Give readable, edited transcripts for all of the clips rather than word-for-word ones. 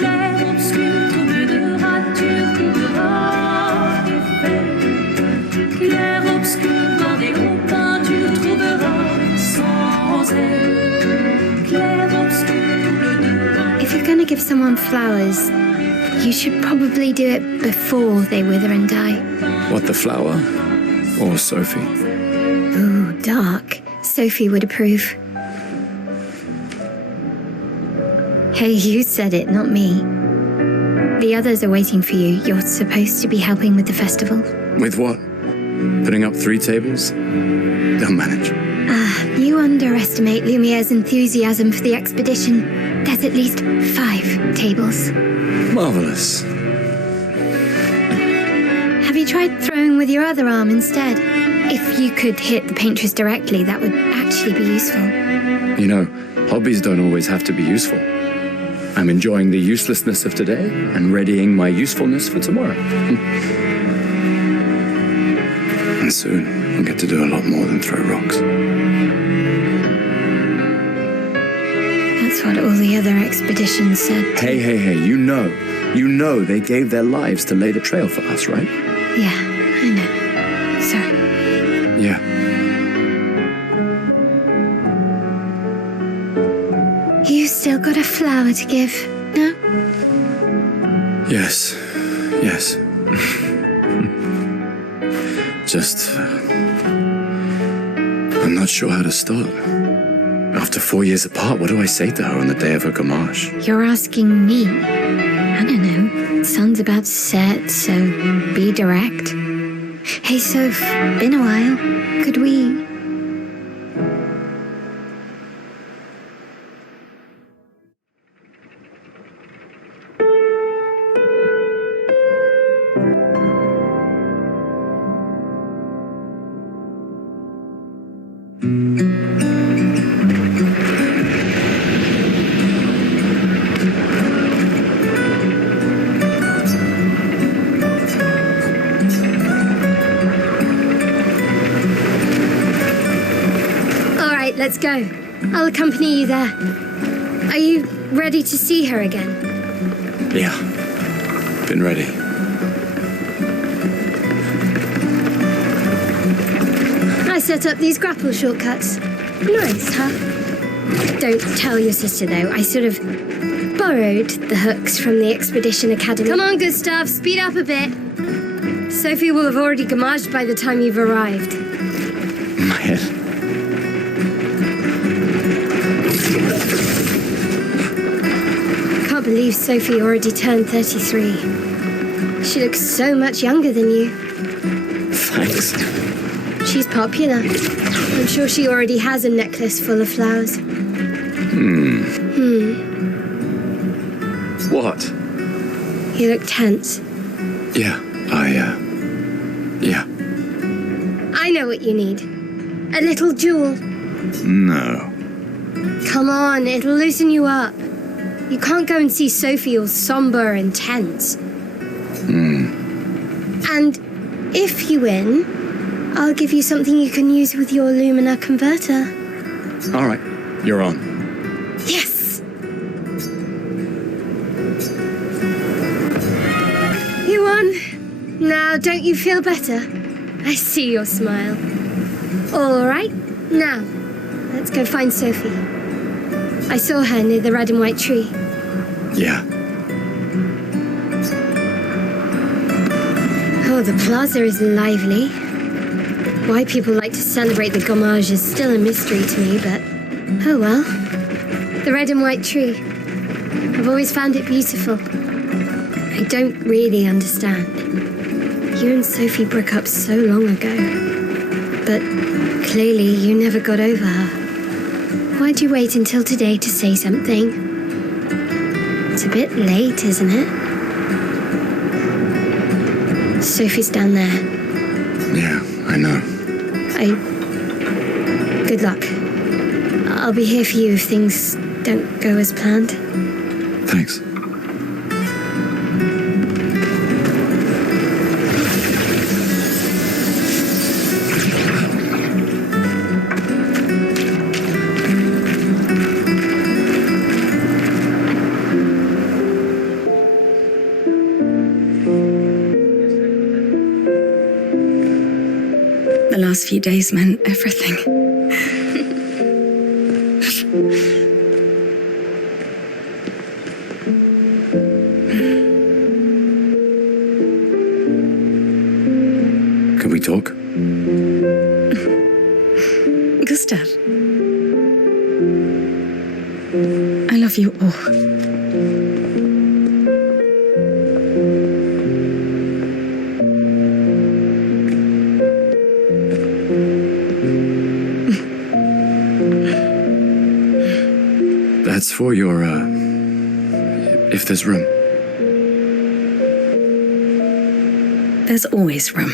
Clair obscur, trouble de rature, trouvera effet. Clair obscur, bordé aux peintures, trouvera sans elle. Clair obscur, trouble de rature. If you're gonna give someone flowers, you should probably do it before they wither and die. What, the flower? Or Sophie? Ooh, dark. Sophie would approve. Hey, you said it, not me. The others are waiting for you. You're supposed to be helping with the festival. With what? Putting up 3 tables? They'll manage. You underestimate Lumiere's enthusiasm for the expedition. There's at least 5 tables. Marvelous. Have you tried throwing with your other arm instead? If you could hit the Paintress directly, that would actually be useful. You know, hobbies don't always have to be useful. I'm enjoying the uselessness of today and readying my usefulness for tomorrow. And soon, I'll get to do a lot more than throw rocks. That's what all the other expeditions said. Hey, you know they gave their lives to lay the trail for us, right? Yeah, I know. Sorry. Yeah. You still got a flower to give, no? Yes. Just... I'm not sure how to start. After 4 years apart, what do I say to her on the day of her gamage? You're asking me. I don't know. Sun's about to set, so be direct. Hey, Soph, been a while. Could we... Let's go. I'll accompany you there. Are you ready to see her again? Yeah. Been ready. I set up these grapple shortcuts. Nice, huh? Don't tell your sister, though. I sort of borrowed the hooks from the Expedition Academy. Come on, Gustav, speed up a bit. Sophie will have already gamaged by the time you've arrived. My head. I believe Sophie already turned 33. She looks so much younger than you. Thanks. She's popular. I'm sure she already has a necklace full of flowers. What? You look tense. Yeah, yeah. I know what you need. A little jewel. No. Come on, it'll loosen you up. You can't go and see Sophie all somber and tense. And if you win, I'll give you something you can use with your Lumina converter. All right, you're on. Yes! You won. Now, don't you feel better? I see your smile. All right, now, let's go find Sophie. I saw her near the red and white tree. Yeah. Oh, the plaza is lively. Why people like to celebrate the gamage is still a mystery to me, but oh well. The red and white tree. I've always found it beautiful. I don't really understand. You and Sophie broke up so long ago, but clearly you never got over her. Why'd you wait until today to say something? It's a bit late, isn't it? Sophie's down there. Yeah, I know. Good luck. I'll be here for you if things don't go as planned. Thanks. last few days meant everything. Can we talk? Gustav, I love you all. That's for your, if there's room. There's always room.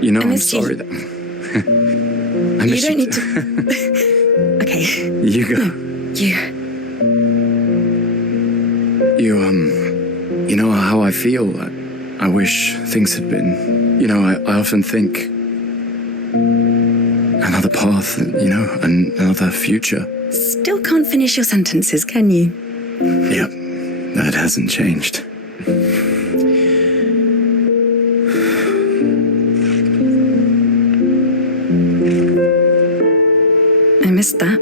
You know, I'm missed you. sorry that... I You miss don't you need to... Okay, You go. you. You know how I feel. I wish things had been... You know, I often think... Another path, you know, another future. Still can't finish your sentences, can you? Yep, that hasn't changed. I missed that.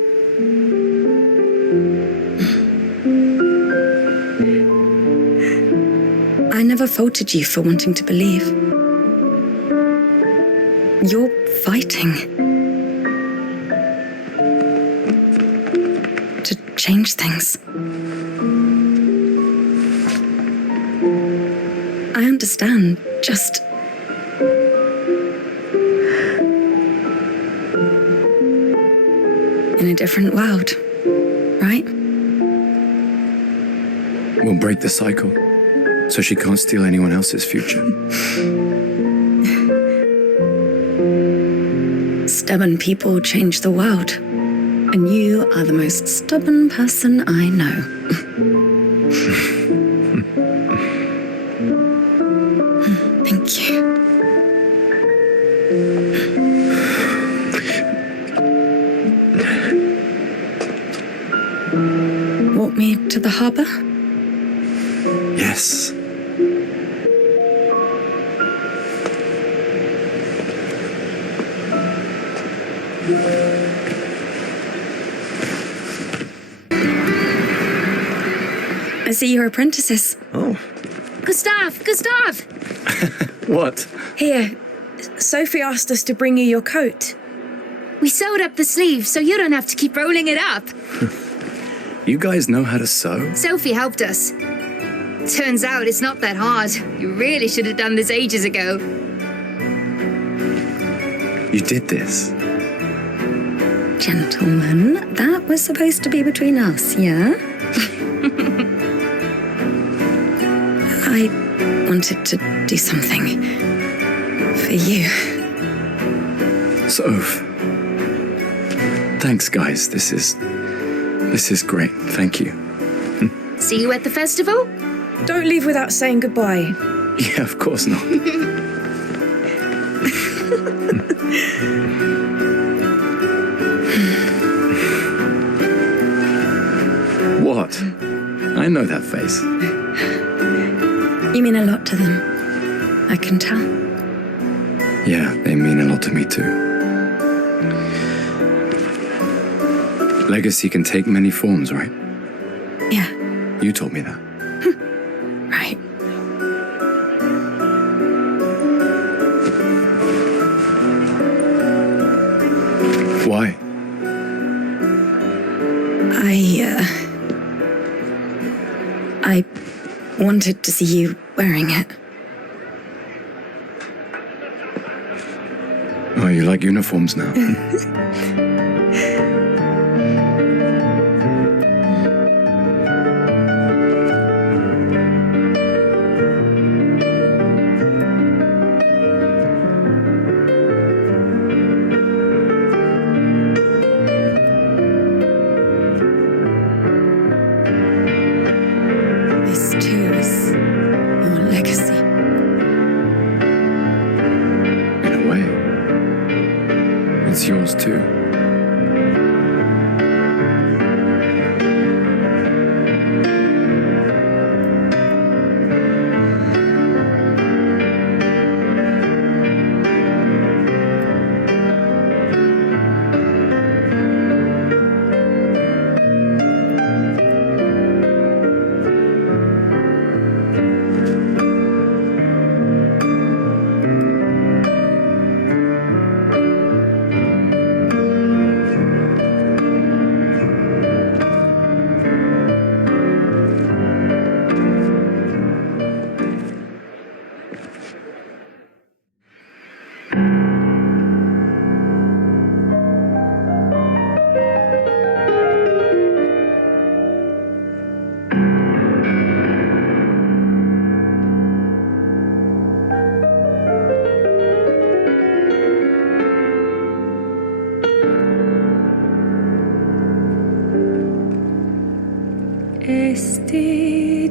I never faulted you for wanting to believe. You're fighting to change things. I understand, just... in a different world, right? We'll break the cycle, so she can't steal anyone else's future. Stubborn people change the world, and you are the most stubborn person I know. Thank you. Walk me to the harbour? Yes. I see you're apprentices. Oh. Gustav! Gustav! What? Here, Sophie asked us to bring you your coat. We sewed up the sleeve so you don't have to keep rolling it up. You guys know how to sew? Sophie helped us. Turns out it's not that hard. You really should have done this ages ago. You did this? Gentlemen, that was supposed to be between us, yeah? I wanted to do something for you. Soph. Thanks, guys. This is great. Thank you. See you at the festival? Don't leave without saying goodbye. Yeah, of course not. What? I know that face. You mean a lot to them. I can tell. Yeah, they mean a lot to me too. Legacy can take many forms, right? Yeah, You told me that. right. Why? I wanted to see you wearing it. Oh, you like uniforms now? This too is your legacy. In a way. It's yours too.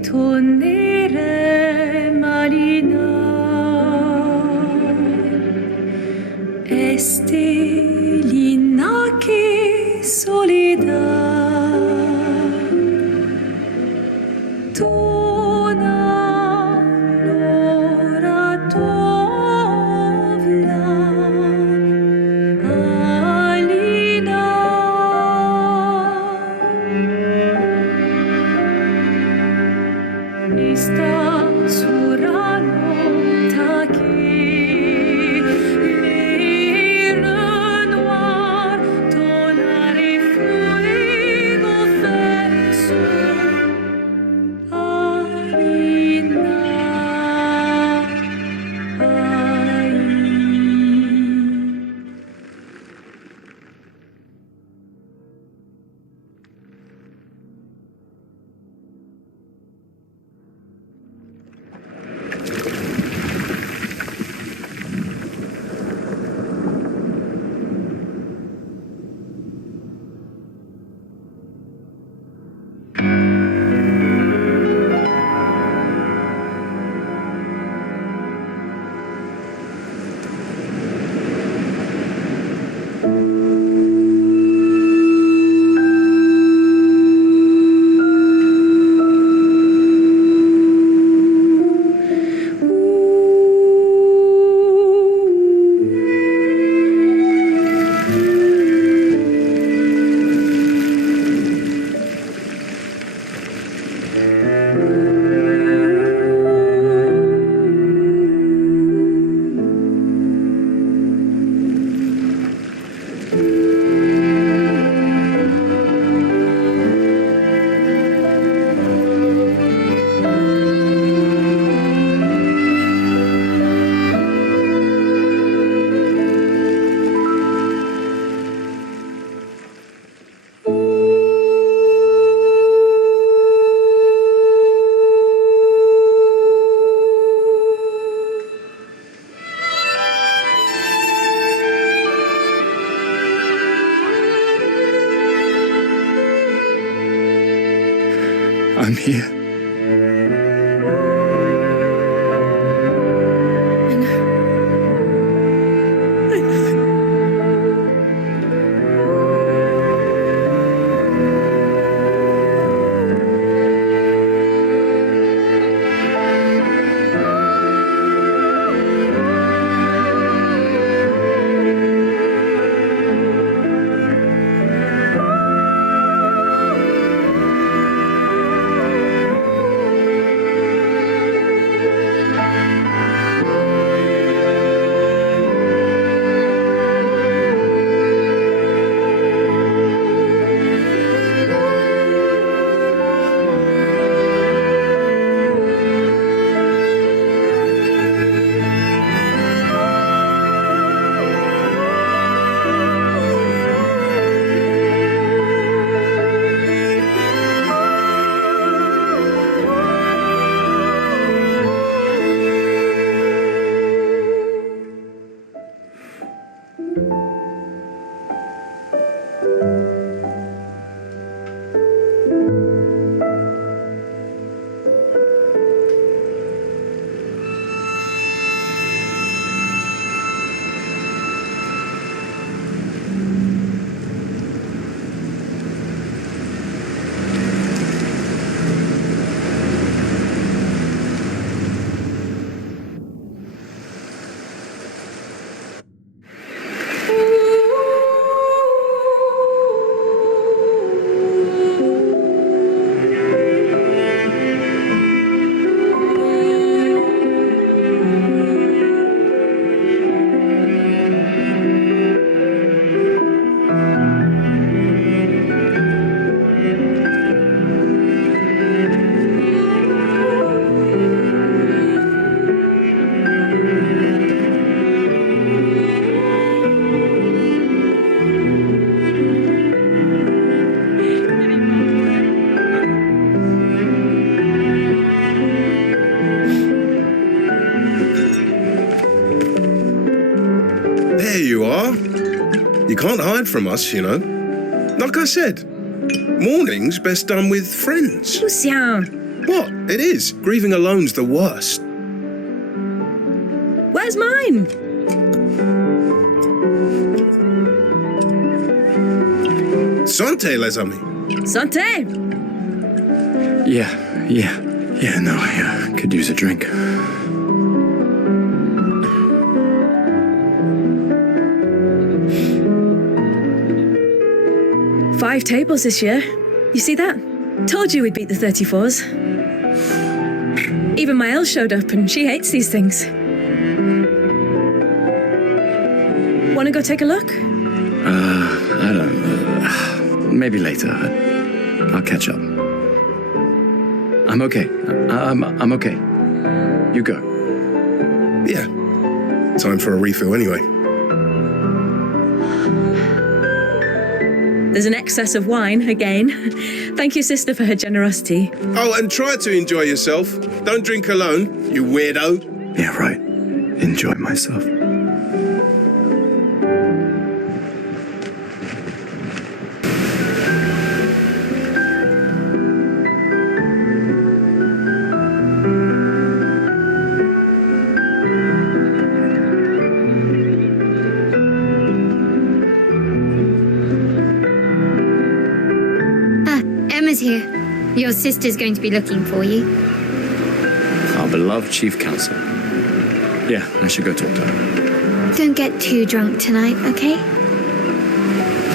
ritornere Marina. Estelina che soledad. Tona l'ora tovla Alina. Esta surano taquet le noir tonare fuego verso Alina. Ai. I'm here. I know. I know. You can't hide from us, you know. Like I said, morning's best done with friends. Lucien, What? It is. Grieving alone's the worst. Where's mine? Santé, les amis. Santé! Yeah, no, I could use a drink. Five tables this year. You see that? Told you we'd beat the 34s. Even my Elle showed up and she hates these things. Wanna go take a look? I don't... maybe later. I'll catch up. I'm okay. I'm okay. You go. Yeah. Time for a refill anyway. There's an excess of wine, again. Thank you, sister, for her generosity. Oh, and try to enjoy yourself. Don't drink alone, you weirdo. Yeah, right. Enjoy myself. Emma's here. Your sister's going to be looking for you. Our beloved chief counsel. Yeah, I should go talk to her. Don't get too drunk tonight, okay?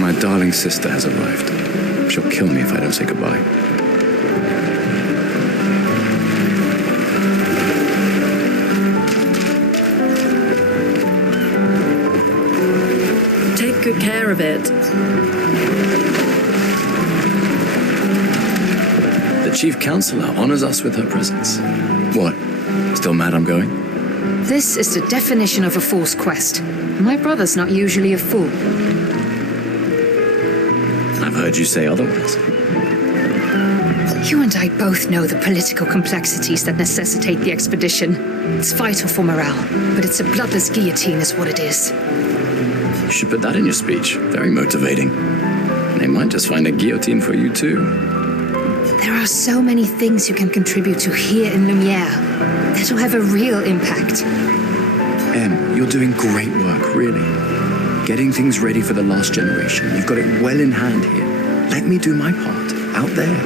My darling sister has arrived. She'll kill me if I don't say goodbye. Take good care of it. The chief counselor honors us with her presence. What? Still mad I'm going? This is the definition of a fool's quest. My brother's not usually a fool. I've heard you say otherwise. You and I both know the political complexities that necessitate the expedition. It's vital for morale, but it's a bloodless guillotine is what it is. You should put that in your speech. Very motivating. They might just find a guillotine for you too. There are so many things you can contribute to here in Lumiere that'll have a real impact. Em, you're doing great work, really. Getting things ready for the last generation. You've got it well in hand here. Let me do my part, out there,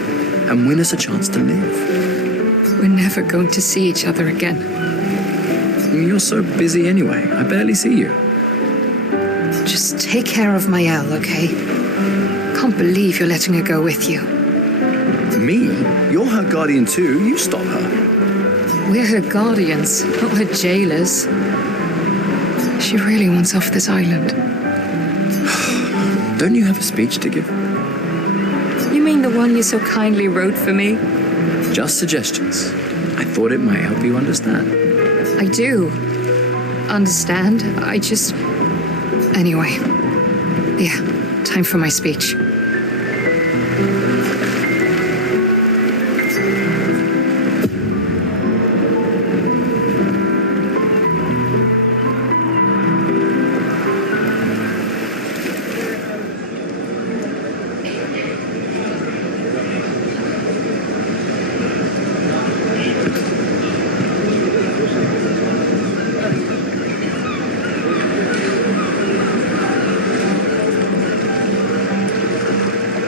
and win us a chance to live. We're never going to see each other again. You're so busy anyway. I barely see you. Just take care of Maëlle, okay? Can't believe you're letting her go with you. Me? You're her guardian too. You stop her. We're her guardians, not her jailers. She really wants off this island. Don't you have a speech to give? You mean the one you so kindly wrote for me? Just suggestions. I thought it might help you understand. I do understand. I just... Anyway. Yeah, time for my speech.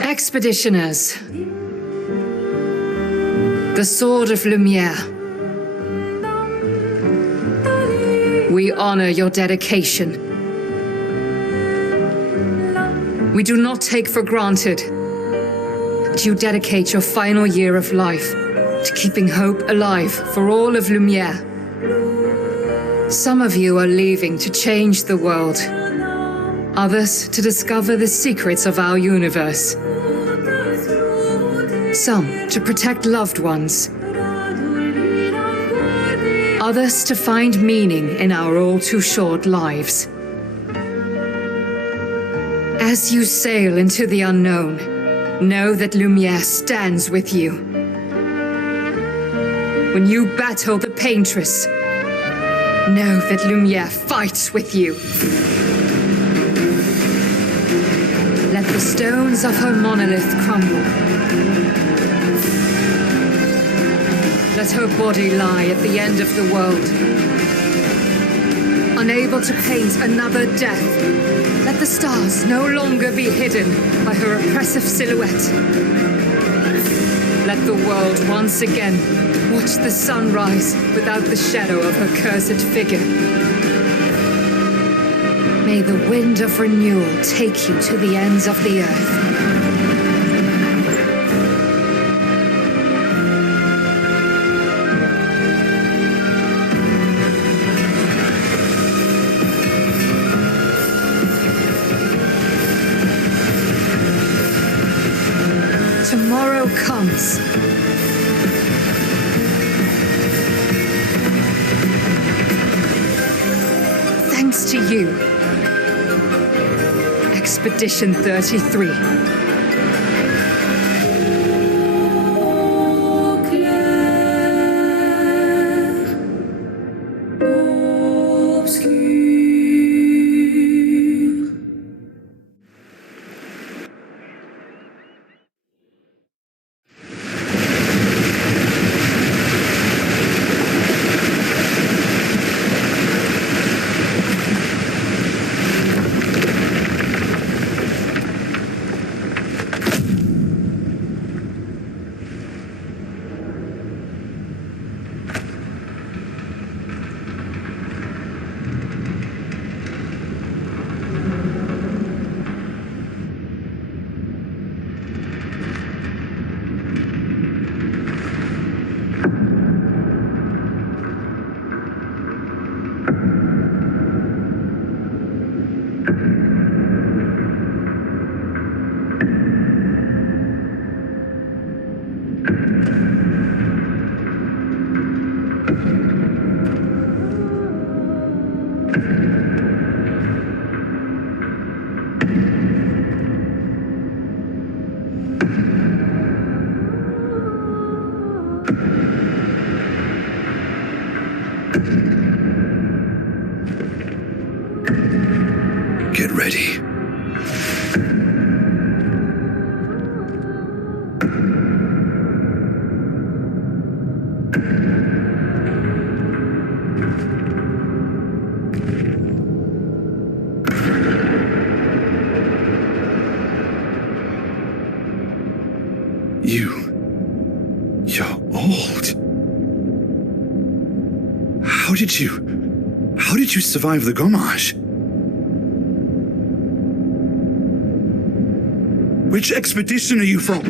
Expeditioners. The Sword of Lumiere. We honor your dedication. We do not take for granted that you dedicate your final year of life to keeping hope alive for all of Lumiere. Some of you are leaving to change the world. Others to discover the secrets of our universe. Some to protect loved ones. Others to find meaning in our all too short lives. As you sail into the unknown, know that Lumiere stands with you. When you battle the Paintress, know that Lumiere fights with you. Let the stones of her monolith crumble. Let her body lie at the end of the world. Unable to paint another death, let the stars no longer be hidden by her oppressive silhouette. Let the world once again watch the sun rise without the shadow of her cursed figure. May the wind of renewal take you to the ends of the earth. Tomorrow comes. Thanks to you, Expedition 33. Clair Obscur. Get ready. You're old. How did you survive the Gommage? Which expedition are you from?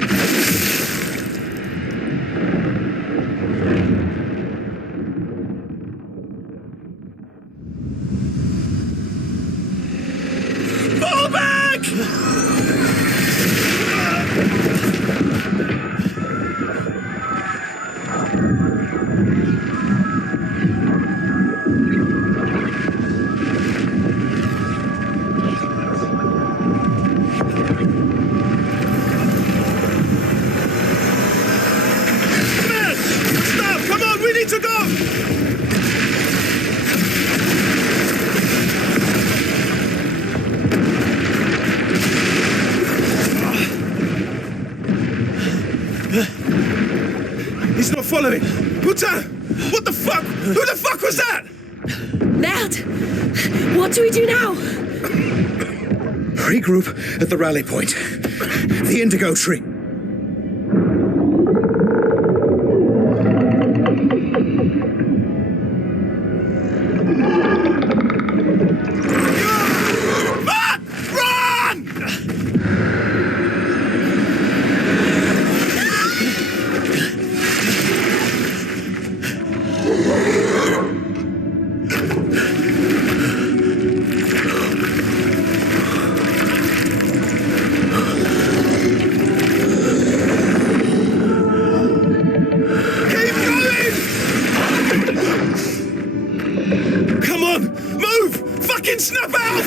Fall back! To go! He's not following. Putain! What the fuck? Who the fuck was that? Merde! What do we do now? Regroup at the rally point. The Indigo Tree. Snap out!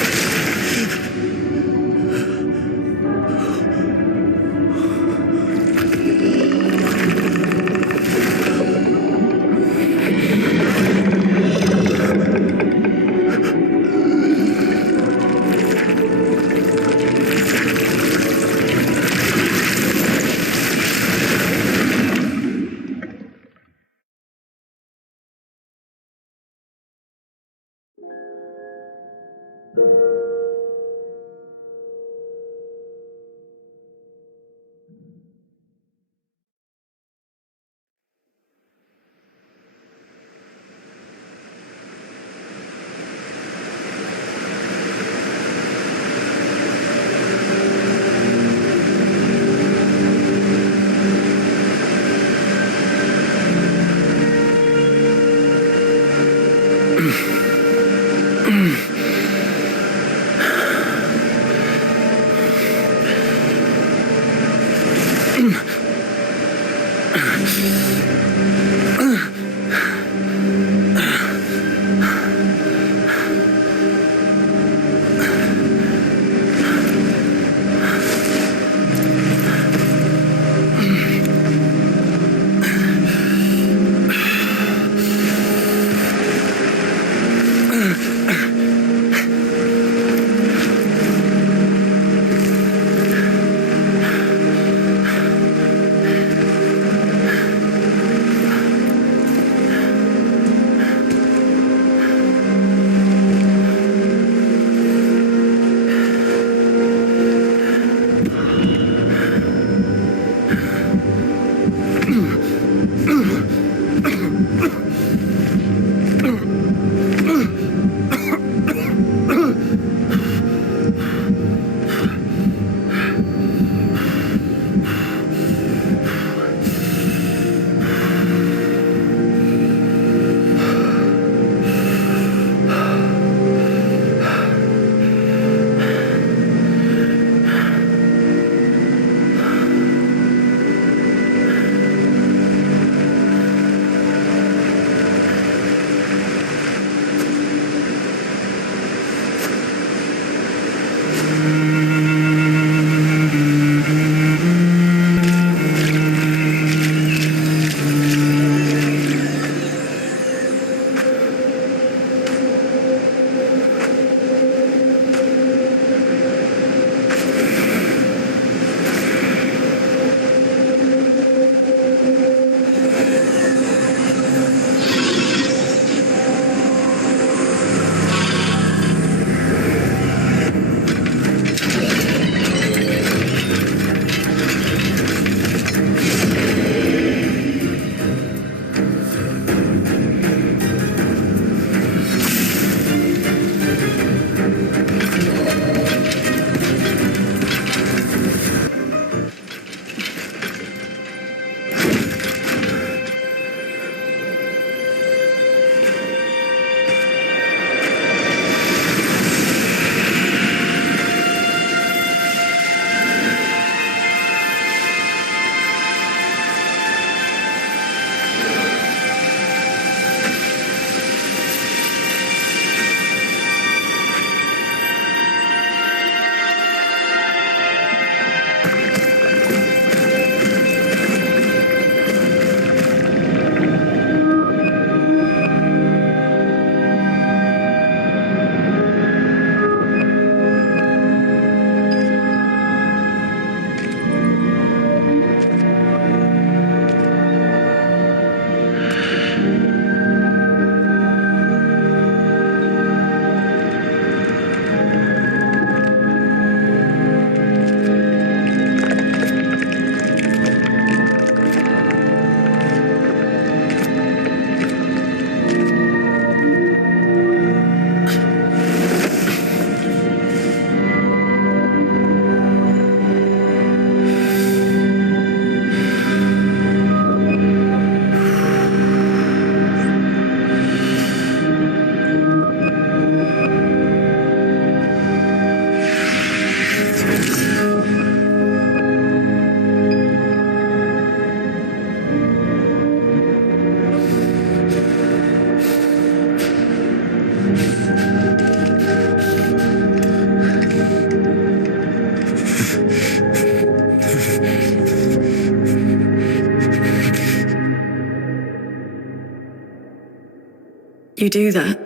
You do that,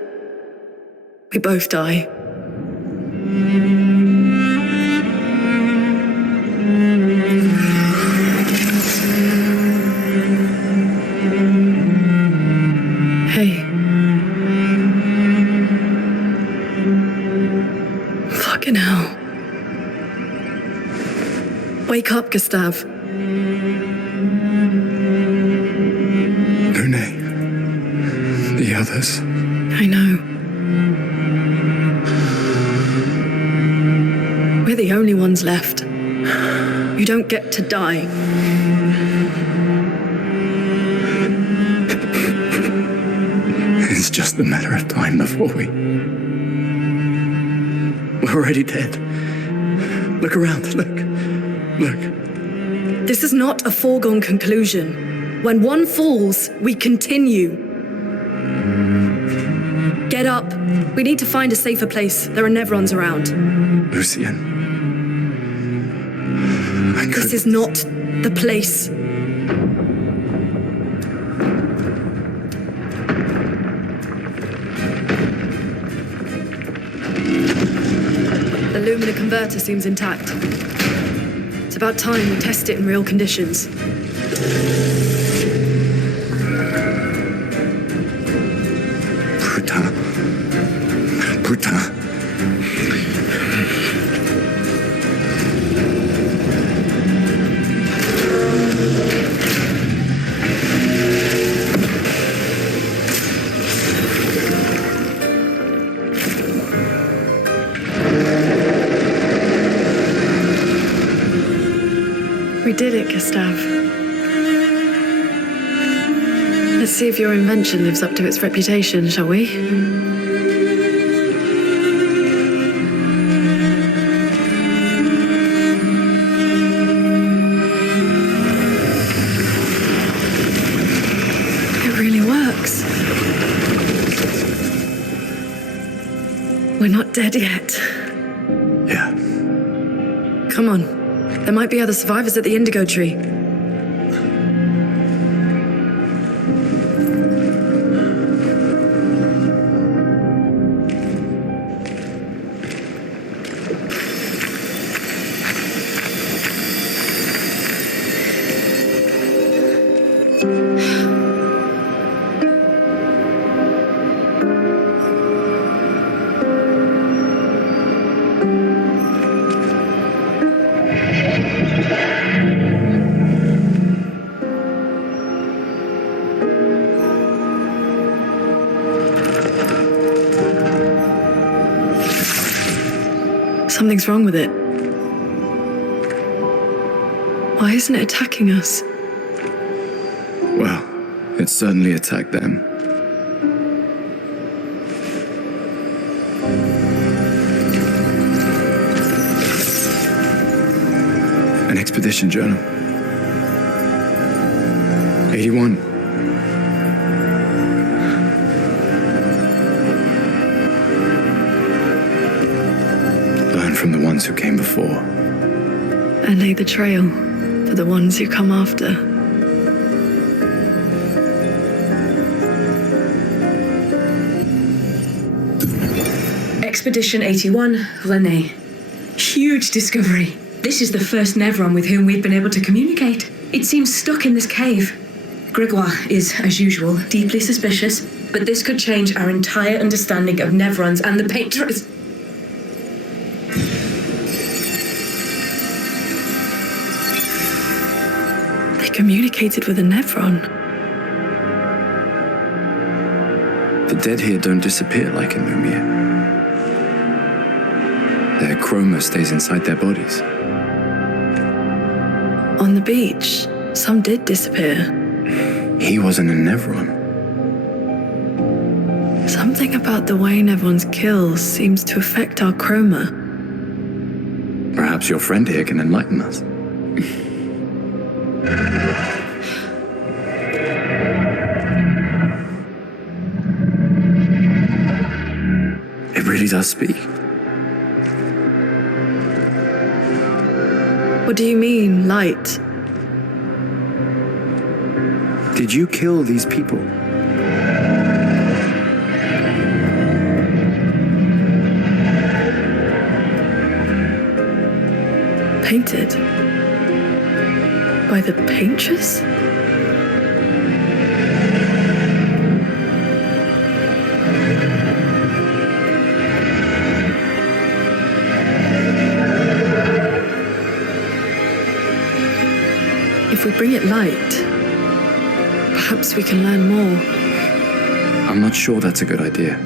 we both die. Hey. Fucking hell. Wake up, Gustav. Lune. The others. I know. We're the only ones left. You don't get to die. It's just a matter of time before we're already dead. Look around, look. This is not a foregone conclusion. When one falls, we continue. Get up. We need to find a safer place. There are Nevrons around. Lucien. This is not the place. The Lumina converter seems intact. It's about time we test it in real conditions. Putain. We did it, Gustav. Let's see if your invention lives up to its reputation, shall we? It really works. We're not dead yet. Yeah. Come on. There might be other survivors at the Indigo Tree. Something's wrong with it. Why isn't it attacking us? Well, it certainly attacked them. An expedition journal. 81. Learn from the ones who came before. And lay the trail for the ones who come after. Expedition 81, René. Huge discovery. This is the first Nevron with whom we've been able to communicate. It seems stuck in this cave. Gregoire is, as usual, deeply suspicious, but this could change our entire understanding of Nevrons and the Paintress. They communicated with a Nevron. The dead here don't disappear like in Lumia. Their chroma stays inside their bodies. On the beach, some did disappear. He wasn't a Nevron. Something about the way Nevrons kill seems to affect our chroma. Perhaps your friend here can enlighten us. It really does speak. What do you mean, light? Did you kill these people? Painted? By the Paintress? bring it light, perhaps we can learn more. I'm not sure that's a good idea.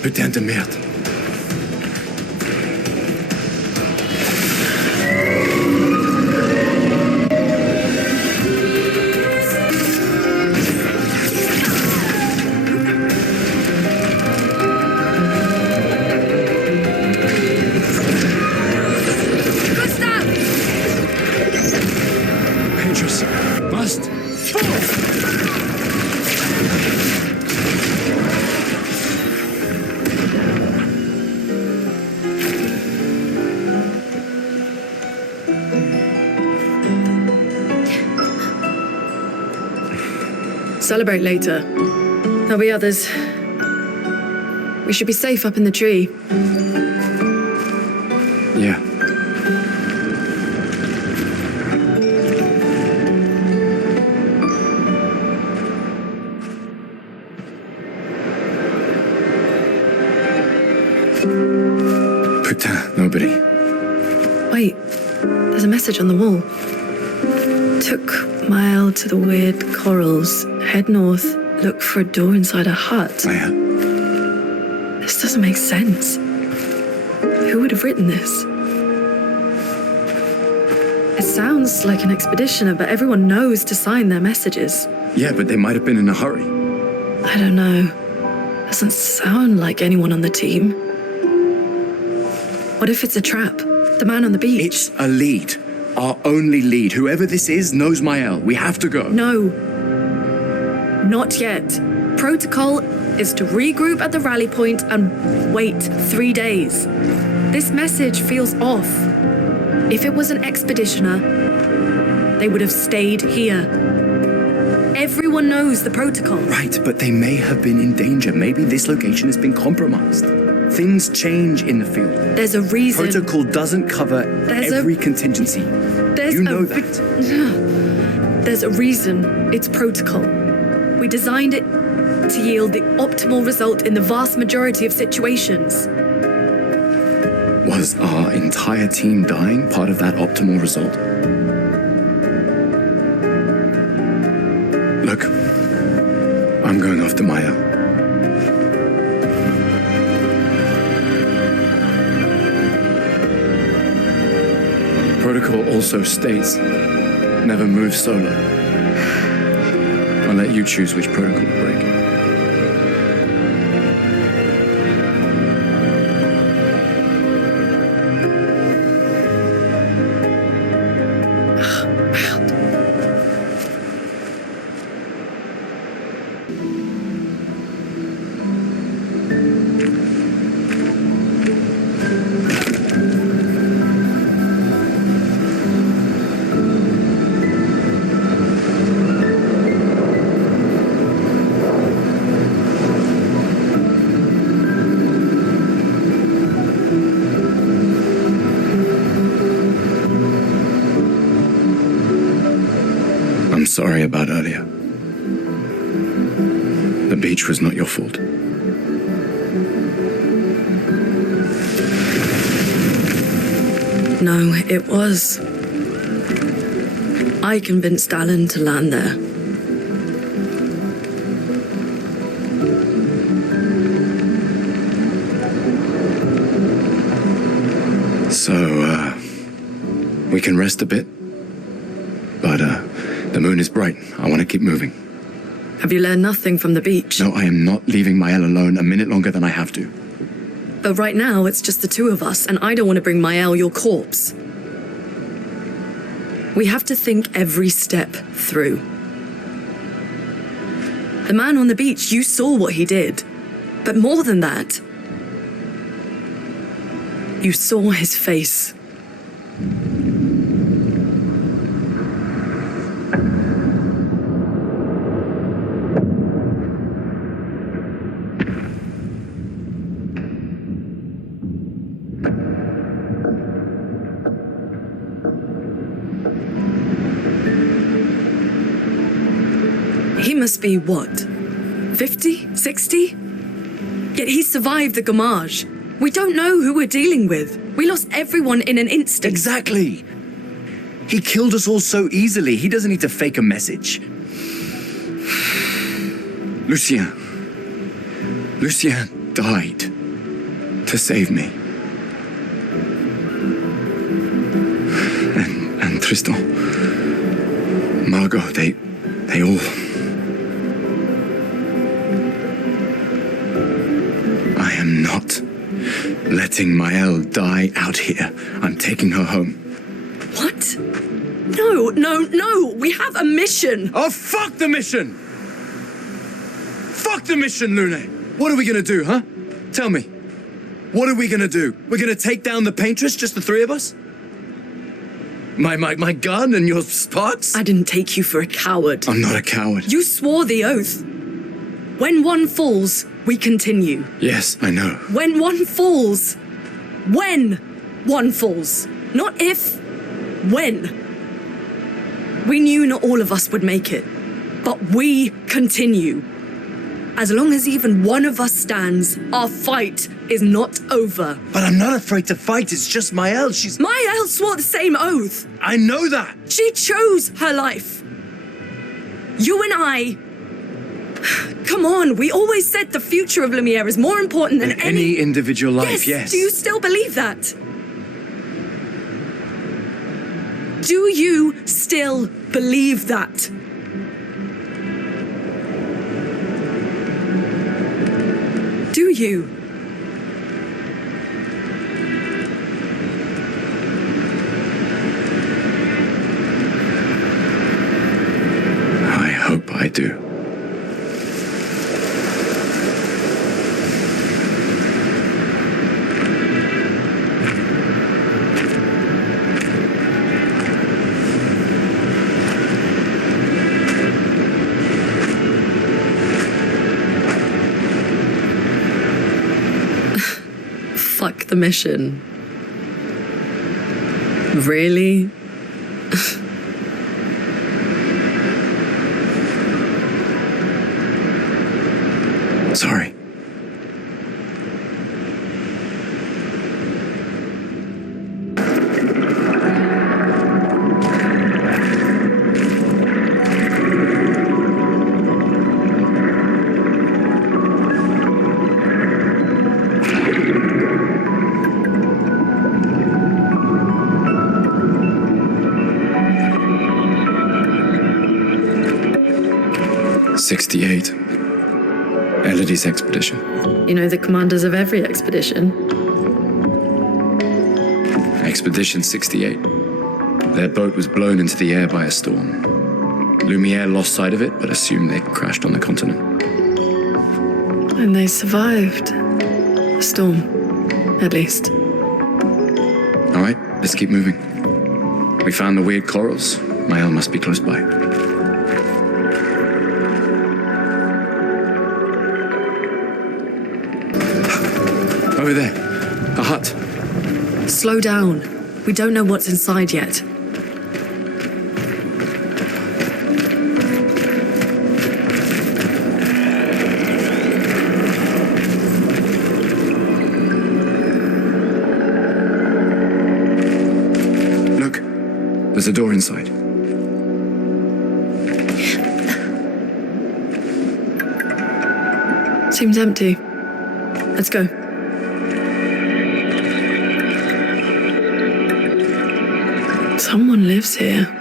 Putain de merde. Paintress, bust. Celebrate later. There'll be others. We should be safe up in the tree. Yeah. Putain, nobody. Wait, there's a message on the wall. Took mile to the weird corals. Head north, look for a door inside a hut. Maya. This doesn't make sense. Who would have written this? It sounds like an expeditioner, but everyone knows to sign their messages. Yeah, but they might have been in a hurry. I don't know. Doesn't sound like anyone on the team. What if it's a trap? The man on the beach? It's a lead. Our only lead. Whoever this is knows Mael. We have to go. No. Not yet. Protocol is to regroup at the rally point and wait 3 days. This message feels off. If it was an expeditioner, they would have stayed here. Everyone knows the protocol. Right, but they may have been in danger. Maybe this location has been compromised. Things change in the field. There's a reason. Protocol doesn't cover every contingency. You know that. There's a reason it's protocol. We designed it to yield the optimal result in the vast majority of situations. Was our entire team dying part of that optimal result? Look, I'm going off to Maya. Protocol also states, never move solo. I'll let you choose which protocol to break. sorry about earlier. The beach was not your fault. No, it was. I convinced Alan to land there. So, we can rest a bit. But, the moon is bright. I want to keep moving. Have you learned nothing from the beach? No, I am not leaving Maël alone a minute longer than I have to. But right now, it's just the two of us, and I don't want to bring Maël your corpse. We have to think every step through. The man on the beach, you saw what he did. But more than that, you saw his face. He must be, what, 50, 60? Yet he survived the Gamage. We don't know who we're dealing with. We lost everyone in an instant. Exactly. He killed us all so easily. He doesn't need to fake a message. Lucien died to save me. And Tristan, Margot, they all... I am not letting Maël die out here. I'm taking her home. What? No. We have a mission. Oh, fuck the mission! Fuck the mission, Lune! What are we gonna do, huh? Tell me. What are we gonna do? We're gonna take down the Paintress, just the three of us? My gun and your sparks? I didn't take you for a coward. I'm not a coward. You swore the oath. When one falls, we continue. Yes, I know. When one falls. When one falls. Not if. When. We knew not all of us would make it. But we continue. As long as even one of us stands, our fight is not over. But I'm not afraid to fight. It's just Maël. Maël swore the same oath. I know that. She chose her life. You and I... Come on, we always said the future of Lumiere is more important than any individual life, yes. Do you still believe that? Do you still believe that? Do you? I hope I do. Fuck the mission. Really? Sorry. Elodie's expedition. You know the commanders of every expedition. Expedition 68. Their boat was blown into the air by a storm. Lumiere lost sight of it, but assumed they crashed on the continent. And they survived. The storm, at least. All right, let's keep moving. We found the weird corals. Maël must be close by. Over there, a hut. Slow down. We don't know what's inside yet. There's a door inside. Seems empty. Let's go. Someone lives here.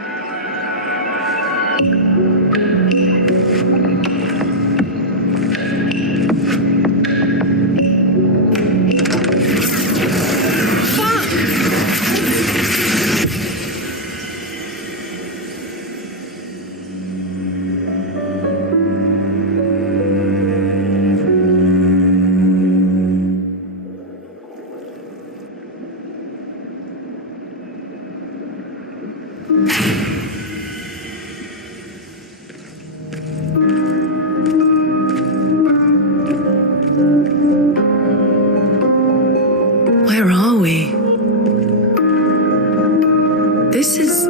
Where are we? This is...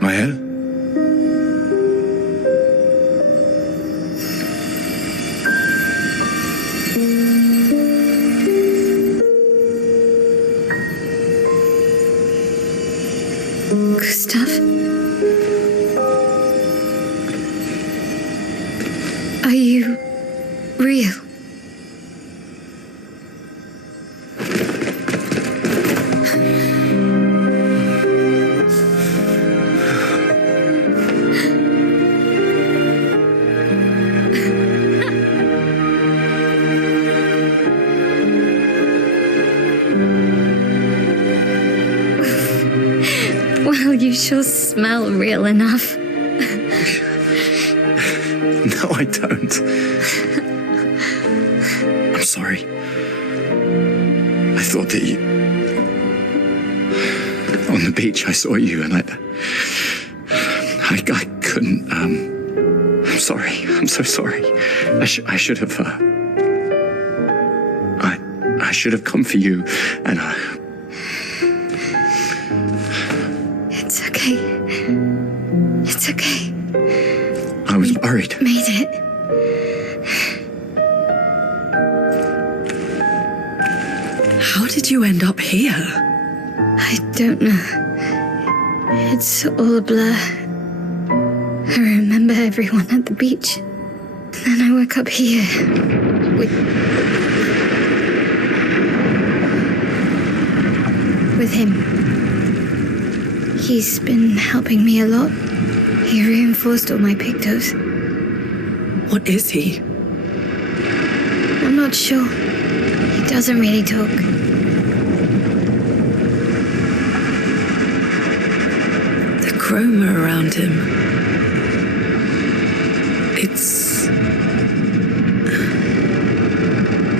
Mael? Gustav? Are you real? Well, you sure smell real enough. No, I don't. I'm sorry. I thought that you... On the beach, I saw you and I couldn't... I'm sorry. I'm so sorry. I should have... I should have come for you and It's okay. It's okay. I was worried. Made it. How did you end up here? I don't know. It's all a blur. I remember everyone at the beach. And then I woke up here. With him. He's been helping me a lot. He reinforced all my pictos. What is he? I'm not sure. He doesn't really talk. The chroma around him.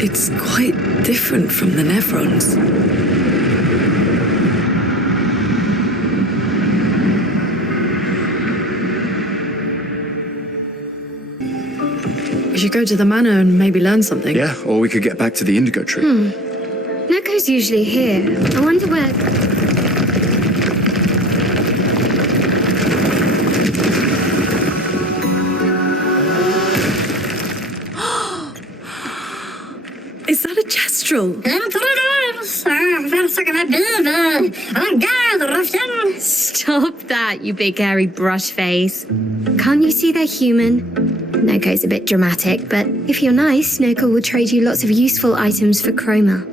It's quite different from the Nevrons. We should go to the manor and maybe learn something. Yeah, or we could get back to the Indigo Tree. Neko's usually here. I wonder where... Is that a Kestrel? Stop that, you big hairy brush face. Can't you see they're human? Neko's a bit dramatic, but if you're nice, Neko will trade you lots of useful items for chroma.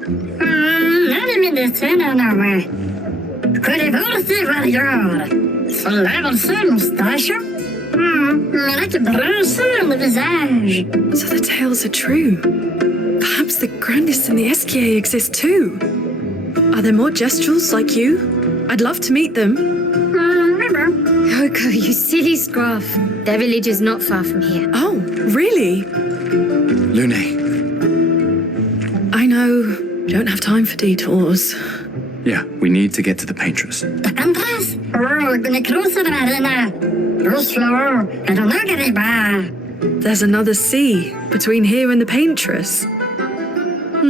So the tales are true. Perhaps the grandest in the Esquier exist too. Are there more Gestrels like you? I'd love to meet them. Oko, you silly scruff. Their village is not far from here. Oh, really? Lune, I know. Don't have time for detours. yeah, we need to get to the Paintress. The Paintress? Oh, gonna cruise the marina. Go slow. I don't know get There's another sea between here and the Paintress.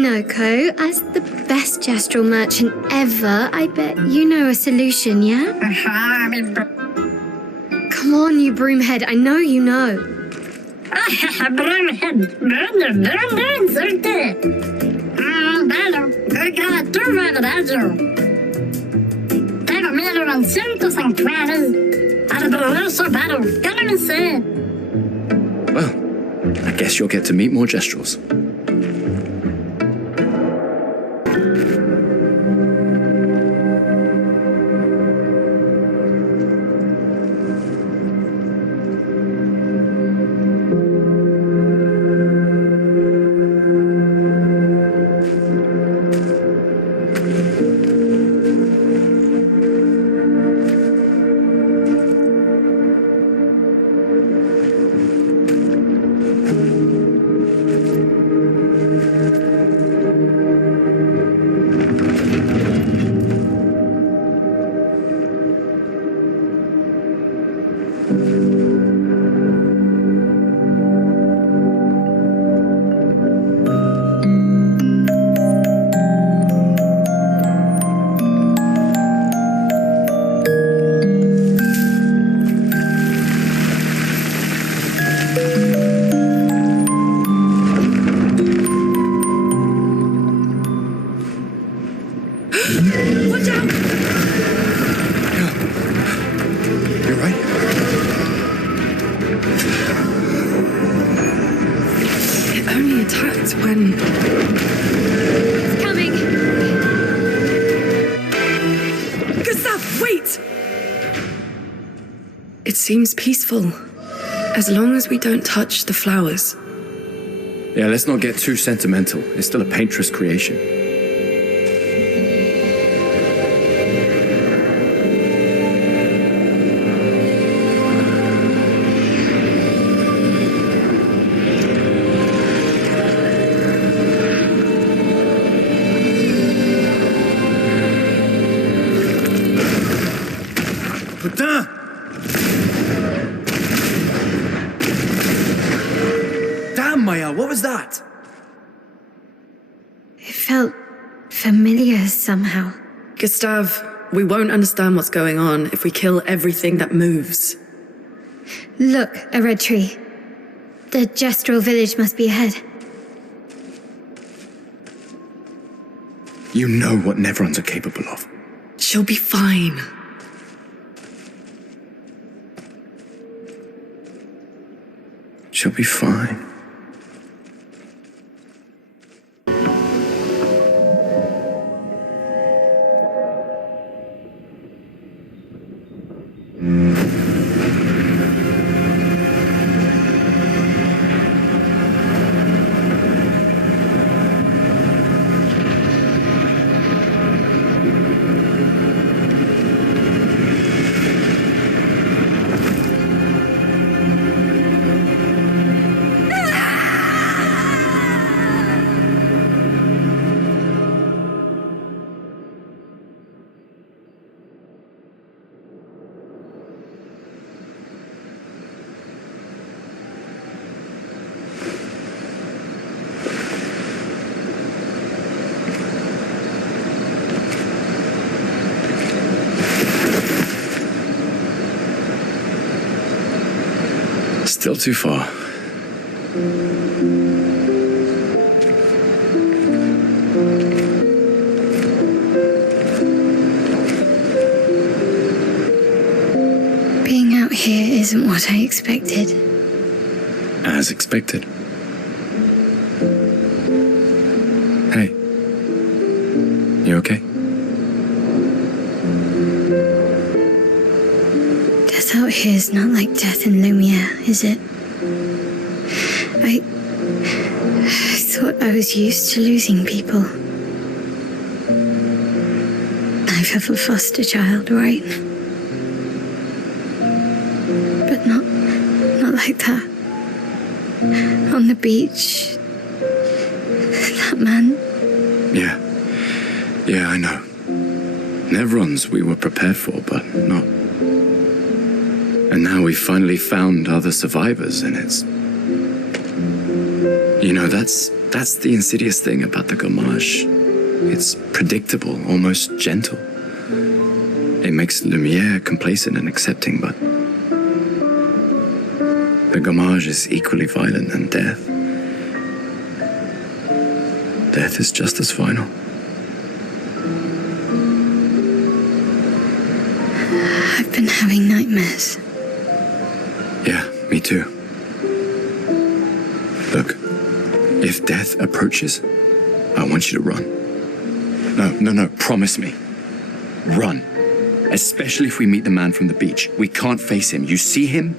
Noko, as the best gestural merchant ever, I bet you know a solution, yeah? Come on, you broomhead, I know you know. Broomhead, bello, tu var radio. Det var mer än sunt och sanktuari. Arbroso battle, kan du se? Well, I guess you'll get to meet more Gestrals. Seems peaceful, as long as we don't touch the flowers. Yeah, let's not get too sentimental. It's still a Paintress creation. Putain! Maya, what was that? It felt familiar somehow. Gustave, we won't understand what's going on if we kill everything that moves. Look, a red tree. The Gestral village must be ahead. You know what Neverons are capable of. She'll be fine. She'll be fine. Still too far. Being out here isn't what I expected. As expected. Hey. You okay? Death out here is not like death in Lumiere, is it? I thought I was used to losing people. I've had a foster child, right? But not like that. On the beach. That man. Yeah, I know. Neverons we were prepared for, but not. And now we've finally found other survivors, and it's... You know, that's That's the insidious thing about the Gommage. It's predictable, almost gentle. It makes Lumière complacent and accepting, but the Gommage is equally violent than death. Death is just as final. I've been having nightmares. Yeah, me too. Look, if death approaches, I want you to run. No, promise me. Run. Especially if we meet the man from the beach. We can't face him. You see him,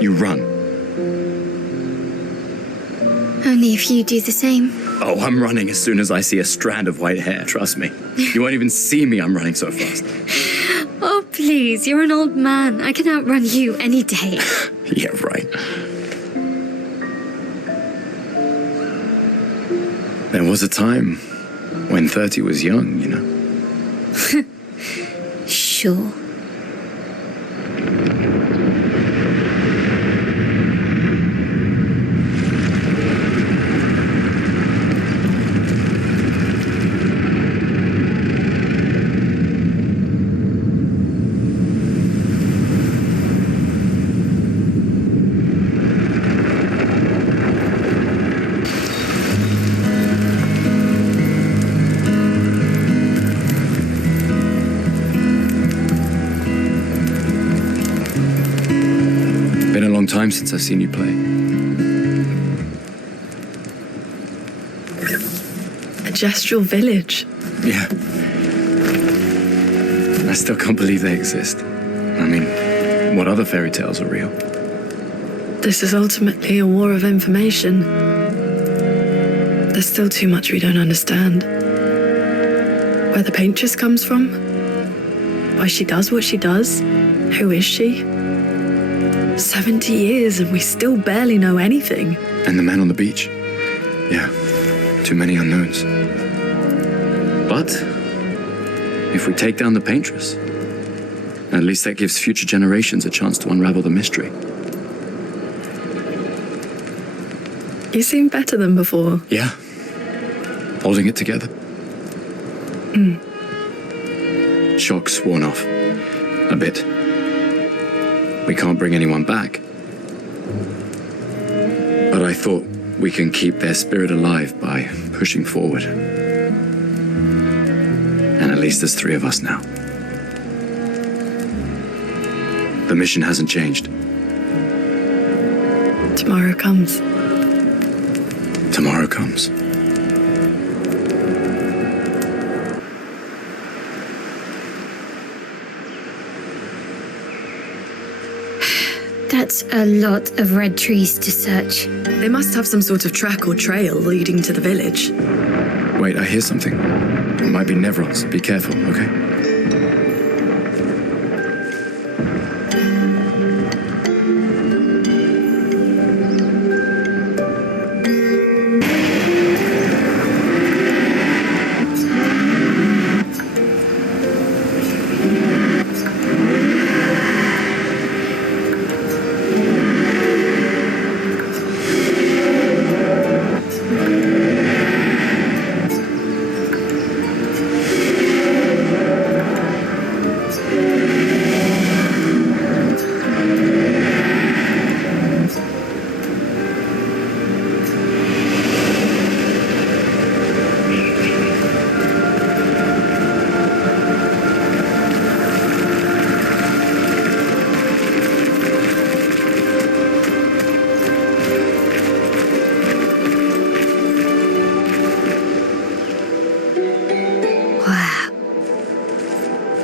you run. Only if you do the same. Oh, I'm running as soon as I see a strand of white hair, trust me. You won't even see me, I'm running so fast. Oh, please, you're an old man. I can outrun you any day. Yeah, right. There was a time when 30 was young, you know. Sure. Time since I've seen you play. A gestural village. Yeah. I still can't believe they exist. I mean, what other fairy tales are real? This is ultimately a war of information. There's still too much we don't understand. Where the Paintress comes from? Why she does what she does? Who is she? 70 years and we still barely know anything. And the man on the beach. Yeah, too many unknowns. But if we take down the Paintress, at least that gives future generations a chance to unravel the mystery. You seem better than before. Yeah, holding it together. Shock's worn off. A bit. We can't bring anyone back. But I thought we can keep their spirit alive by pushing forward. And at least there's 3 of us now. The mission hasn't changed. Tomorrow comes. Tomorrow comes. That's a lot of red trees to search. They must have some sort of track or trail leading to the village. Wait, I hear something. It might be Nevrons. Be careful, okay?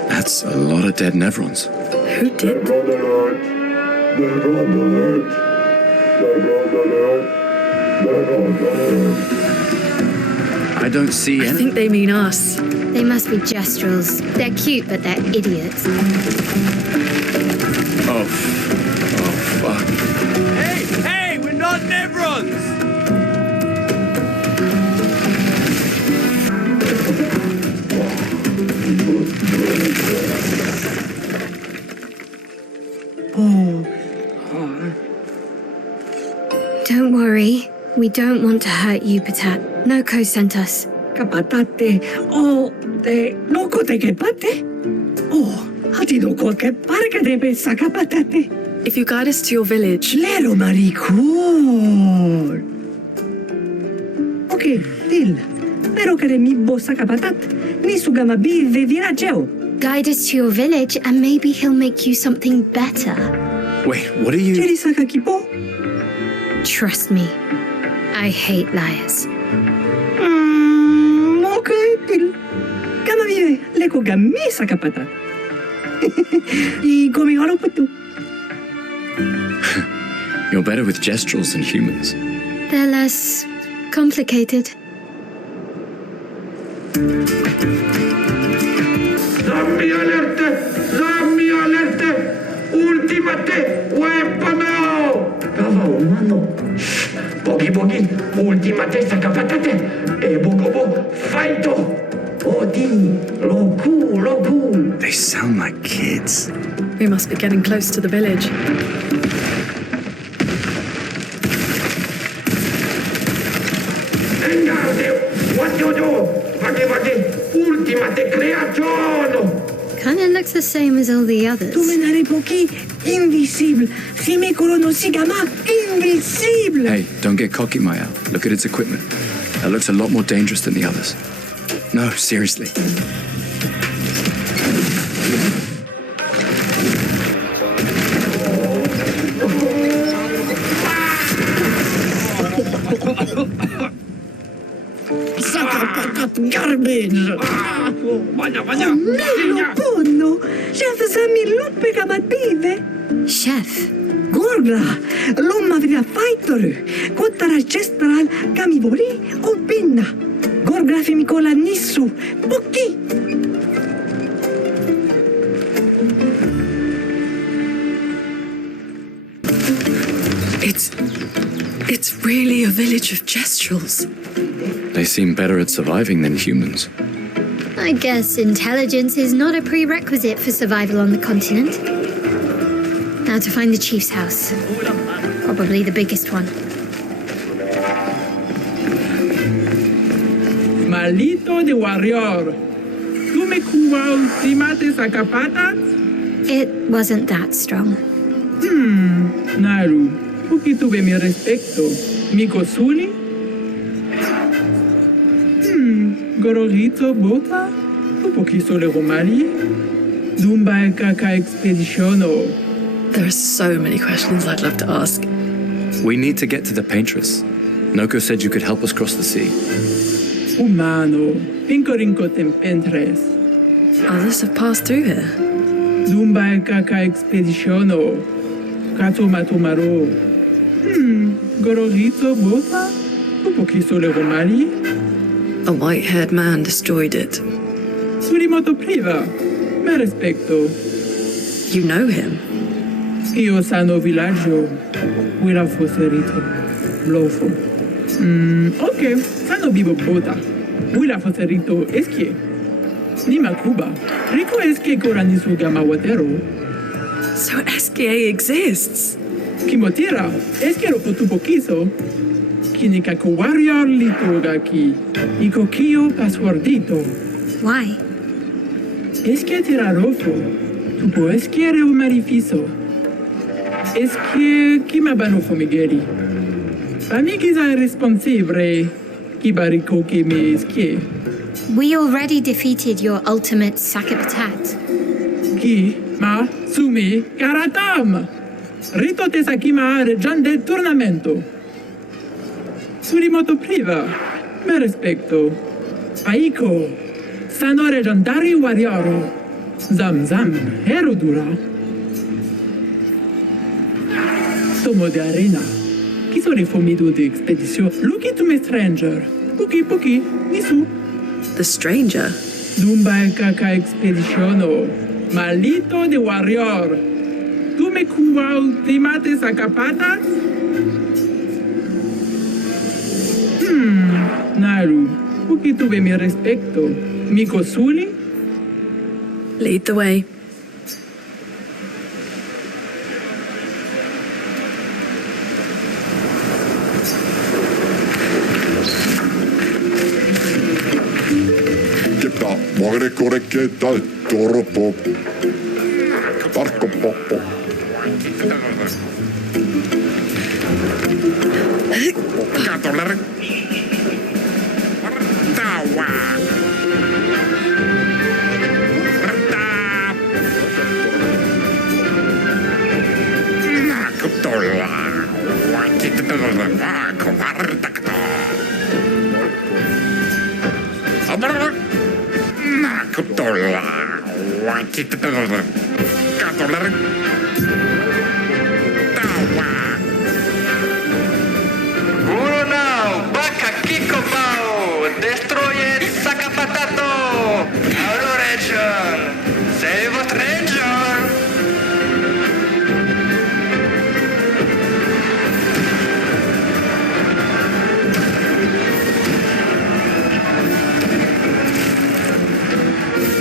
That's a lot of dead Nevrons. Who did? I don't see I any. think they mean us. They must be gestrels. They're cute, but they're idiots. Oh, fuck. Hey, we're not Nevrons! Don't worry. We don't want to hurt you, Patat. Noko sent us. Kapatate, oh, de noko te kepate? Oh, hati noko ke parka debe sakapatate. If you guide us to your village... Lero maricor. Okay, dil. Pero kare mi bossa kapatat, ni sugama bi de virageo. Guide us to your village and maybe he'll make you something better. Wait, what are you... Cheri saka kipo? Trust me, I hate liars. Okay, dil. Kama vive, leko gami saka patat. I gomi halo putu. You're better with gesturals than humans. They're less complicated. Zombie alerte! Zombie alerte! Ultimate weapon! Cava umano. Bogi bogi, ultimate sakapatate. E bogobo, fighto. Odi, loku. They sound like kids. We must be getting close to the village. What you do? Vage, ultimate creazione! Kinda looks the same as all the others. Tu menare pochi, invisible. Si me colono si gama, invisible. Hey, don't get cocky, Maya. Look at its equipment. That looks a lot more dangerous than the others. No, seriously. Garbage! Mello ponno! Chef Sami luppe kamative! Chef? Gorgla! L'omma vria faitoru! Kottara chestral kamivori o pinna! Gorgla femikola nissu! Pocchi! It's really a village of gestrals. They seem better at surviving than humans. I guess intelligence is not a prerequisite for survival on the continent. Now to find the chief's house. Probably the biggest one. Malito de warrior. Tu me cuba ultimate sacapatas? It wasn't that strong. Naru, porque tuve mi respecto. Mi cosuli? Gororito bota? Tu poquiso le romali? Dumba e caca expeditiono. There are so many questions I'd love to ask. We need to get to the Paintress. Noko said you could help us cross the sea. Humano, pincorinco Paintress. Others have passed through here. Dumba e caca expeditiono. Kato matomaro. Gororito bota? Tu poquiso le romali? A white-haired man destroyed it. Surimoto priva. Me respecto. You know him? Io sano villaggio. Wira foserito. Lofo. Ok. Sano vivo bota. Wira foserito eskie. Nima Cuba. Rico eskie koranisu gama watero. So SKA exists? Kimotira. Eskie ro potupo kiso. Kinikaku warrior litogaki. Iko kio passwordito. Why? Eskie tirarofo. Tupo eskie reo marifiso. Eskie kimabanofo migeri. Amigiza responsivre. Kibariko kimi eskie. We already defeated your ultimate Sakapatat. Ki ma sumi karatam. Rito te sakima regian del turnamento. Surimoto priva. Me respecto. Aiko. Sano regiandari warrioro. Zam herodura. Tomo de arena. Kiso rifomido de expedition. Luki to me stranger. Puki, nisu. The stranger? Dumba e caca expeditiono. Malito de warrior. Tu me cuba ultimate sacapatas? Naru, puki tuve mi respecto. Mi cosuli? Lead the way. Koreketa Toropo. Tarkopopo. Katoler. Tawa. Uno now, Baka Kikopao, destroyed Sakapatato, our region, save a region.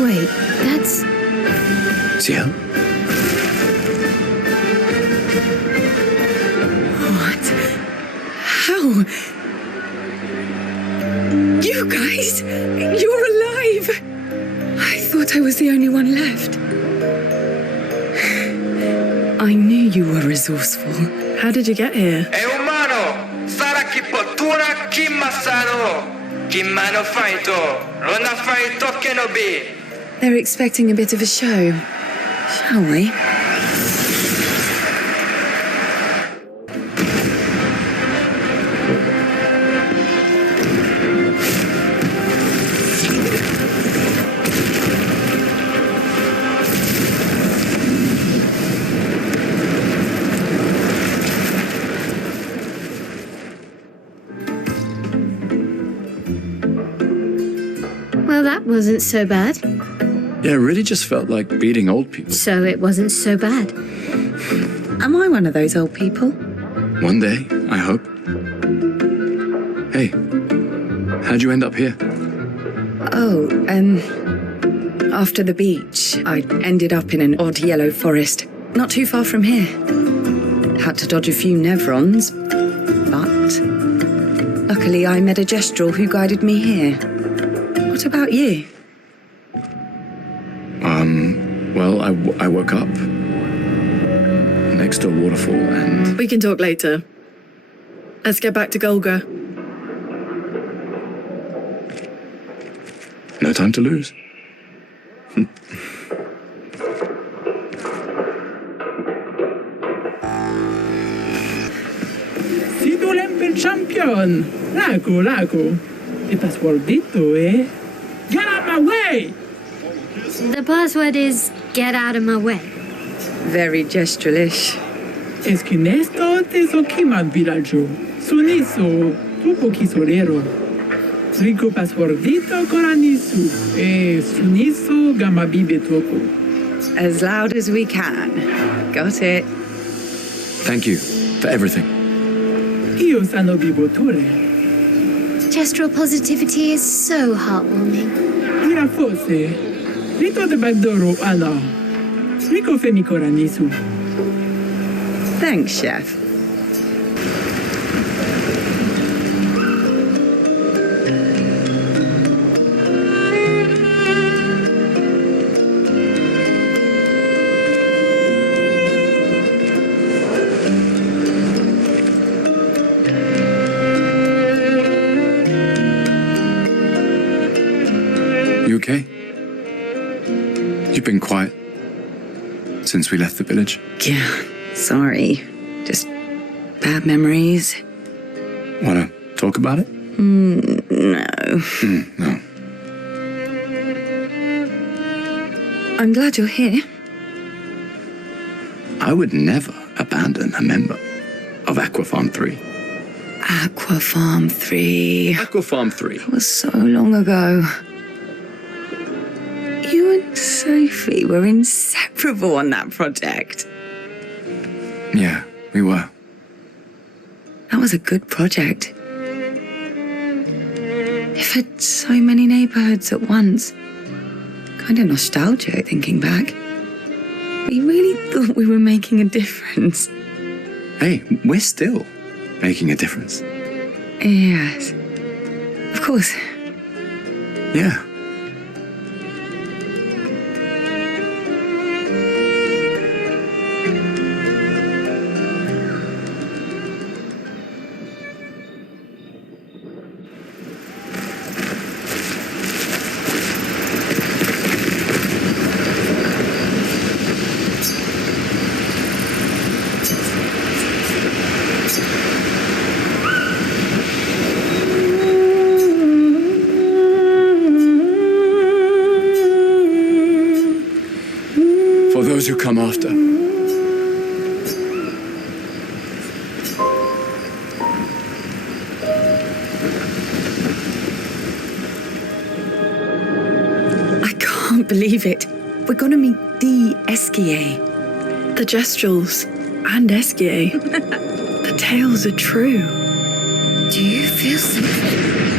Wait, that's... Ciel? What? How? You guys? You're alive! I thought I was the only one left. I knew you were resourceful. How did you get here? E umano, Sara Kipotura Kimasano, Kimano Faito, Rona Faito Kenobi. They're expecting a bit of a show. Shall we? Well, that wasn't so bad. Yeah, it really just felt like beating old people. So it wasn't so bad. Am I one of those old people? One day, I hope. Hey, how'd you end up here? Oh, after the beach, I ended up in an odd yellow forest, not too far from here. Had to dodge a few Nevrons, but luckily I met a Gestural who guided me here. What about you? Well, I woke up next to a waterfall and... We can talk later. Let's get back to Golga. No time to lose. Sido l'Empel Champion! Lago. E passwordito, eh? Get out my way! The password is get out of my way. Very Gestural-ish. Esquinesto teso kiman villaggio. Suniso, tupo kisolero. Rico passwordito coranisu. E suniso gamabibe topo. As loud as we can. Got it. Thank you for everything. Io sano vivotore. Gestural positivity is so heartwarming. Ira fosse. Rito de Bagdoro, ano. Rico femi coranisu. Thanks, Chef. You okay? You've been quiet since we left the village. Yeah, sorry. Just bad memories. Wanna talk about it? No. No. I'm glad you're here. I would never abandon a member of Aquafarm 3. Aquafarm 3. Aquafarm 3. That was so long ago. You and Sophie were inseparable on that project. Yeah, we were. That was a good project. It fed so many neighborhoods at once. Kind of nostalgic thinking back. We really thought we were making a difference. Hey, we're still making a difference. Yes. Of course. Yeah. those who come after. I can't believe it. We're gonna meet the Esquier. The Gestrels and Esquier. The tales are true. Do you feel something?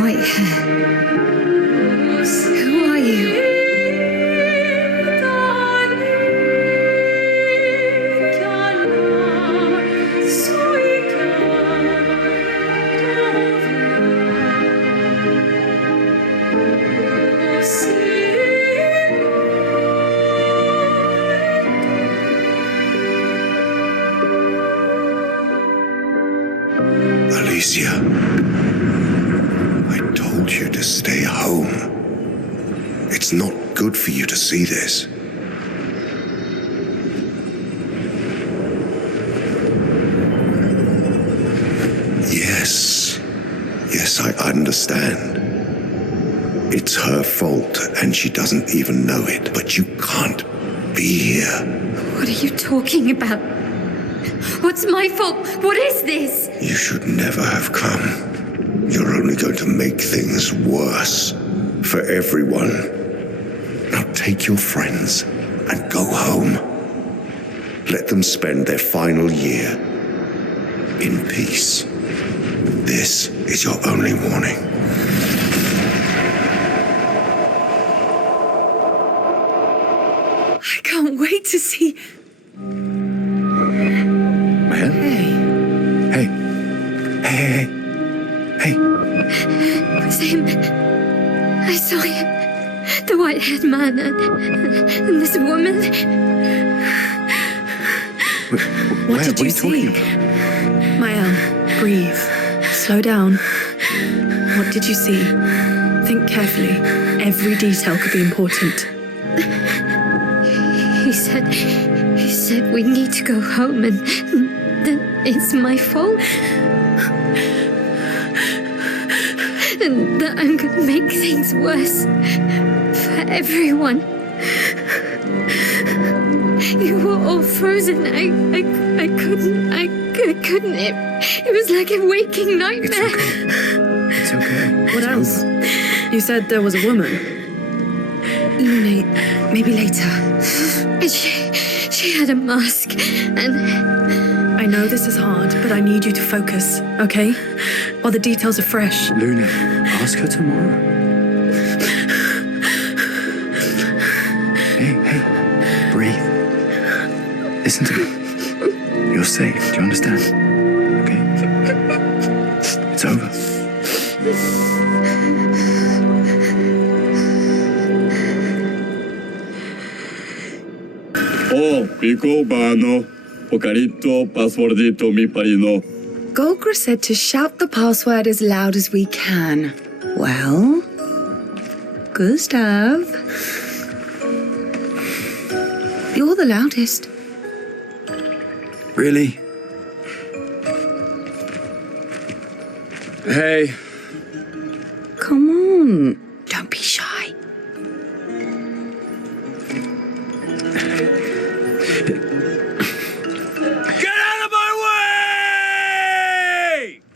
White hair. Who are you? Alicia, I told you to stay home. It's not good for you to see this. Yes, I understand. It's her fault, and she doesn't even know it. But you can't be here. What are you talking about? What's my fault? What is this? You should never have come. You're only going to make things worse for everyone. Now take your friends and go home. Let them spend their final year in peace. This is your only warning. I can't wait to see. Belle? Hey. It was him. I saw him. The white-haired man and this woman. What did you see? Mael, breathe. Slow down. What did you see? Think carefully. Every detail could be important. He said we need to go home and that it's my fault. And that I'm going to make things worse for everyone. You were all frozen. I couldn't. It was like a waking nightmare. It's okay. What else? You said there was a woman. Lunate, maybe later. She had a mask and... I know this is hard, but I need you to focus, okay? While the details are fresh. Luna, ask her tomorrow. Hey, breathe. Listen to me. You're safe, do you understand? Okay? It's over. Oh, Picobano, Pocarito, Passwordito, mi parino. Golgra said to shout the password as loud as we can. Well, Gustav, you're the loudest. Really? Hey. Come on, don't be shy.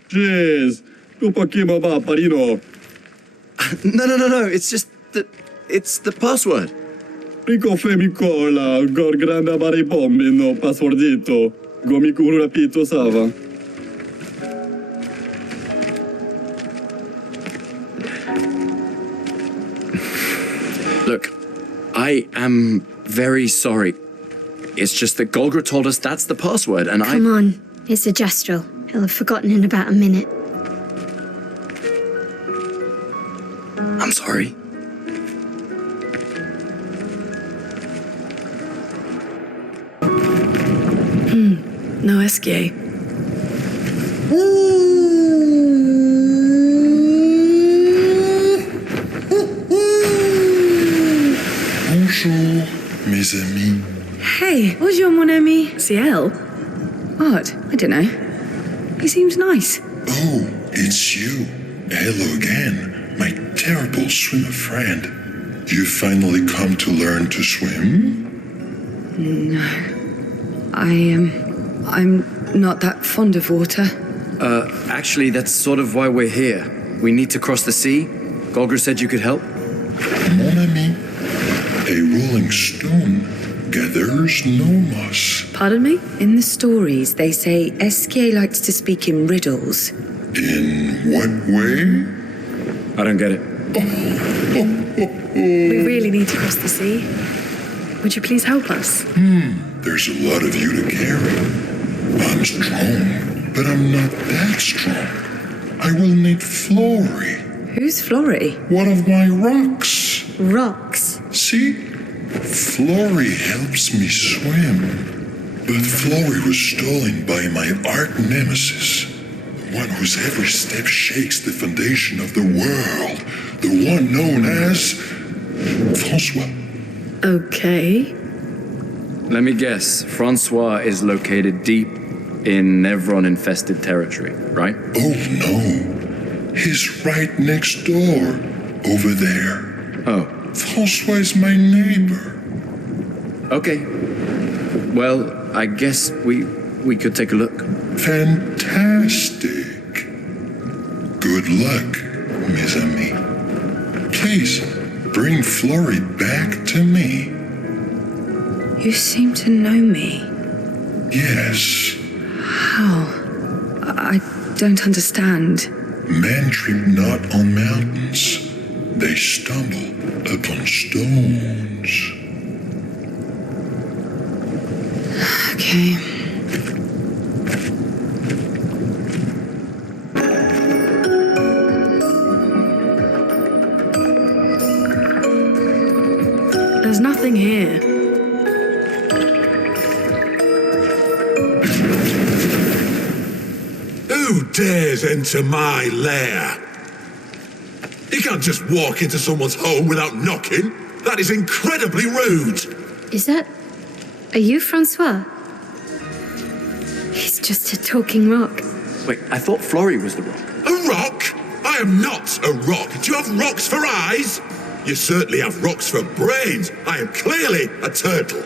Jeez, Upakima ba parino. No. It's just that it's the password. Pico femicola, gorgranda baribombino, passwordito. Gomiku rapito sava. Look, I am very sorry. It's just that Golgra told us that's the password, and Come on, it's a Gestrel. He'll have forgotten in about a minute. I'm sorry. No Esquier. Bonjour, mes amis. Hey, bonjour mon ami. Ciel? What? I don't know. He seems nice. Oh, it's you. Hello again, my terrible swimmer friend. You finally come to learn to swim? No. I'm not that fond of water. Actually, that's sort of why we're here. We need to cross the sea. Golgra said you could help. Mon ami, a rolling stone gathers no moss. Pardon me? In the stories, they say Esquier likes to speak in riddles. In what way? I don't get it. We really need to cross the sea. Would you please help us? There's a lot of you to carry. I'm strong, but I'm not that strong. I will need Flory. Who's Flory? One of my rocks. Rocks? See? Flory helps me swim. But Flory was stolen by my arch nemesis. One whose every step shakes the foundation of the world. The one known as Francois. Okay. Let me guess. Francois is located deep in Nevron-infested territory, right? Oh no. He's right next door. Over there. Oh. Francois is my neighbor. Okay. Well, I guess we could take a look. Fantastic. Good luck, mes amis. Please, bring Flory back to me. You seem to know me. Yes. How? I don't understand. Men trip not on mountains. They stumble upon stones. Okay. There's nothing here. Who dares enter my lair? You can't just walk into someone's home without knocking. That is incredibly rude. Is that... Are you Francois? He's just a talking rock. Wait, I thought Flory was the rock. A rock? I am not a rock. Do you have rocks for eyes? You certainly have rocks for brains. I am clearly a turtle.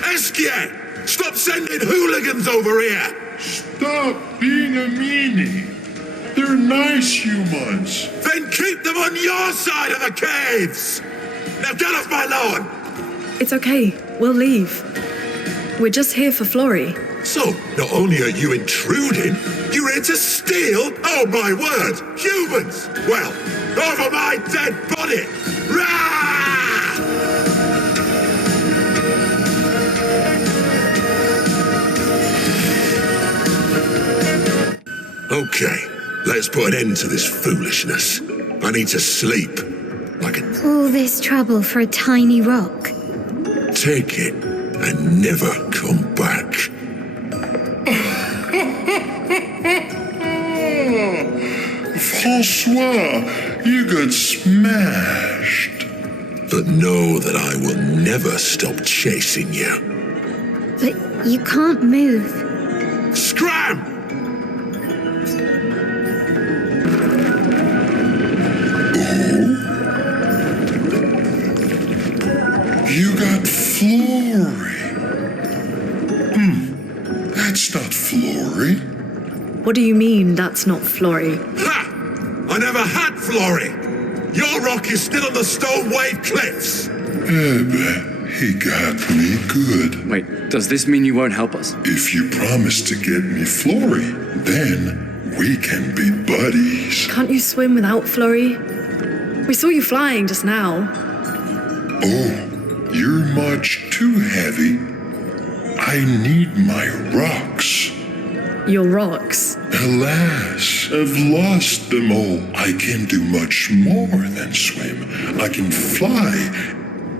Esquier! Stop sending hooligans over here! Stop being a meanie. They're nice humans. Then keep them on your side of the caves! Now get off my lawn! It's okay. We'll leave. We're just here for Flory. So, not only are you intruding, you're here to steal? Oh my word! Humans! Well, over my dead body! Rah! Okay, let's put an end to this foolishness. I need to sleep. Like a... All this trouble for a tiny rock. Take it and never come back. Francois, you got smashed. But know that I will never stop chasing you. But you can't move. Scram! You got Flory. That's not Flory. What do you mean that's not Flory? Ha! I never had Flory. Your rock is still on the Stone Wave Cliffs. He got me good. Wait, does this mean you won't help us? If you promise to get me Flory, then we can be buddies. Can't you swim without Flory? We saw you flying just now. Oh, you're much too heavy. I need my rocks. Your rocks? Alas, I've lost them all. I can do much more than swim. I can fly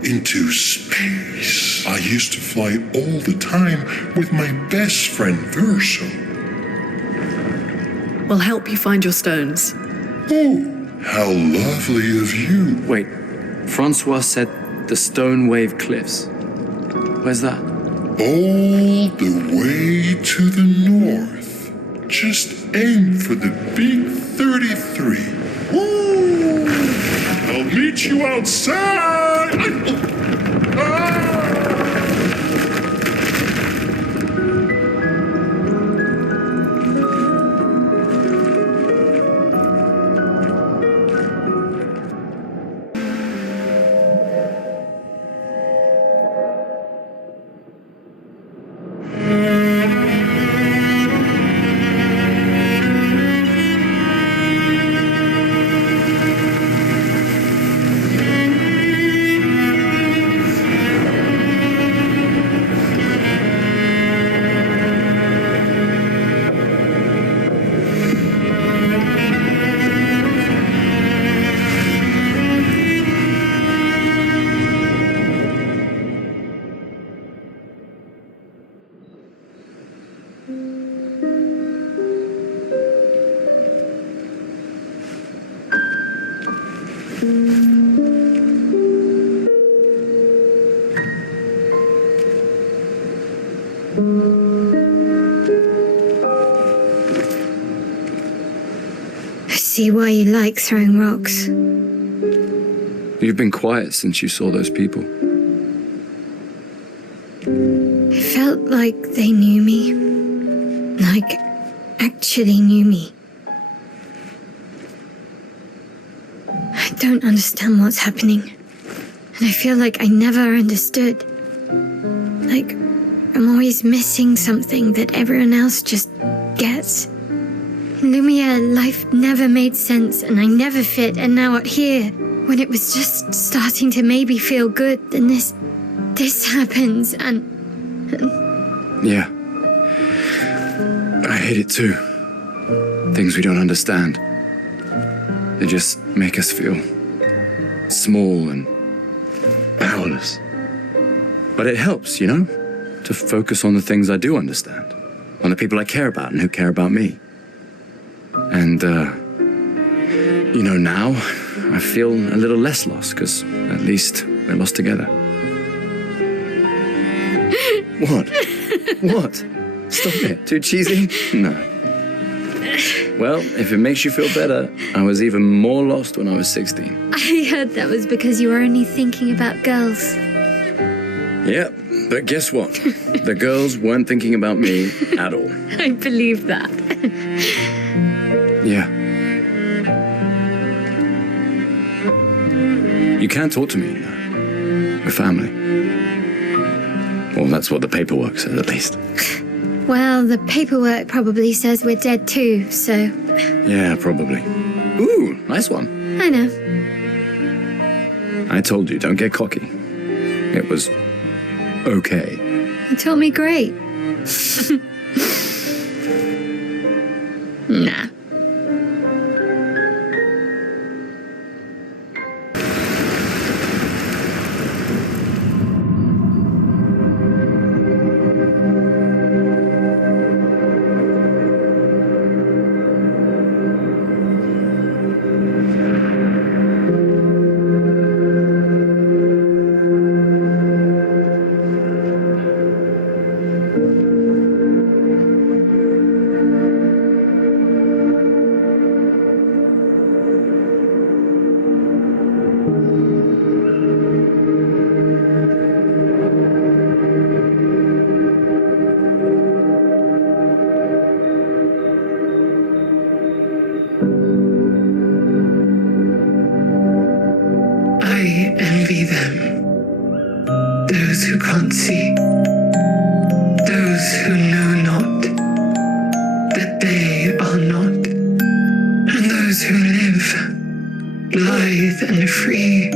into space. I used to fly all the time with my best friend Verso. We'll help you find your stones. Oh, how lovely of you. Wait, Francois said the Stone Wave Cliffs. Where's that? All the way to the north. Just aim for the big 33. Woo! I'll meet you outside! I see why you like throwing rocks. You've been quiet since you saw those people. It felt like they knew me. Like, actually knew me. I don't understand what's happening. And I feel like I never understood. Like, I'm always missing something that everyone else just gets. In Lumiere, life never made sense and I never fit, and now out here, when it was just starting to maybe feel good, then this happens and Yeah. I hate it too. Things we don't understand. They just make us feel small and powerless. But it helps, you know, to focus on the things I do understand, on the people I care about and who care about me. And, you know, now I feel a little less lost, because at least we're lost together. What? What? Stop it. Too cheesy? No. Well, if it makes you feel better, I was even more lost when I was 16. I heard that was because you were only thinking about girls. Yep, but guess what? The girls weren't thinking about me at all. I believe that. Yeah. You can't talk to me. We're family. Well, that's what the paperwork says, at least. Well, the paperwork probably says we're dead too, so... Yeah, probably. Ooh, nice one. I know. I told you, don't get cocky. It was okay. You taught me great. Nah. I envy them. Those who can't see. Those who know not that they are not. And those who live, lithe and free,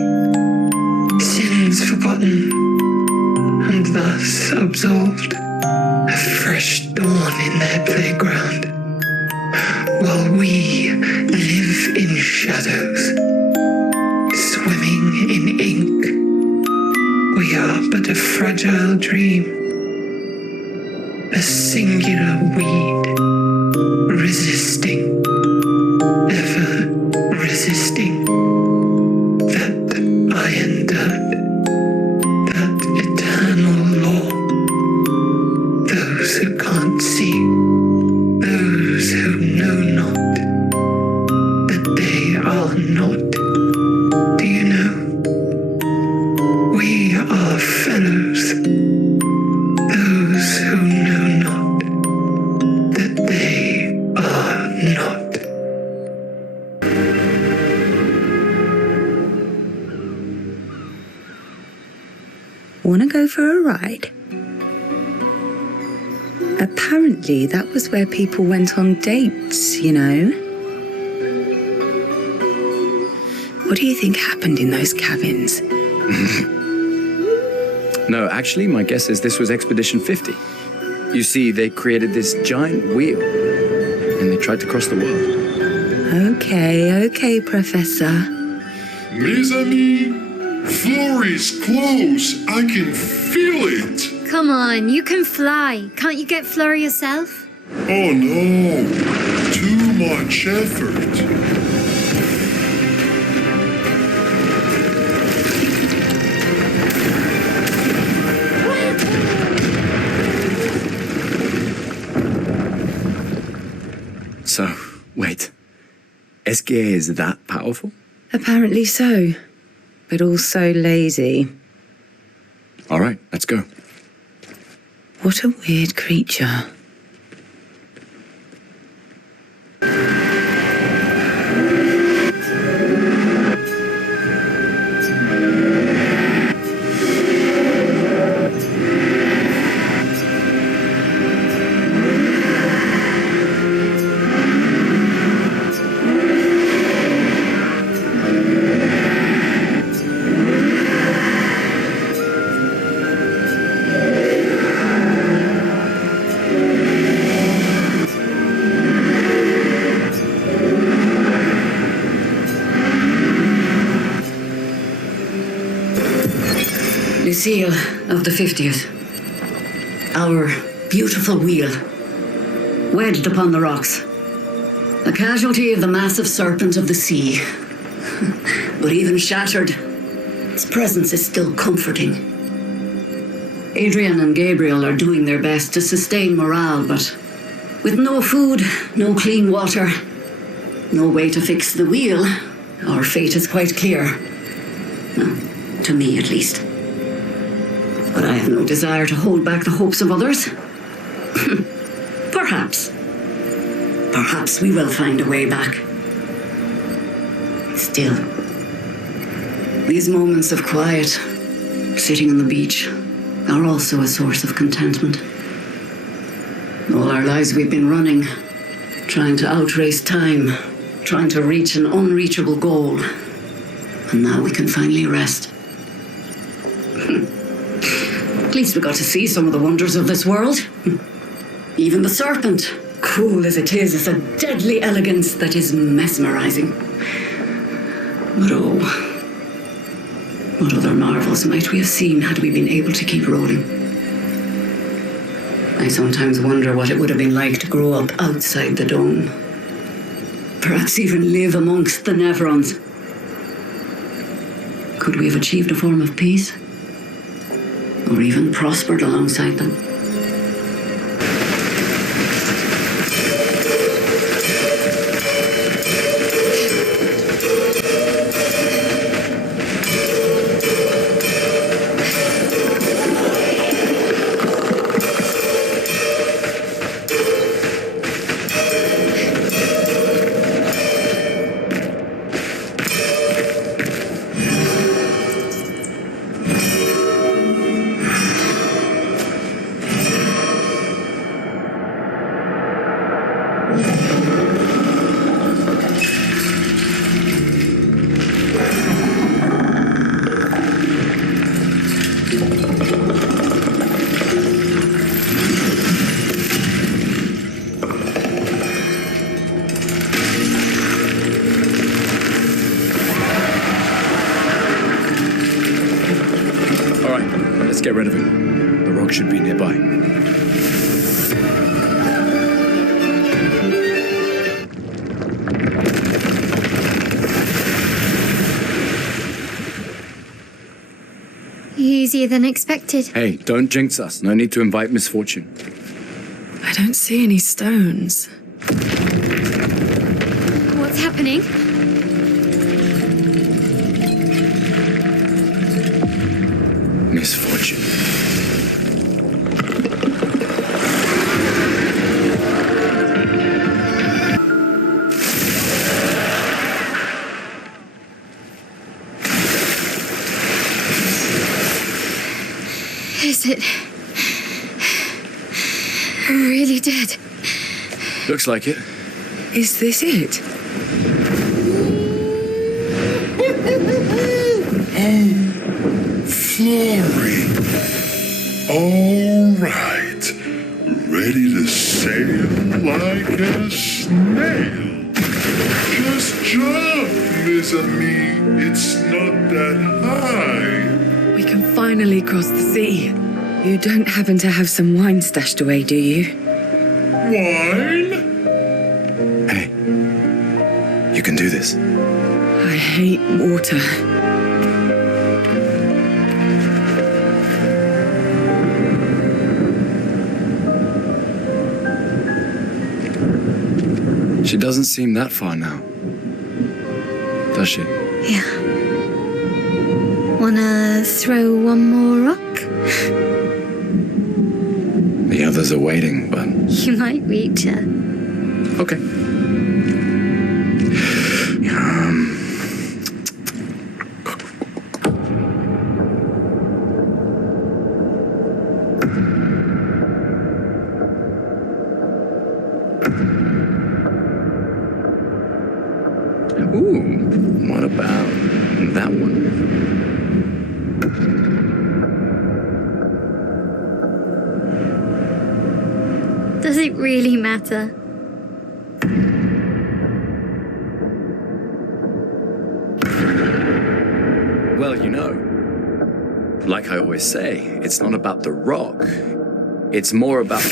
sins forgotten, and thus absolved, a fresh dawn in their playground, while we live in shadows, swimming in ink, are but a fragile dream, a singular weed, resisting, ever resisting, that iron dirt, that eternal law. Those who can't see, those who know not, that they are not. Do you know? We are fellows, those who know not, that they are not. Wanna go for a ride? Apparently, that was where people went on dates, you know. What do you think happened in those cabins? No, actually, my guess is this was Expedition 50. You see, they created this giant wheel, and they tried to cross the world. Okay, Professor. Mes amis, Florey's close. I can feel it. Come on, you can fly. Can't you get Flurry yourself? Oh no, too much effort. So, wait. Esquier is that powerful? Apparently so, but also lazy. All right, let's go. What a weird creature. Lucille of the 50th. Our beautiful wheel. Wedged upon the rocks. A casualty of the massive serpent of the sea. But even shattered, its presence is still comforting. Adrian and Gabriel are doing their best to sustain morale, but with no food, no clean water, no way to fix the wheel, our fate is quite clear. Well, to me at least. But I have no desire to hold back the hopes of others. Perhaps we will find a way back. Still, these moments of quiet, sitting on the beach, are also a source of contentment. All our lives we've been running, trying to outrace time, trying to reach an unreachable goal. And now we can finally rest. At least we got to see some of the wonders of this world. Even the serpent, cool as it is a deadly elegance that is mesmerizing. But oh, what other marvels might we have seen had we been able to keep rolling? I sometimes wonder what it would have been like to grow up outside the dome. Perhaps even live amongst the Nevrons. Could we have achieved a form of peace? Or even prospered alongside them? let's get rid of him. The rock should be nearby. Easier than expected. Hey, don't jinx us. No need to invite misfortune. I don't see any stones. What's happening? Misfortune. Is it really dead? Looks like it. Is this it? Flurry. All right. Ready to sail like a snail. Just jump, mes amis. It's not that high. We can finally cross the sea. You don't happen to have some wine stashed away, do you? Wine? Hey, you can do this. I hate water. She doesn't seem that far now. Does she? Yeah. Wanna throw one more rock? The others are waiting, but... You might reach her. Okay. Ooh, what about that one? Does it really matter? Well, you know, like I always say, it's not about the rock. It's more about...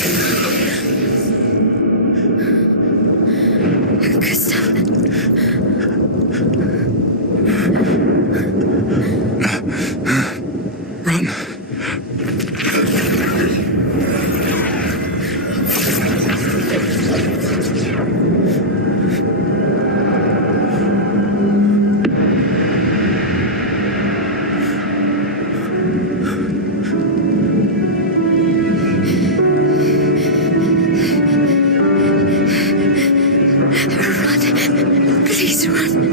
Run. Please run.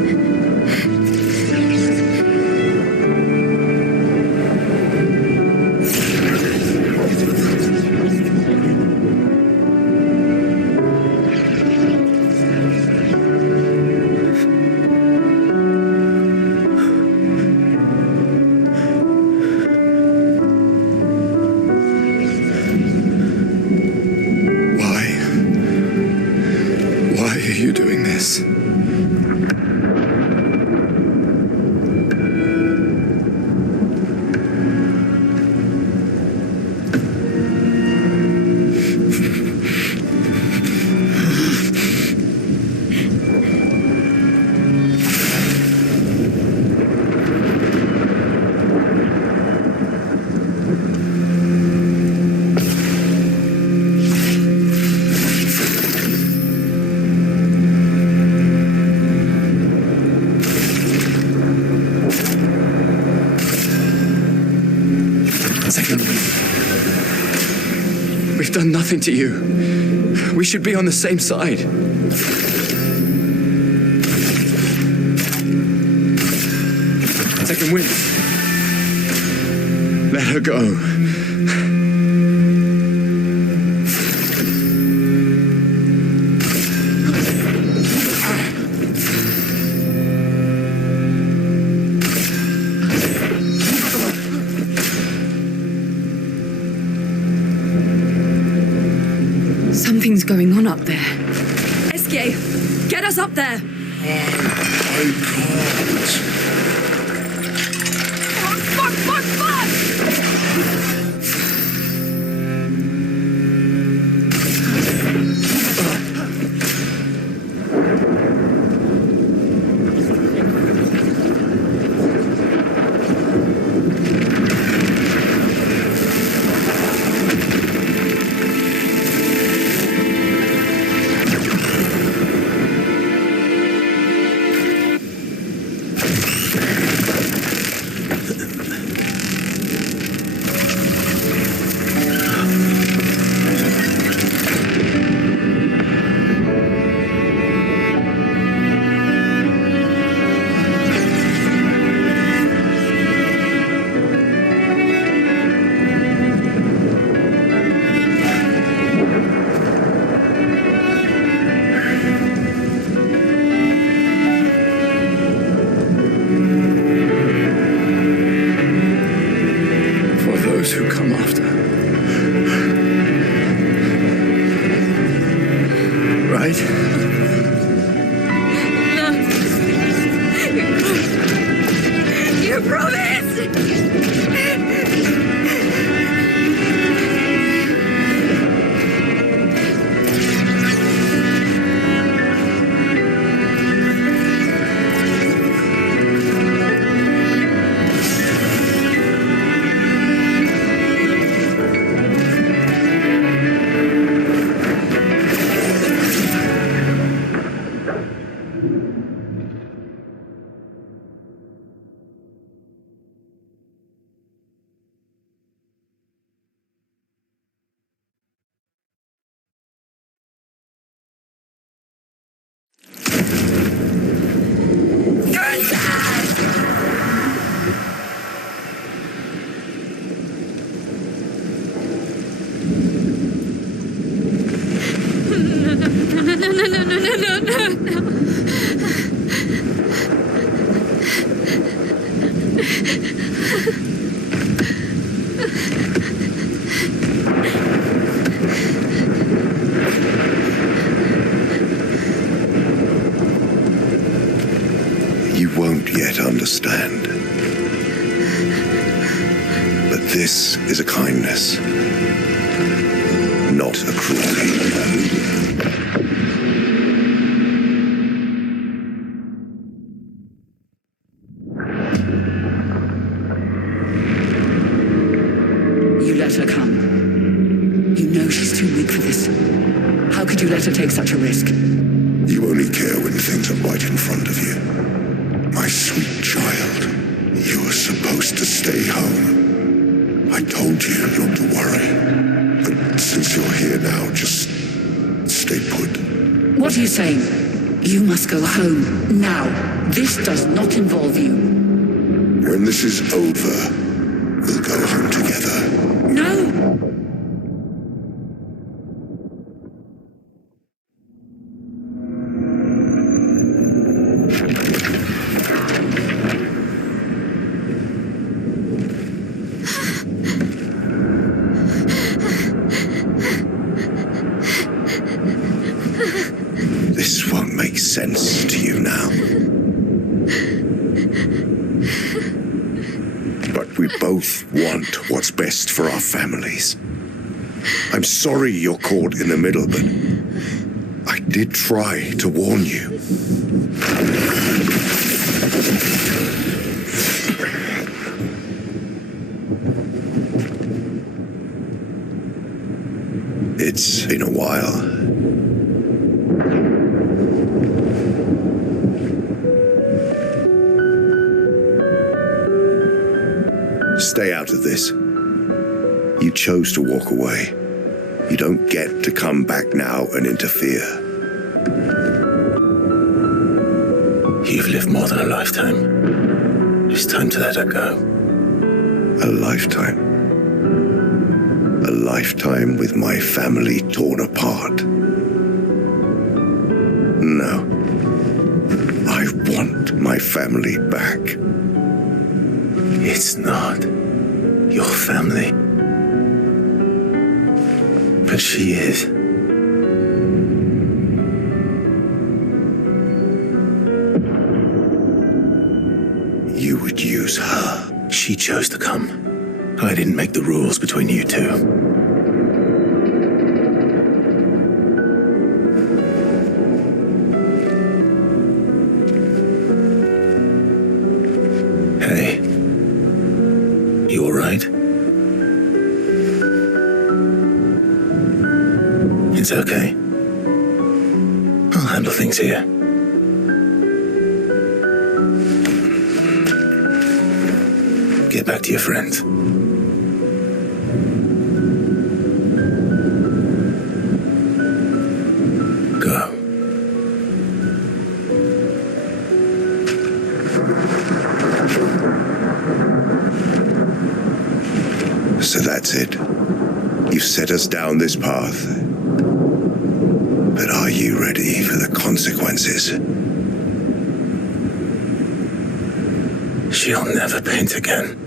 Why are you doing this? We've done nothing to you. We should be on the same side. Second wind. Let her go. Something's going on up there. Esquier, get us up there. I can't. Fuck! who come after. Right? No. You promised! You won't yet understand. But this is a kindness, not a cruelty. You let her come. You know she's too weak for this. How could you let her take such a risk? You only care when things are right in front of you. My sweet child, you are supposed to stay home. I told you not to worry. But since you're here now, just stay put. What are you saying? You must go home now. This does not involve you. When this is over, we'll go home together. No! This won't make sense to you now. But we both want what's best for our families. I'm sorry you're caught in the middle, but I did try to warn you. It's been a while. Stay out of this. You chose to walk away. You don't get to come back now and interfere. You've lived more than a lifetime. It's time to let her go. A lifetime. A lifetime with my family torn apart. No. I want my family back. It's not your family. But she is. You would use her. She chose to come. I didn't make the rules between you two. Hey. You all right? It's okay. I'll handle things here. Get back to your friends. Go. So that's it. You've set us down this path. But are you ready for the consequences? She'll never paint again.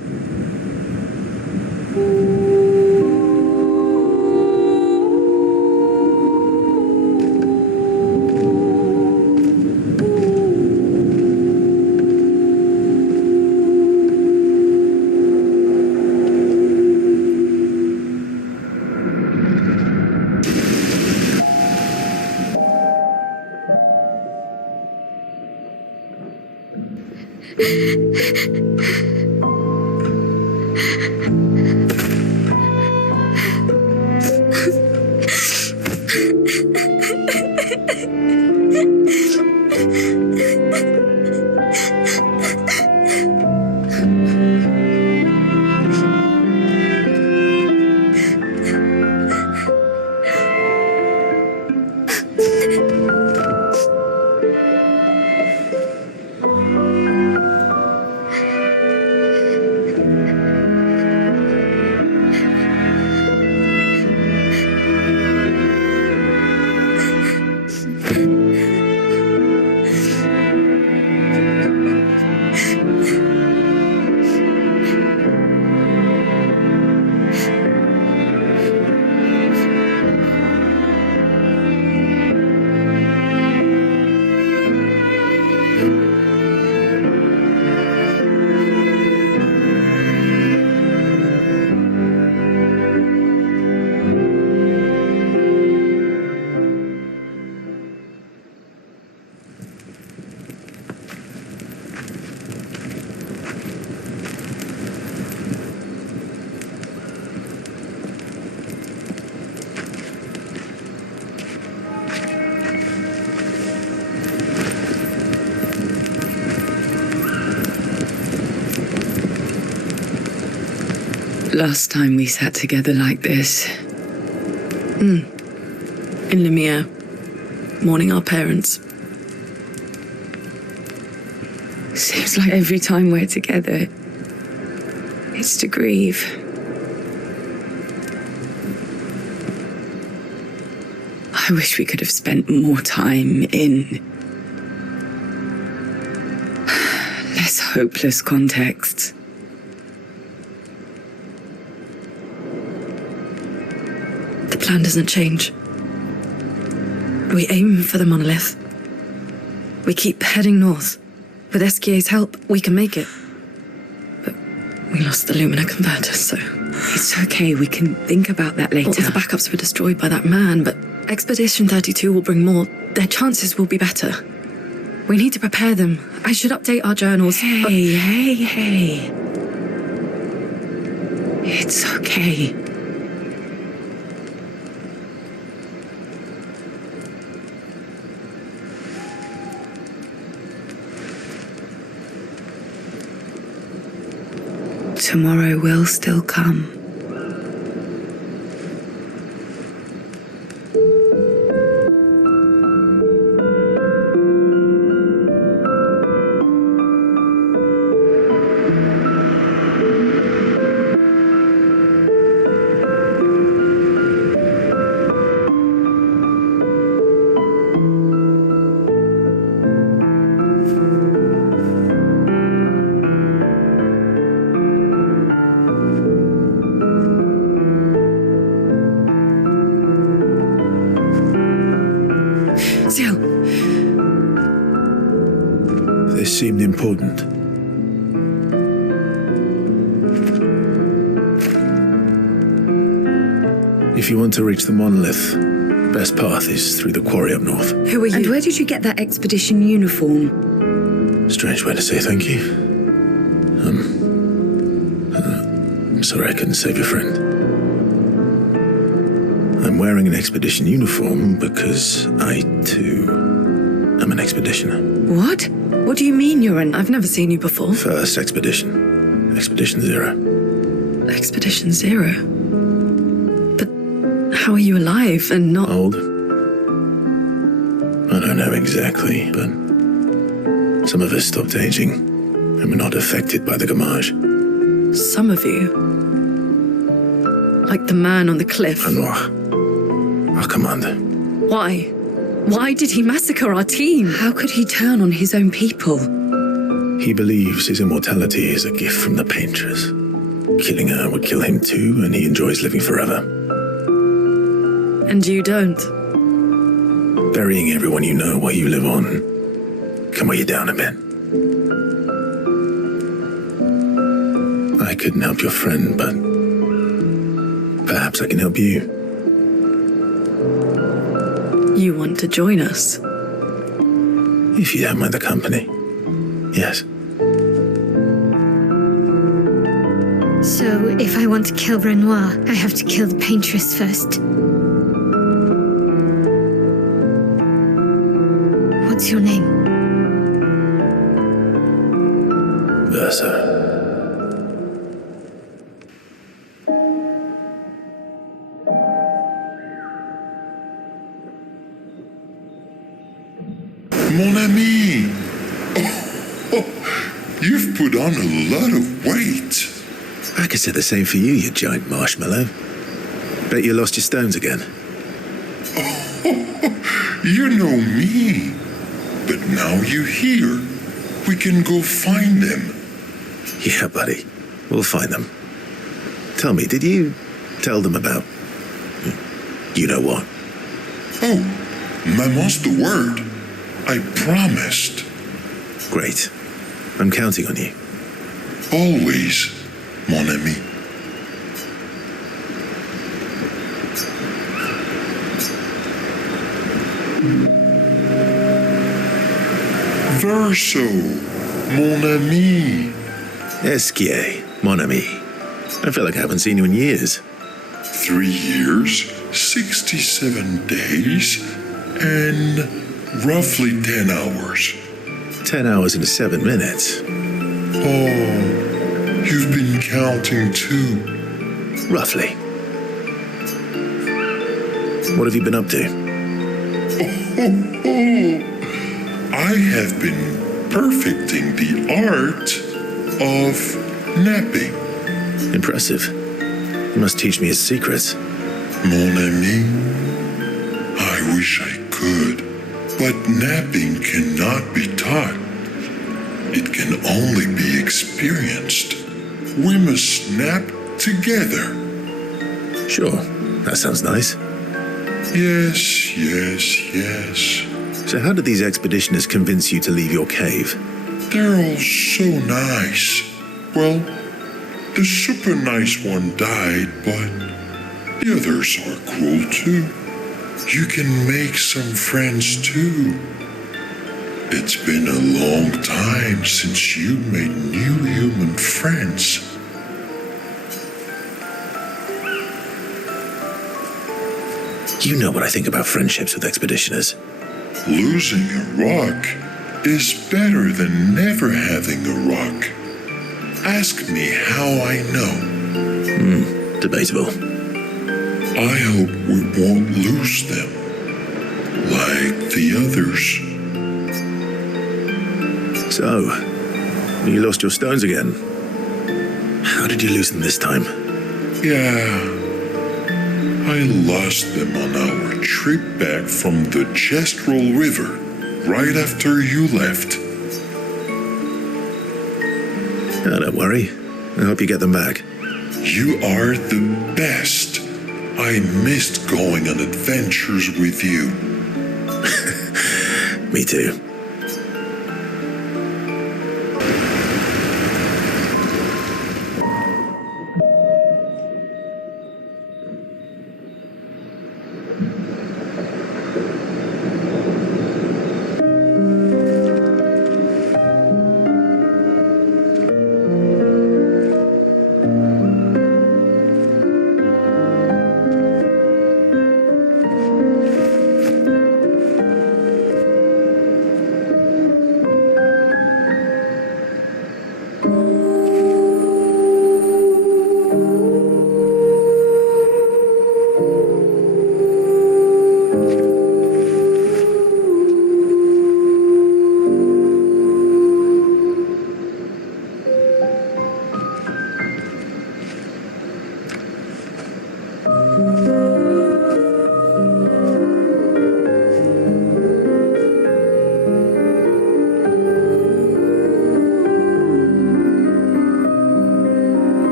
last time we sat together like this. In Lemire, mourning our parents. Seems like every time we're together, it's to grieve. I wish we could have spent more time in less hopeless contexts. The plan doesn't change. We aim for the monolith. We keep heading north. With Esquier's help, we can make it. But we lost the Lumina converter, so... It's okay, we can think about that later. All the backups were destroyed by that man, but Expedition 32 will bring more. Their chances will be better. We need to prepare them. I should update our journals. Hey. It's okay. Tomorrow will still come. This seemed important. If you want to reach the monolith, best path is through the quarry up north. Who are you? And where did you get that expedition uniform? Strange way to say thank you. I'm sorry I couldn't save your friend. I'm wearing an expedition uniform because I, too, am an expeditioner. What? What do you mean you're an... I've never seen you before. First expedition. Expedition 0. Expedition 0? But how are you alive and not... Old? I don't know exactly, but some of us stopped aging and were not affected by the Gamage. Some of you? Like the man on the cliff? Anwar, our commander. Why? Why did he massacre our team? How could he turn on his own people? He believes his immortality is a gift from the Paintress. Killing her would kill him too, and he enjoys living forever. And you don't? Burying everyone you know while you live on can weigh you down a bit. I couldn't help your friend, but perhaps I can help you. You want to join us? If you don't mind the company, yes. So, if I want to kill Renoir, I have to kill the Paintress first. What's your name? Versa. Mon ami! Oh, you've put on a lot of weight. I could say the same for you, you giant marshmallow. Bet you lost your stones again. Oh, you know me. But now you're here. We can go find them. Yeah, buddy. We'll find them. Tell me, did you tell them about... you know what? Oh, maman's the word. I promised. Great. I'm counting on you. Always, mon ami. Verso, mon ami. Esquier, mon ami. I feel like I haven't seen you in years. 3 years, 67 days, and roughly 10 hours. 10 hours and 7 minutes. Oh, you've been counting too. Roughly. What have you been up to? I have been perfecting the art of napping. Impressive. You must teach me his secrets. Mon ami, I wish I could, but napping cannot be taught. It can only be experienced. We must nap together. Sure, that sounds nice. Yes. So how did these expeditioners convince you to leave your cave? They're all so nice. Well, the super nice one died, but the others are cool too. You can make some friends too. It's been a long time since you made new human friends. You know what I think about friendships with expeditioners. Losing a rock is better than never having a rock. Ask me how I know. Debatable. I hope we won't lose them, like the others. So, you lost your stones again. How did you lose them this time? Yeah, I lost them on our trip back from the Gestrel River, right after you left. Oh, don't worry. I hope you get them back. You are the best. I missed going on adventures with you. Me too.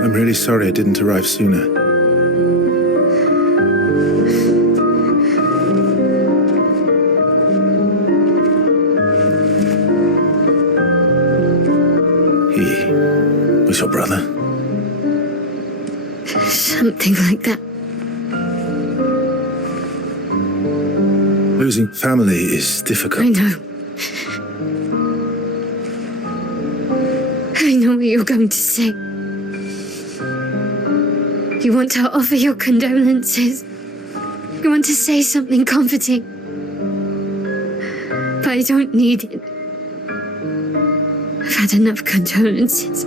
I'm really sorry I didn't arrive sooner. He was your brother? Something like that. Losing family is difficult. I know. I know what you're going to say. You want to offer your condolences. You want to say something comforting. But I don't need it. I've had enough condolences.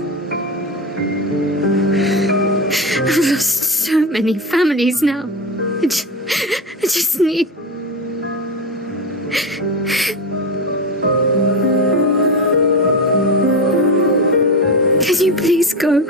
I've lost so many families now. I just need... Can you please go?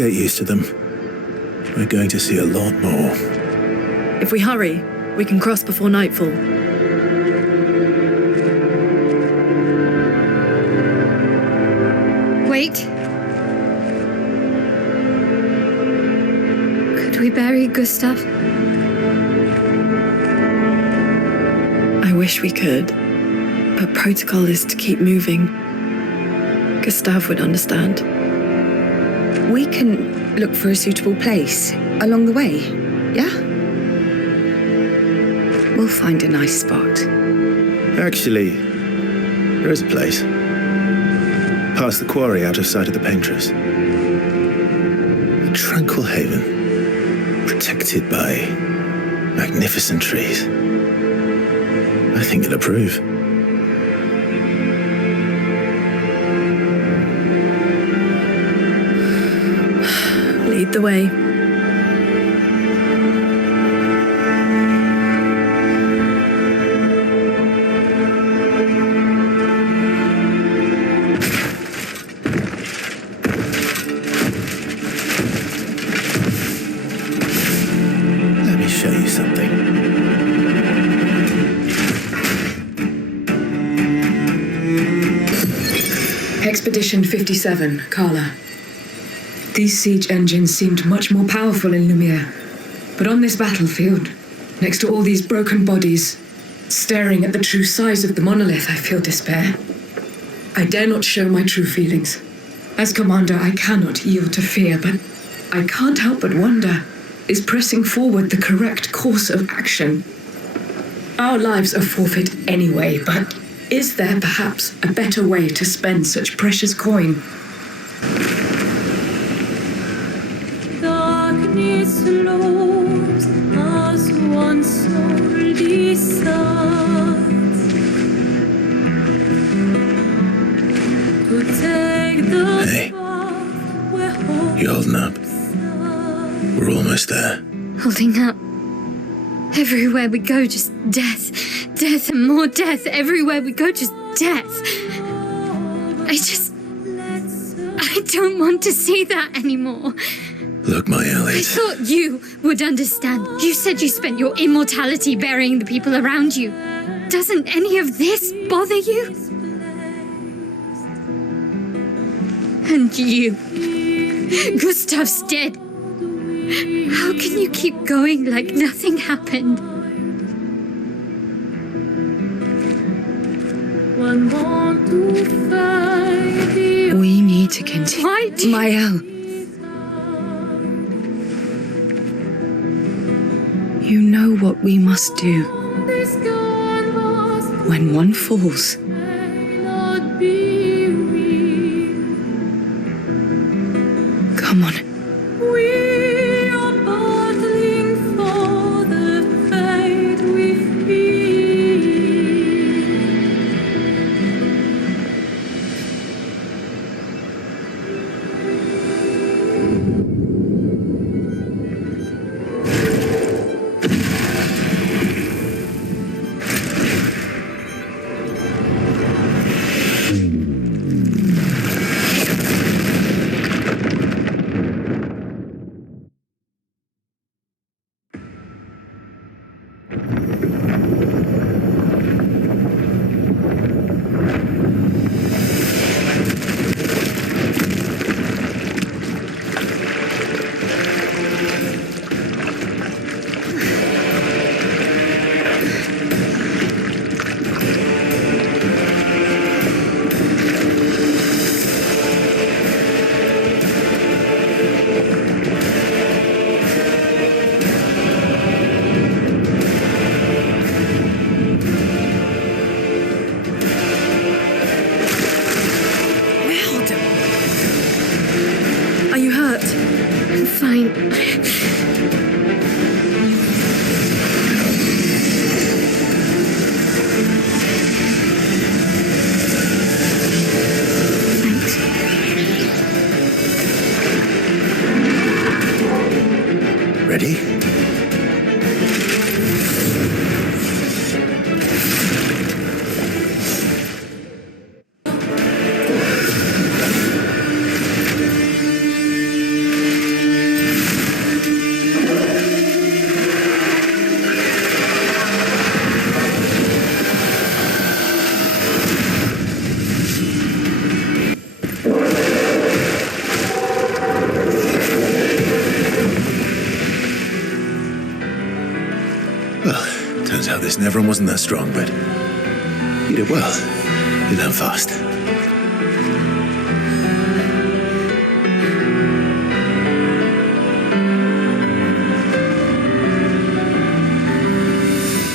get used to them. We're going to see a lot more. If we hurry, we can cross before nightfall. Wait. Could we bury Gustav? I wish we could, but protocol is to keep moving. Gustav would understand. We can look for a suitable place along the way, yeah? We'll find a nice spot. Actually, there is a place. Past the quarry, out of sight of the Paintress. A tranquil haven, protected by magnificent trees. I think you'll approve. Lead the way. Let me show you something. Expedition 57, Carla. These siege engines seemed much more powerful in Lumiere. But on this battlefield, next to all these broken bodies, staring at the true size of the monolith, I feel despair. I dare not show my true feelings. As commander, I cannot yield to fear, but I can't help but wonder, is pressing forward the correct course of action? Our lives are forfeit anyway, but is there perhaps a better way to spend such precious coin? Darkness looms as one soul decides to take the path where hope. You holding up? We're almost there. Holding up. Everywhere we go, just death. Death and more death. Everywhere we go, just death. I don't want to see that anymore. Look, my I allies. thought you would understand. You said you spent your immortality burying the people around you. Doesn't any of this bother you? And you. Gustav's dead. How can you keep going like nothing happened? We need to continue. Why do you... Mael. You know what we must do. When one falls, come on. We are battling for the fate we feel. Nevron wasn't that strong, but you did well. You learned fast.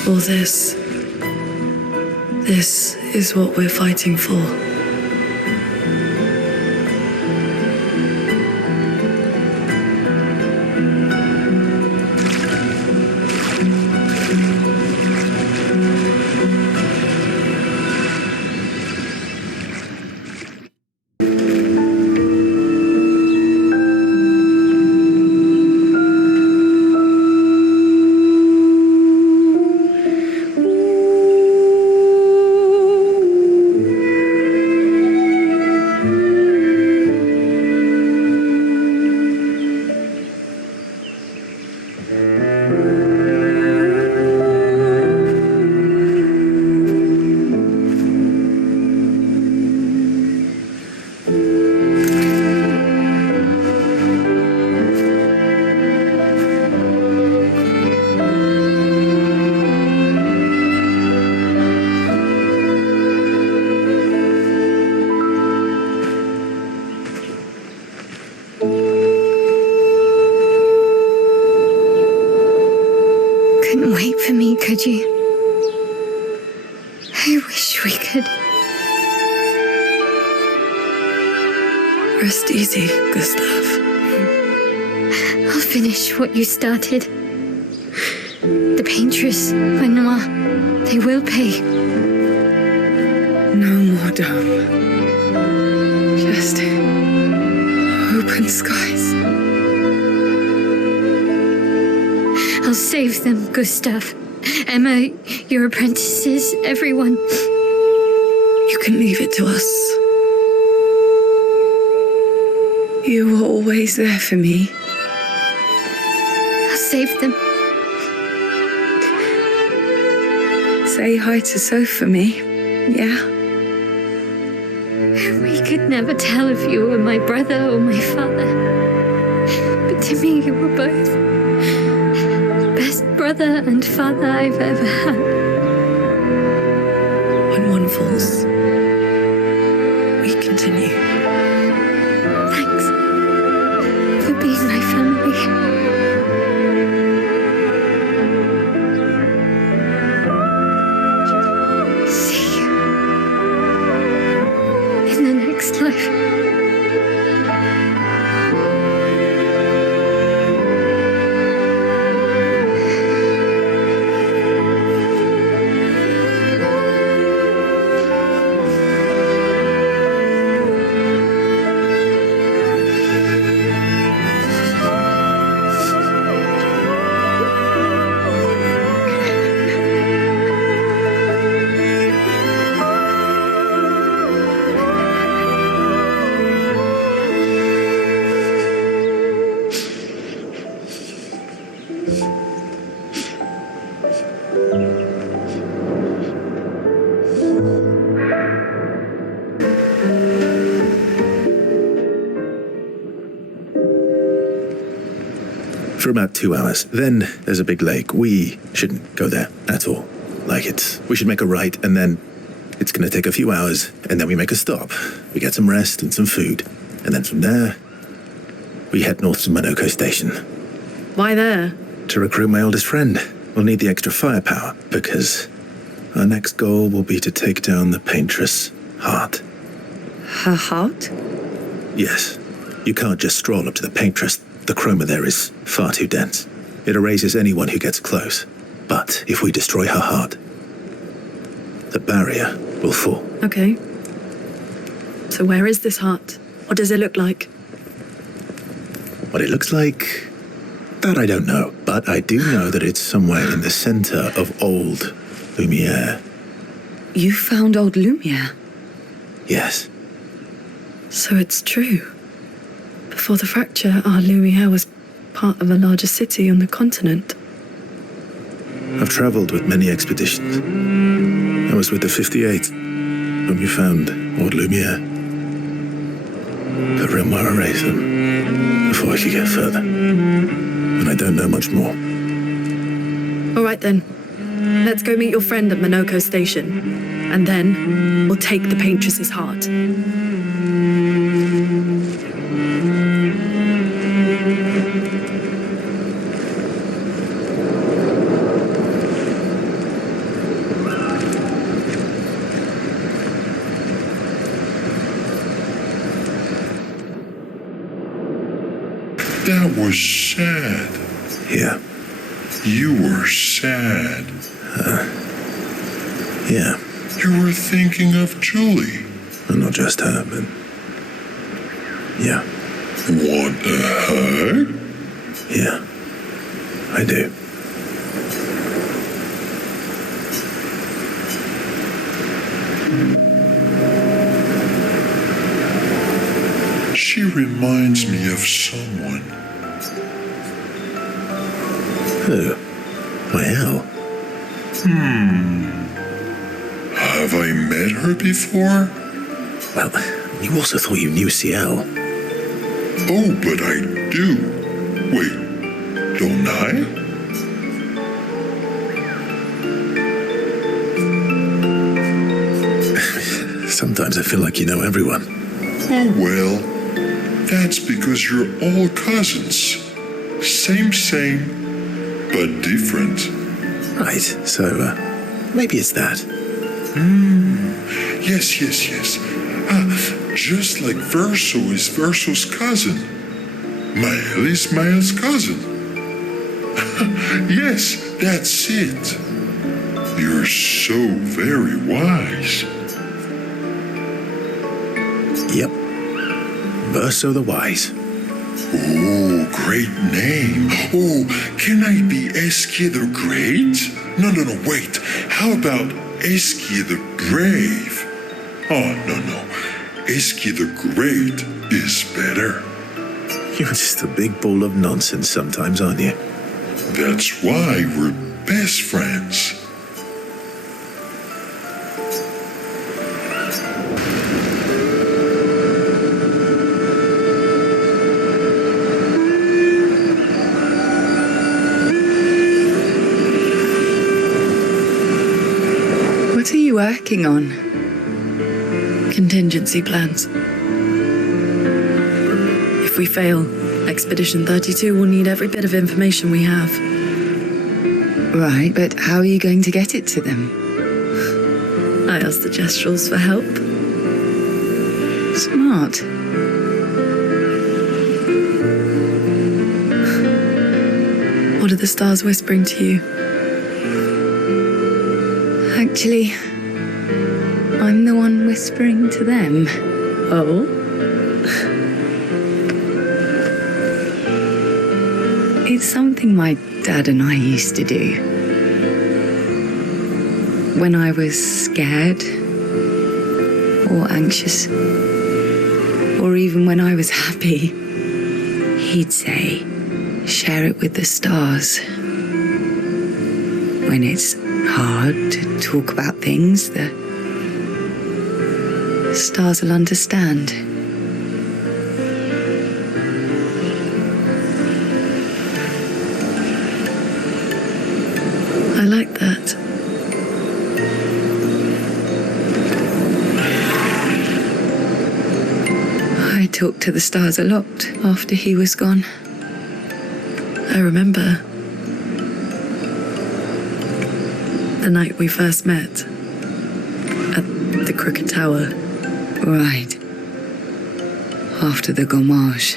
All this is what we're fighting for. Wait for me, could you? I wish we could. Rest easy, Gustav. I'll finish what you started. The Paintress, Renoir, they will pay. No more dome. Just open skies. I'll save them, Gustav. Emma, your apprentices, everyone. You can leave it to us. You were always there for me. I'll save them. Say hi to Soph for me, yeah? We could never tell if you were my brother or my father. But to me, you were both. Best brother and father I've ever had. When one falls, we continue. Thanks for being my family. See you in the next life. For about 2 hours. Then there's a big lake. We shouldn't go there at all. We should make a right, and then it's going to take a few hours, and then we make a stop. We get some rest and some food. And then from there, we head north to Monoko Station. Why there? To recruit my oldest friend. We'll need the extra firepower, because our next goal will be to take down the Paintress' heart. Her heart? Yes. You can't just stroll up to the Paintress. The chroma there is far too dense. It erases anyone who gets close. But if we destroy her heart, the barrier will fall. Okay. So where is this heart? What does it look like? What it looks like, that I don't know. But I do know that it's somewhere in the center of old Lumiere. You found old Lumiere? Yes. So it's true. Before the fracture, our Lumiere was part of a larger city on the continent. I've traveled with many expeditions. I was with the 58th when we found old Lumiere. But Renoir erased them before I could get further. And I don't know much more. All right then. Let's go meet your friend at Minoko Station. And then we'll take the Paintress's heart. That was sad. Yeah. You were sad. Yeah. You were thinking of Julie. And not just her, but... yeah. Want a hug? Yeah. I do. She reminds me of someone. Who? Well... Have I met her before? Well, you also thought you knew CL. Oh, but I do. Wait, don't I? Sometimes I feel like you know everyone. Oh, well, that's because you're all cousins. Same, but different. Right, so, maybe it's that. Yes. Just like Verso is Verso's cousin. Mael is Mael's cousin. Yes, that's it. You're so very wise. Yep. Verso the Wise. Oh, great name. Oh, can I be Eskia the Great? No, wait. How about Eskia the Brave? Oh, no. Eskia the Great is better. You're just a big ball of nonsense sometimes, aren't you? That's why we're best friends. What are you working on? Contingency plans. If we fail, Expedition 32 will need every bit of information we have. Right, but how are you going to get it to them? I asked the Gestrals for help. Smart. What are the stars whispering to you? Actually, I'm the one whispering to them. Oh? It's something my dad and I used to do. When I was scared, or anxious, or even when I was happy, he'd say, share it with the stars. When it's hard to talk about things, the stars will understand. I like that. I talked to the stars a lot after he was gone. I remember the night we first met at the Crooked Tower. Right. After the gommage.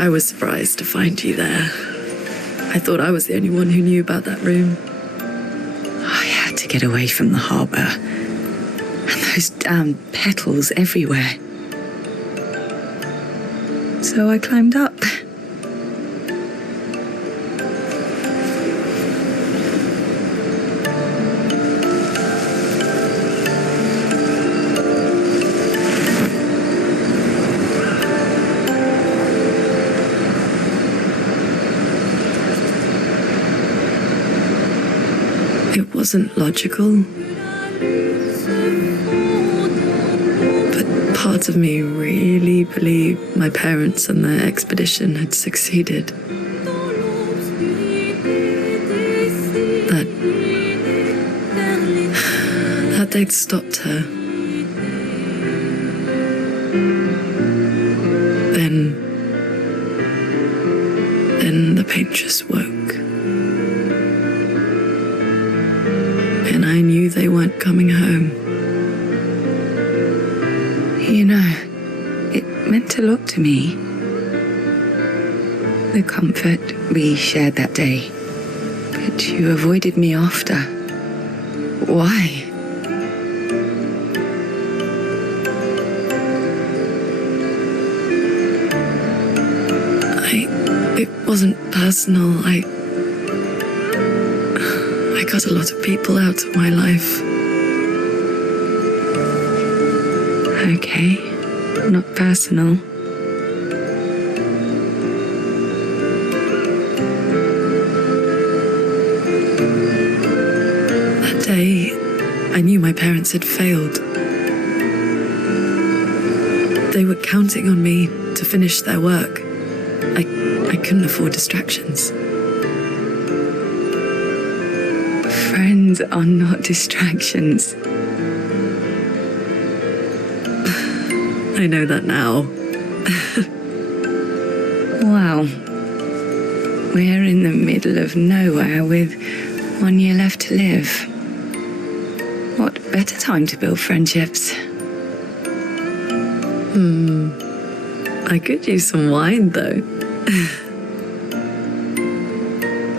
I was surprised to find you there. I thought I was the only one who knew about that room. I had to get away from the harbour. And those damn petals everywhere. So I climbed up. It wasn't logical. But parts of me really believed my parents and their expedition had succeeded. that they'd stopped her. Then the Paintress woke. And I knew they weren't coming home. You know, it meant a lot to me. The comfort we shared that day. But you avoided me after. Why? It wasn't personal. I cut a lot of people out of my life. Okay, not personal. That day, I knew my parents had failed. They were counting on me to finish their work. I couldn't afford distractions. Friends are not distractions. I know that now. Wow. We're in the middle of nowhere with 1 year left to live. What better time to build friendships? I could use some wine, though.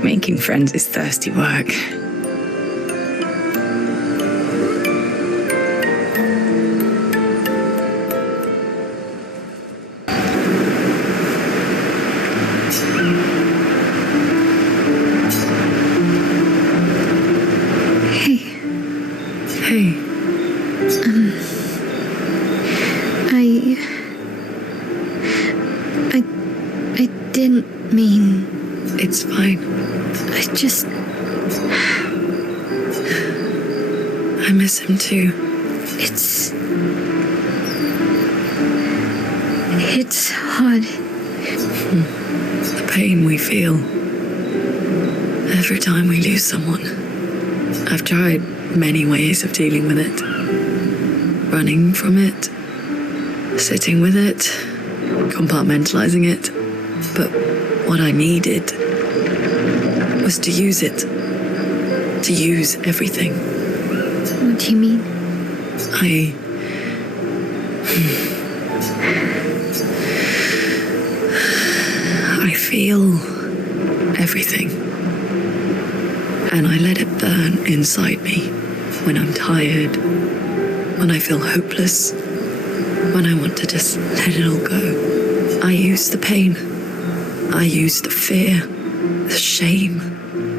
Making friends is thirsty work. Hey. I didn't mean... It's fine. I just... I miss him too. It's hard. The pain we feel every time we lose someone. I've tried many ways of dealing with it. Running from it, sitting with it, compartmentalizing it. But what I needed was to use it. To use everything. What do you mean? I feel everything. And I let it burn inside me when I'm tired, when I feel hopeless, when I want to just let it all go. I use the pain. I use the fear, the shame,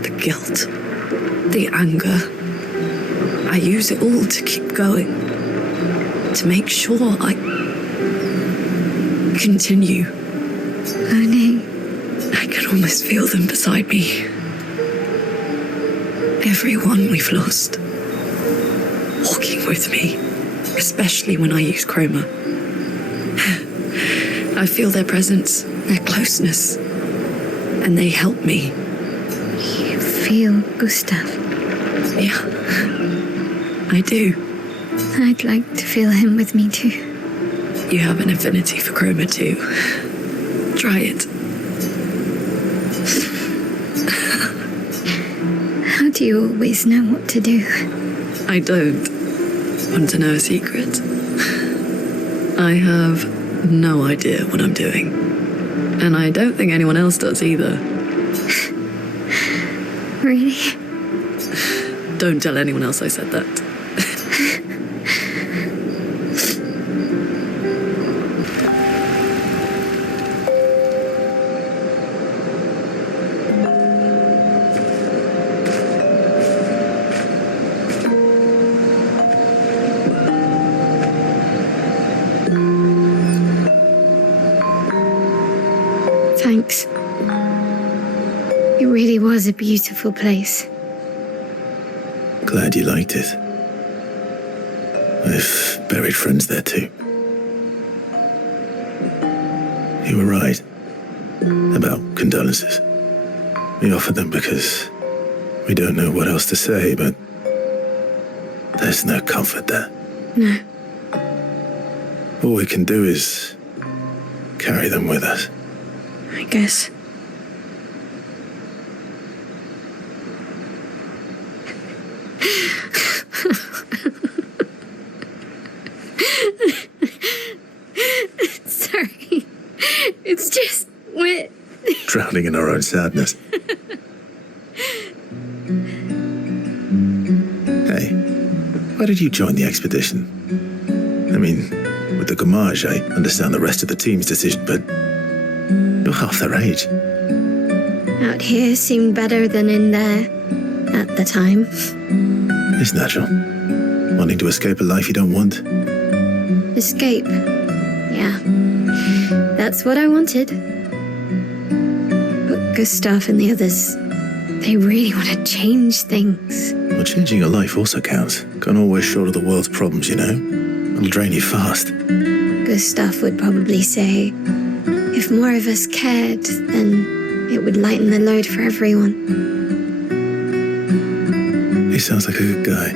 the guilt, the anger. I use it all to keep going, to make sure I continue. Honey. I can almost feel them beside me. Everyone we've lost, walking with me, especially when I use chroma. I feel their presence, their closeness, and they help me. You feel Gustav? Yeah, I do. I'd like to feel him with me too. You have an affinity for chroma too. Try it. How do you always know what to do? I don't. Want to know a secret? I have no idea what I'm doing. And I don't think anyone else does either. Really? Don't tell anyone else I said that. Thanks. It really was a beautiful place. Glad you liked it. I've buried friends there too. You were right about condolences. We offer them because we don't know what else to say, but There's no comfort there. No. All we can do is carry them with us. I guess. Sorry. It's just we're Drowning in our own sadness. Hey, why did you join the expedition? I mean, with the Gommage, I understand the rest of the team's decision, but you're half their age. out here seemed better than in there at the time. It's natural. Wanting to escape a life you don't want. Escape. Yeah. That's what I wanted. But Gustav and the others, they really want to change things. Well, changing your life also counts. Can't always shoulder the world's problems, you know? It'll drain you fast. Gustav would probably say, if more of us cared, then it would lighten the load for everyone. He sounds like a good guy.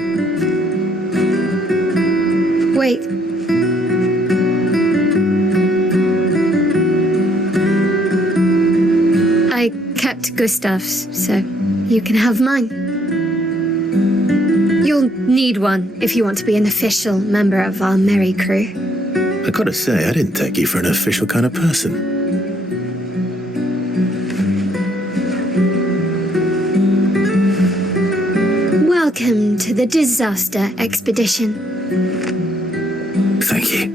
Wait. I kept Gustav's, so you can have mine. You'll need one if you want to be an official member of our merry crew. I gotta say, I didn't take you for an official kind of person. Welcome to the disaster expedition. Thank you.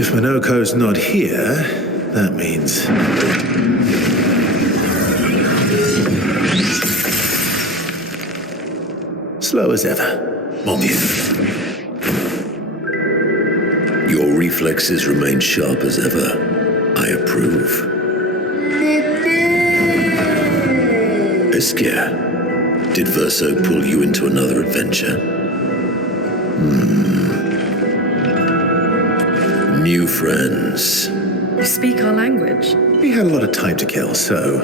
If Minoko's not here, that means... slow as ever, mon Dieu. Your reflexes remain sharp as ever. I approve. Esquire, did Verso pull you into another adventure? New friends. You speak our language? He had a lot of time to kill, so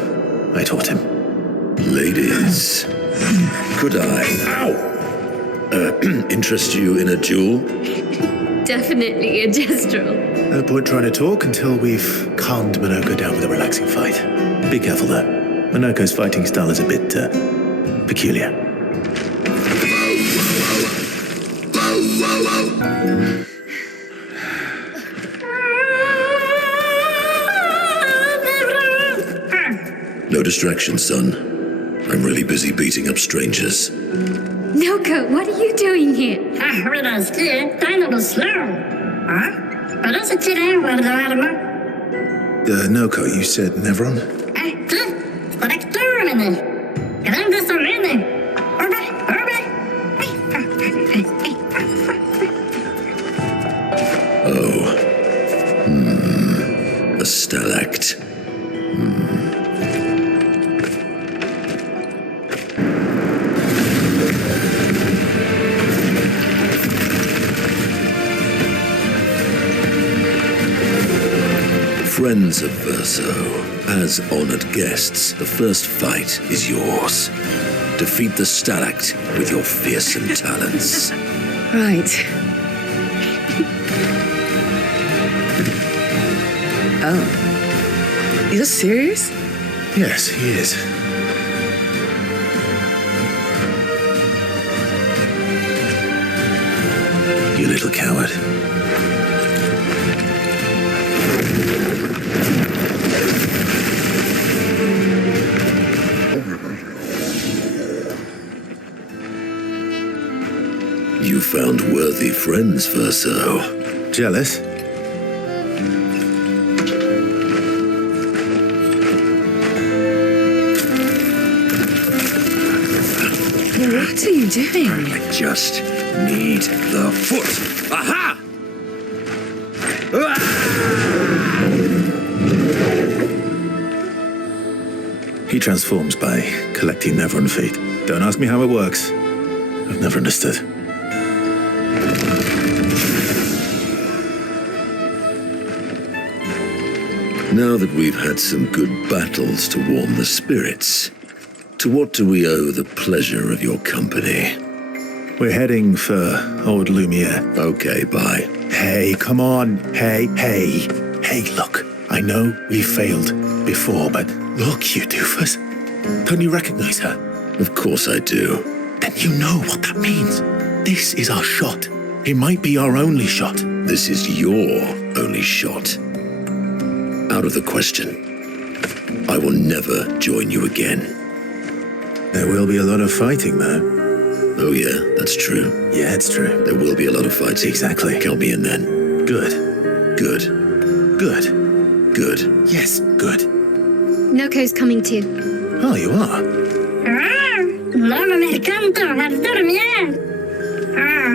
I taught him. Ladies, could I, interest you in a duel? Definitely a gestural. No point trying to talk until we've calmed Minoko down with a relaxing fight. Be careful, though. Minoko's fighting style is a bit, peculiar. No distraction, son. I'm really busy beating up strangers. Noko, what are you doing here? Noko, you said Nevron? Oh. A stalact. Friends of Verso, as honored guests, the first fight is yours. Defeat the stalact with your fearsome talents. Right. Oh. You're serious? Yes, he is. You little coward. You found worthy friends, Verso. Jealous? What are you doing? I just need the foot. Aha! He transforms by collecting Nevron feet. Don't ask me how it works. I've never understood. Now that we've had some good battles to warm the spirits, to what do we owe the pleasure of your company? We're heading for Old Lumiere. Okay, bye. Hey, come on. Hey. Hey, look. I know we failed before, but look, you doofus. Don't you recognize her? Of course I do. Then you know what that means. This is our shot. It might be our only shot. This is your only shot. Out of the question. I will never join you again. There will be a lot of fighting, though. Oh yeah, that's true. Yeah, it's true. There will be a lot of fighting. Exactly. Count me in then. Good. Good. Good. Good. Yes, good. Noko's coming too. Oh, you are? Non, mais mercanto, la dormir.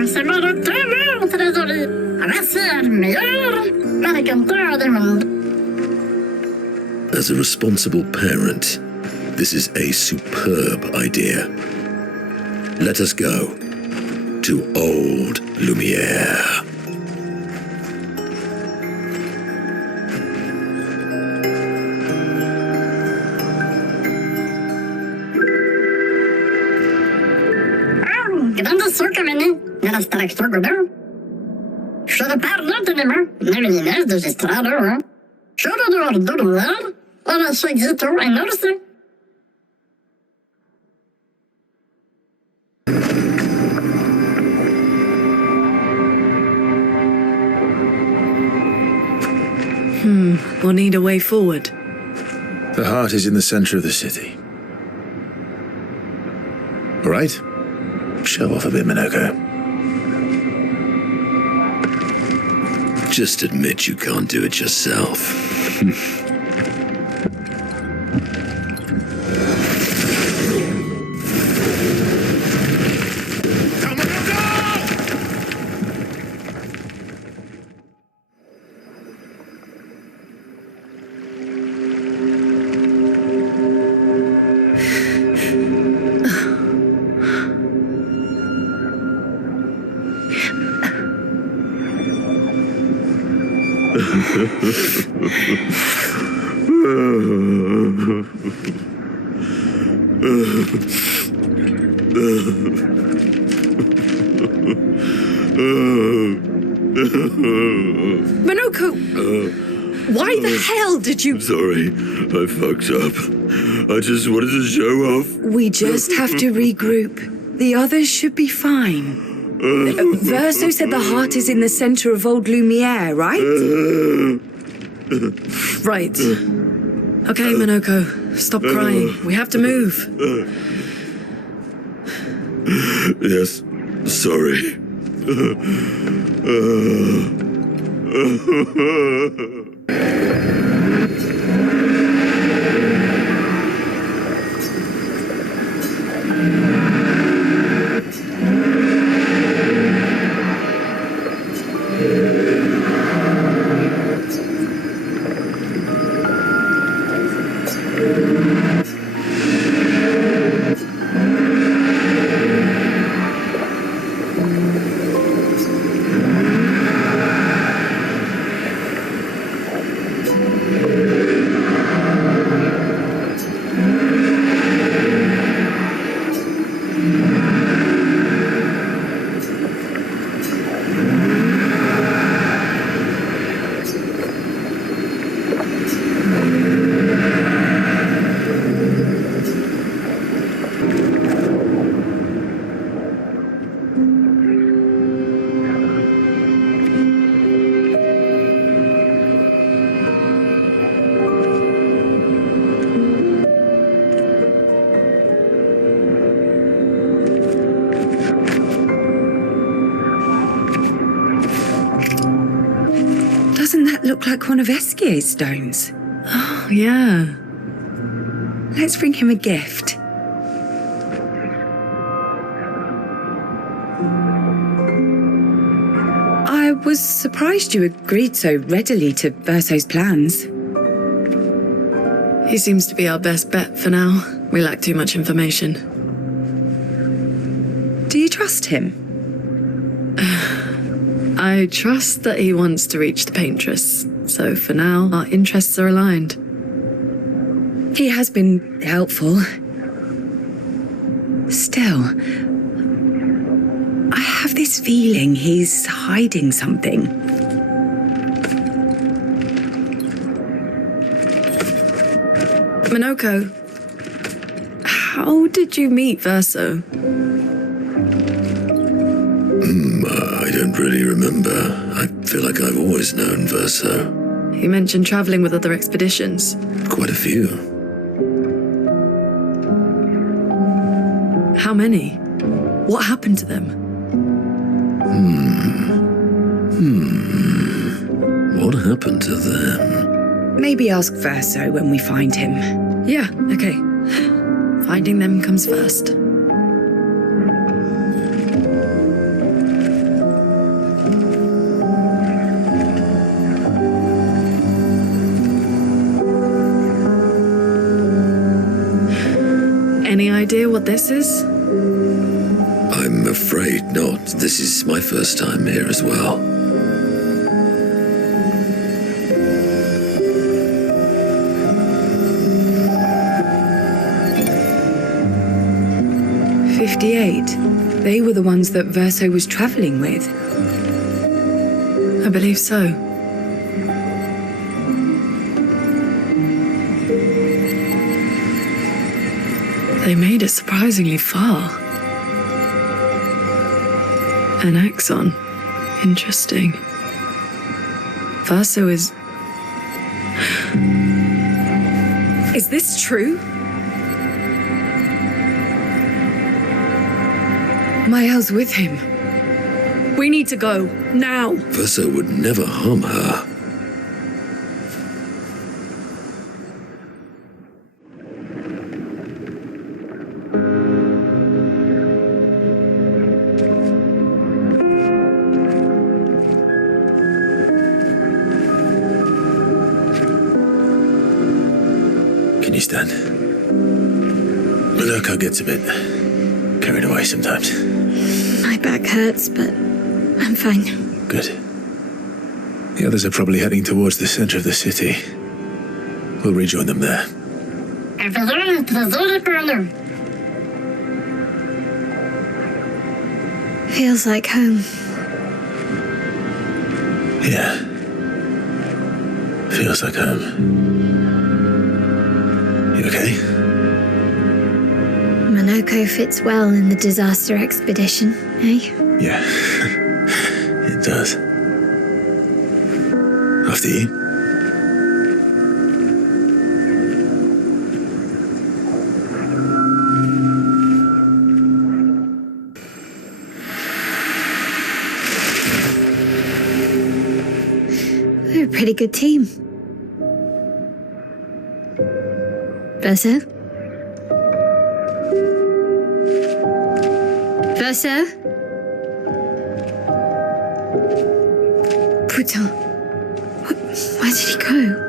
C'est mon retour, trésorier. Merci, meilleur mercanteur du monde. As a responsible parent, this is a superb idea. Let us go to Old Lumiere. Grande socamene, nella straktorgodo. Should have parled to him, never knows the estrado. Should have done that, or I should get to I noticed it. We'll need a way forward. The heart is in the center of the city. All right? Show off a bit, Minoko. Just admit you can't do it yourself. Minoko! Why the hell did you... Sorry, I fucked up. I just wanted to show off. We just have to regroup. The others should be fine. Verso said the heart is in the center of Old Lumiere, right? Right. Okay, Minoko, stop crying. We have to move. Yes, sorry. Look like one of Esquier's stones. Oh, yeah. Let's bring him a gift. I was surprised you agreed so readily to Verso's plans. He seems to be our best bet for now. We lack too much information. Do you trust him? I trust that he wants to reach the Paintress. So for now, our interests are aligned. He has been helpful. Still, I have this feeling he's hiding something. Minoko, how did you meet Verso? I don't really remember. I feel like I've always known Verso. You mentioned traveling with other expeditions. Quite a few. How many? What happened to them? What happened to them? Maybe ask Verso when we find him. Yeah, okay. Finding them comes first. Any idea what this is? I'm afraid not. This is my first time here as well. They were the ones that Verso was traveling with. I believe so. They made it surprisingly far. An axon. Interesting. Verso is... Is this true? Mael's with him. We need to go. Now. Verso would never harm her. Can you stand? Minoko gets a bit carried away sometimes. My back hurts, but I'm fine. Good. The others are probably heading towards the center of the city. We'll rejoin them there. Feels like home. Yeah. Feels like home. You okay? Minoko fits well in the disaster expedition, eh? Yeah. It does. After you. We're a pretty good team. Verso? Verso? Putain. Where did he go?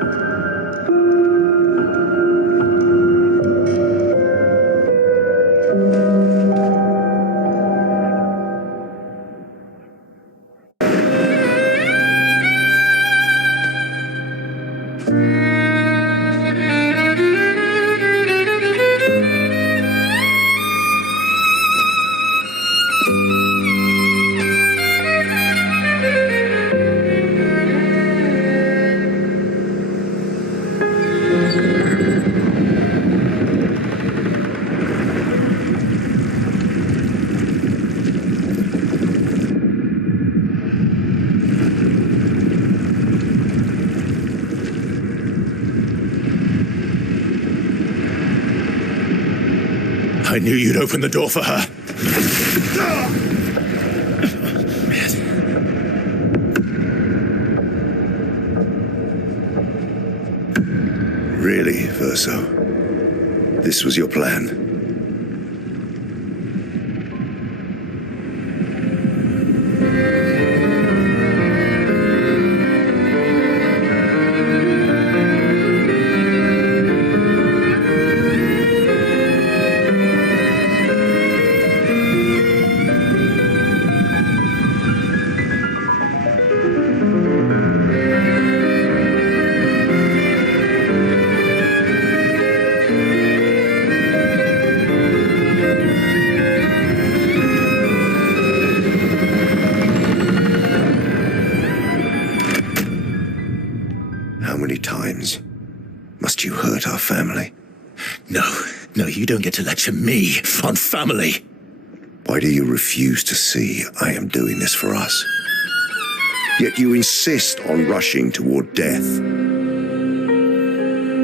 I knew you'd open the door for her. Really, Verso? This was your plan? hurt our family. No, you don't get to lecture me on family. Why do you refuse to see I am doing this for us? Yet you insist on rushing toward death.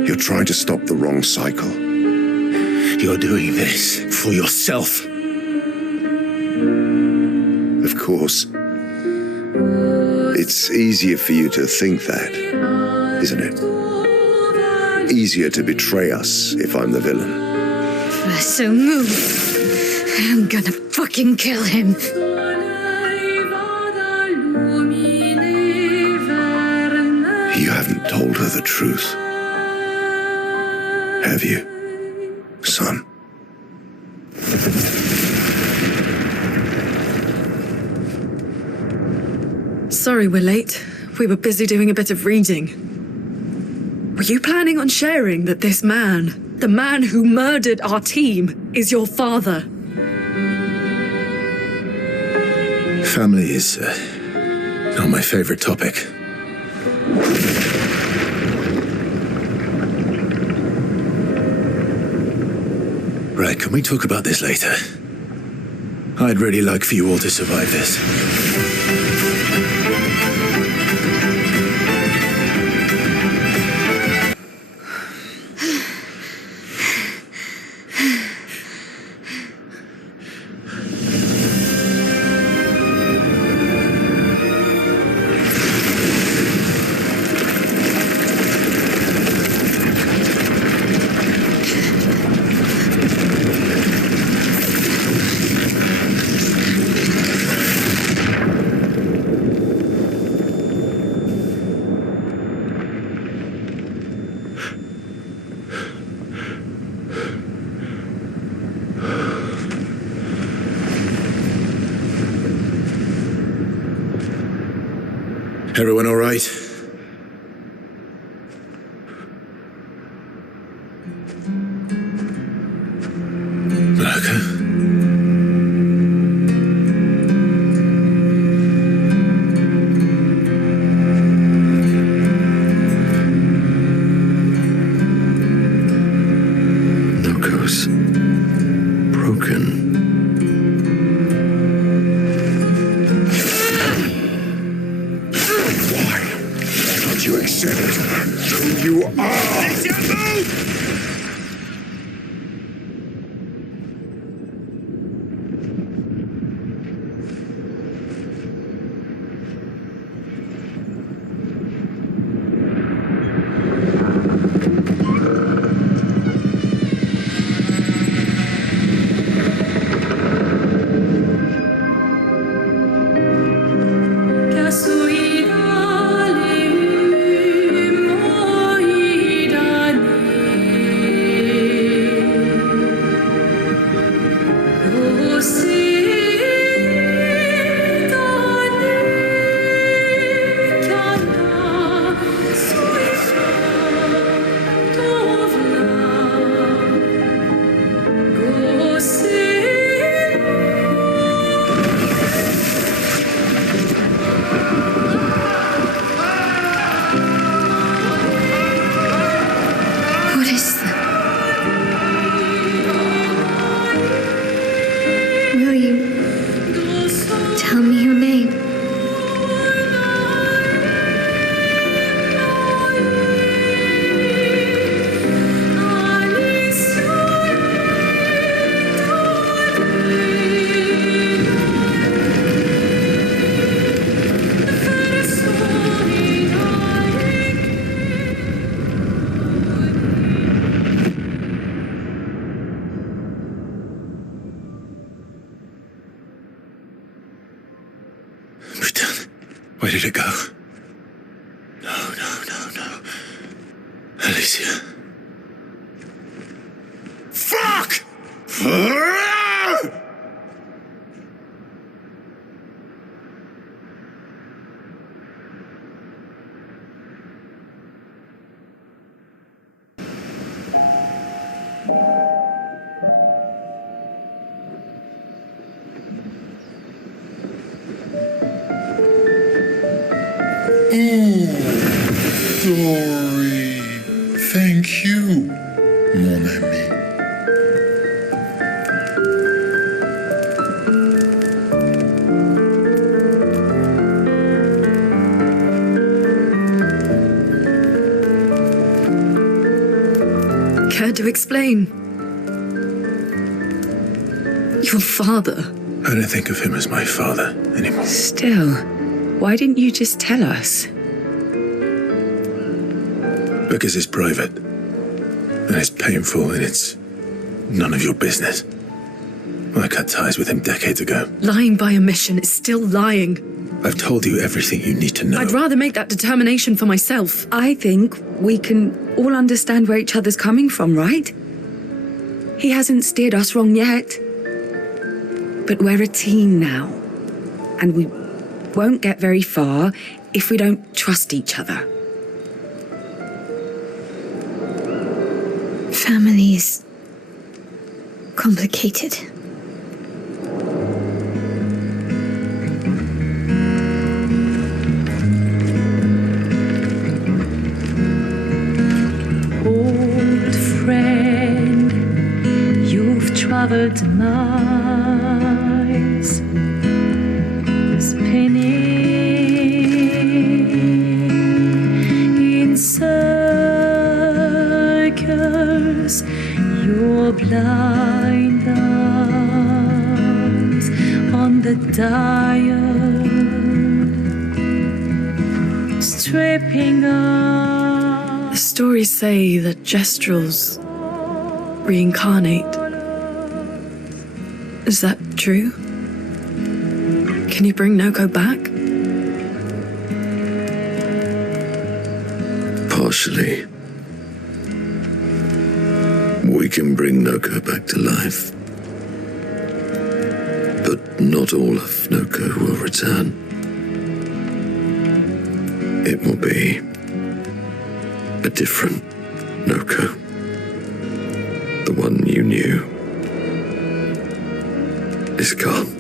You're trying to stop the wrong cycle. You're doing this for yourself. Of course. It's easier for you to think that, isn't it? Easier to betray us if I'm the villain. So move. I'm gonna fucking kill him. You haven't told her the truth, have you, son? Sorry we're late. We were busy doing a bit of reading. Were you planning on sharing that this man, the man who murdered our team, is your father? Family is not my favorite topic. Right, can we talk about this later? I'd really like for you all to survive this. Everyone all right? Malaka? Nokos. Broken. You accept who you are. Where did it go? No. Alicia. Fuck! Dory, thank you. mon ami. Care to explain? Your father. I don't think of him as my father anymore. Still, why didn't you just tell us? Because it's private. And it's painful and it's none of your business. I cut ties with him decades ago. Lying by omission is still lying. I've told you everything you need to know. I'd rather make that determination for myself. I think we can all understand where each other's coming from, right? He hasn't steered us wrong yet. But we're a team now. And we won't get very far if we don't trust each other. Family's complicated. Old friend, you've traveled miles, spinning in circles, your blind eyes on the dial, stripping up. The stories say that Gestrels reincarnate. Is that true? Can you bring Noko back? Partially. We can bring Noko back to life. But not all of Noko will return. It will be a different Noko. The one you knew is gone.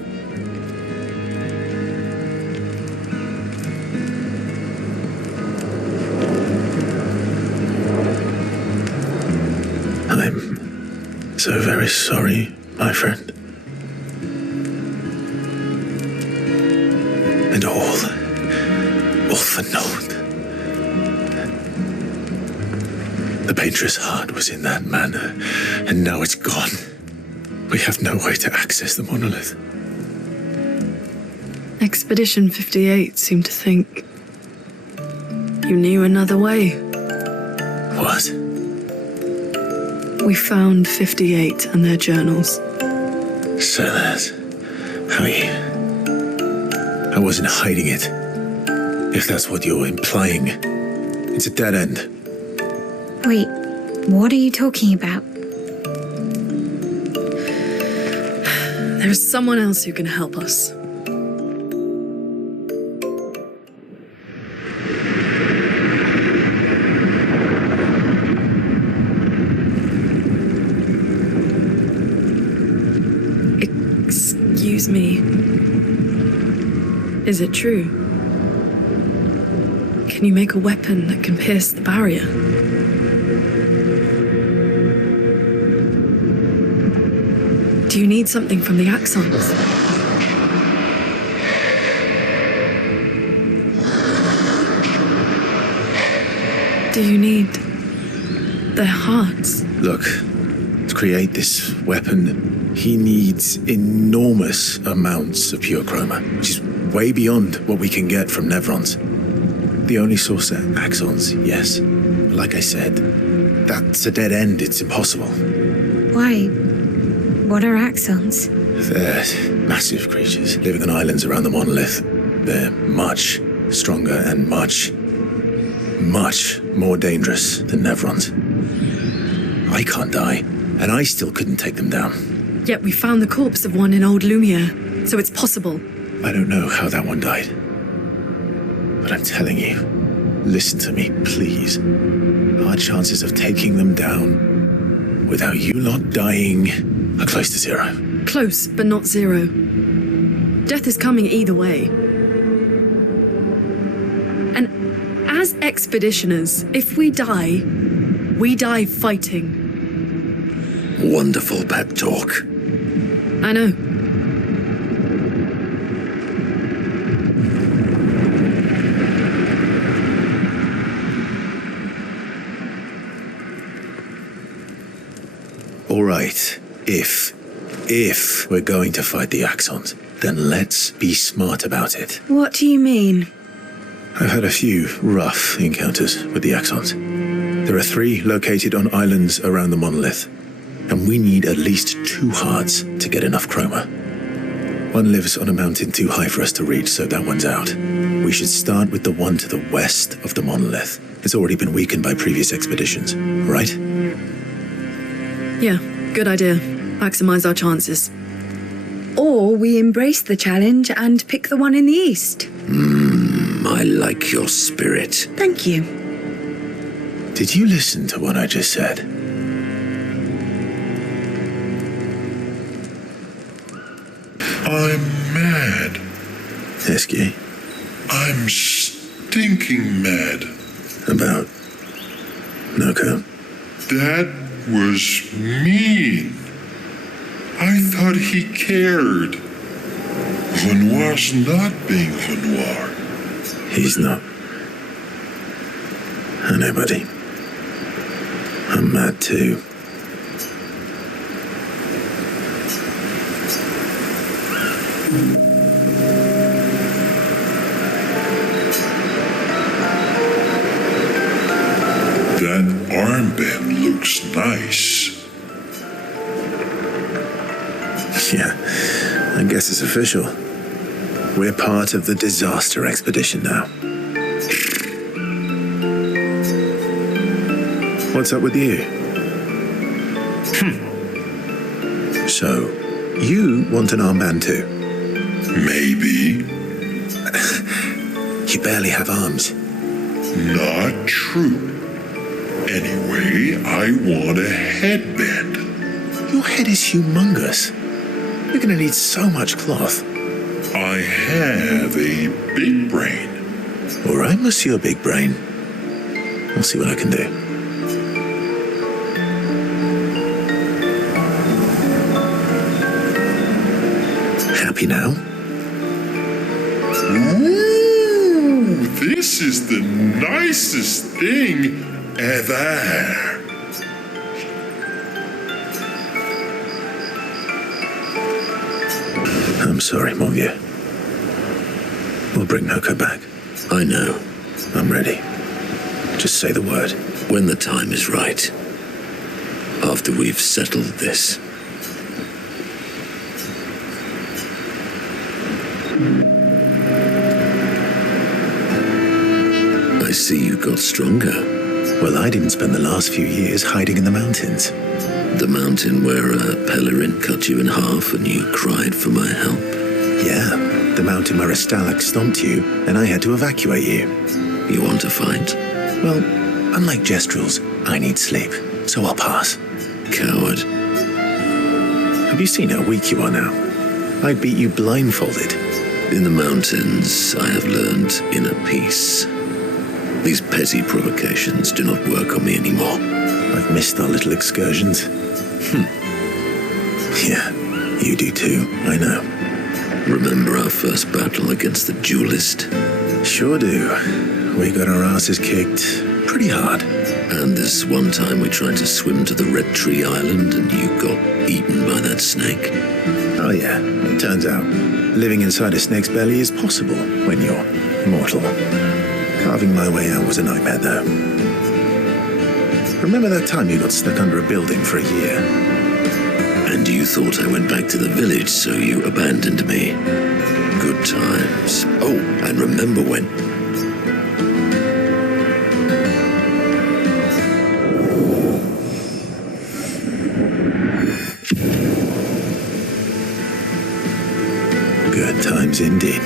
I'm so very sorry, my friend. And all for naught. The Paintress heart was in that manor, and now it's gone. We have no way to access the monolith. Expedition 58 seemed to think you knew another way. What? We found 58 and their journals. So that's how I wasn't hiding it. If that's what you're implying, it's a dead end. Wait, what are you talking about? There is someone else who can help us. Excuse me. Is it true? Can you make a weapon that can pierce the barrier? Do you need something from the Axons? Do you need their hearts? Look, to create this weapon, he needs enormous amounts of pure chroma, which is way beyond what we can get from Nevrons. The only source are Axons, yes. Like I said, that's a dead end. It's impossible. Why? What are Axons? They're massive creatures living on islands around the monolith. They're much stronger and much more dangerous than Nevrons. I can't die, and I still couldn't take them down. Yet we found the corpse of one in Old Lumiere, so it's possible. I don't know how that one died. But I'm telling you, listen to me, please. Our chances of taking them down without you not dying are close to zero. Close, but not zero. Death is coming either way. And as expeditioners, if we die fighting. Wonderful pep talk. I know. All right, if we're going to fight the Axons, then let's be smart about it. What do you mean? I've had a few rough encounters with the Axons. There are 3 located on islands around the monolith, and we need at least 2 hearts to get enough chroma. One lives on a mountain too high for us to reach, so that one's out. We should start with the one to the west of the monolith. It's already been weakened by previous expeditions, right? Yeah, good idea. Maximize our chances. Or we embrace the challenge and pick the one in the east. I like your spirit. Thank you. Did you listen to what I just said? I'm mad. Esky? I'm stinking mad. About Noko? That was mean. I thought he cared. Renoir's not being Renoir. He's not. I know, buddy. I'm mad too. That armband looks nice. Yeah, I guess it's official. We're part of the disaster expedition now. What's up with you? So, you want an armband too? Maybe. You barely have arms. Not true. Anyway, I want a headband. Your head is humongous. You're gonna need so much cloth. I have a big brain. All right, Monsieur Big Brain. I'll see what I can do. Happy now? Ooh, this is the nicest thing ever. I'm sorry, mon vieux. We'll bring Noko back. I know. I'm ready. Just say the word. When the time is right. After we've settled this. I see you got stronger. Well, I didn't spend the last few years hiding in the mountains. The mountain where a Pellerin cut you in half and you cried for my help? Yeah, the mountain where a Stalag stomped you and I had to evacuate you. You want to fight? Well, unlike Gestrels, I need sleep, so I'll pass. Coward. Have you seen how weak you are now? I beat you blindfolded. In the mountains, I have learned inner peace. These petty provocations do not work on me anymore. I've missed our little excursions. Yeah, you do too, I know. Remember our first battle against the duelist? Sure do. We got our asses kicked pretty hard. And this one time we tried to swim to the Red Tree Island and you got eaten by that snake. Oh yeah, it turns out living inside a snake's belly is possible when you're mortal. Carving my way out was a nightmare though. Remember that time you got stuck under a building for a year? And you thought I went back to the village, so you abandoned me. Good times. Oh, and remember when... Good times indeed.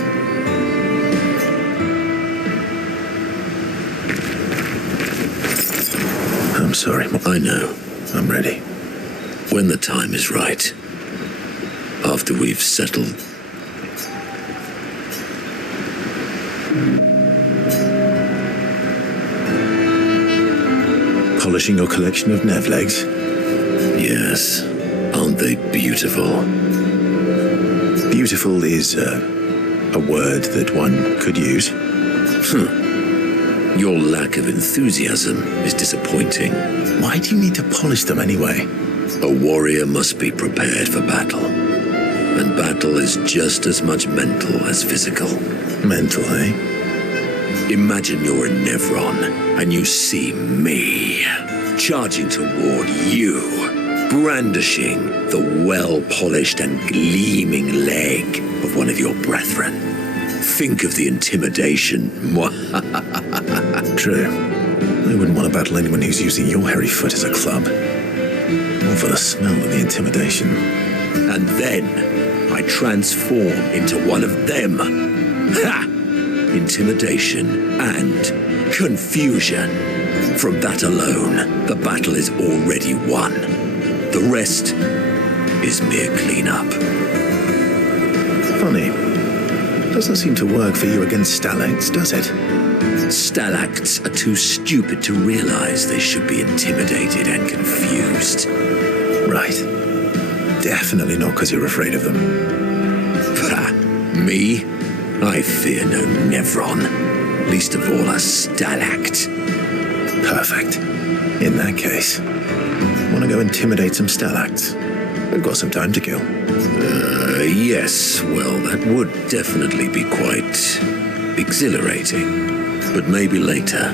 I'm sorry. I know. I'm ready. When the time is right. After we've settled. Polishing your collection of Nevlegs? Yes. Aren't they beautiful? Beautiful is a word that one could use. Your lack of enthusiasm is disappointing. Why do you need to polish them anyway? A warrior must be prepared for battle. And battle is just as much mental as physical. Mental, eh? Imagine you're a Nevron and you see me charging toward you, brandishing the well-polished and gleaming leg of one of your brethren. Think of the intimidation. True. I wouldn't want to battle anyone who's using your hairy foot as a club. More for the smell than the intimidation. And then I transform into one of them. Ha! Intimidation and confusion. From that alone, the battle is already won. The rest is mere cleanup. Funny. Doesn't seem to work for you against stalacts, does it? Stalacts are too stupid to realize they should be intimidated and confused. Right. Definitely not because you're afraid of them. Ha! Me? I fear no Nevron, least of all a stalact. Perfect. In that case, want to go intimidate some stalacts? We've got some time to kill. Yes, well, that would definitely be quite exhilarating. But maybe later.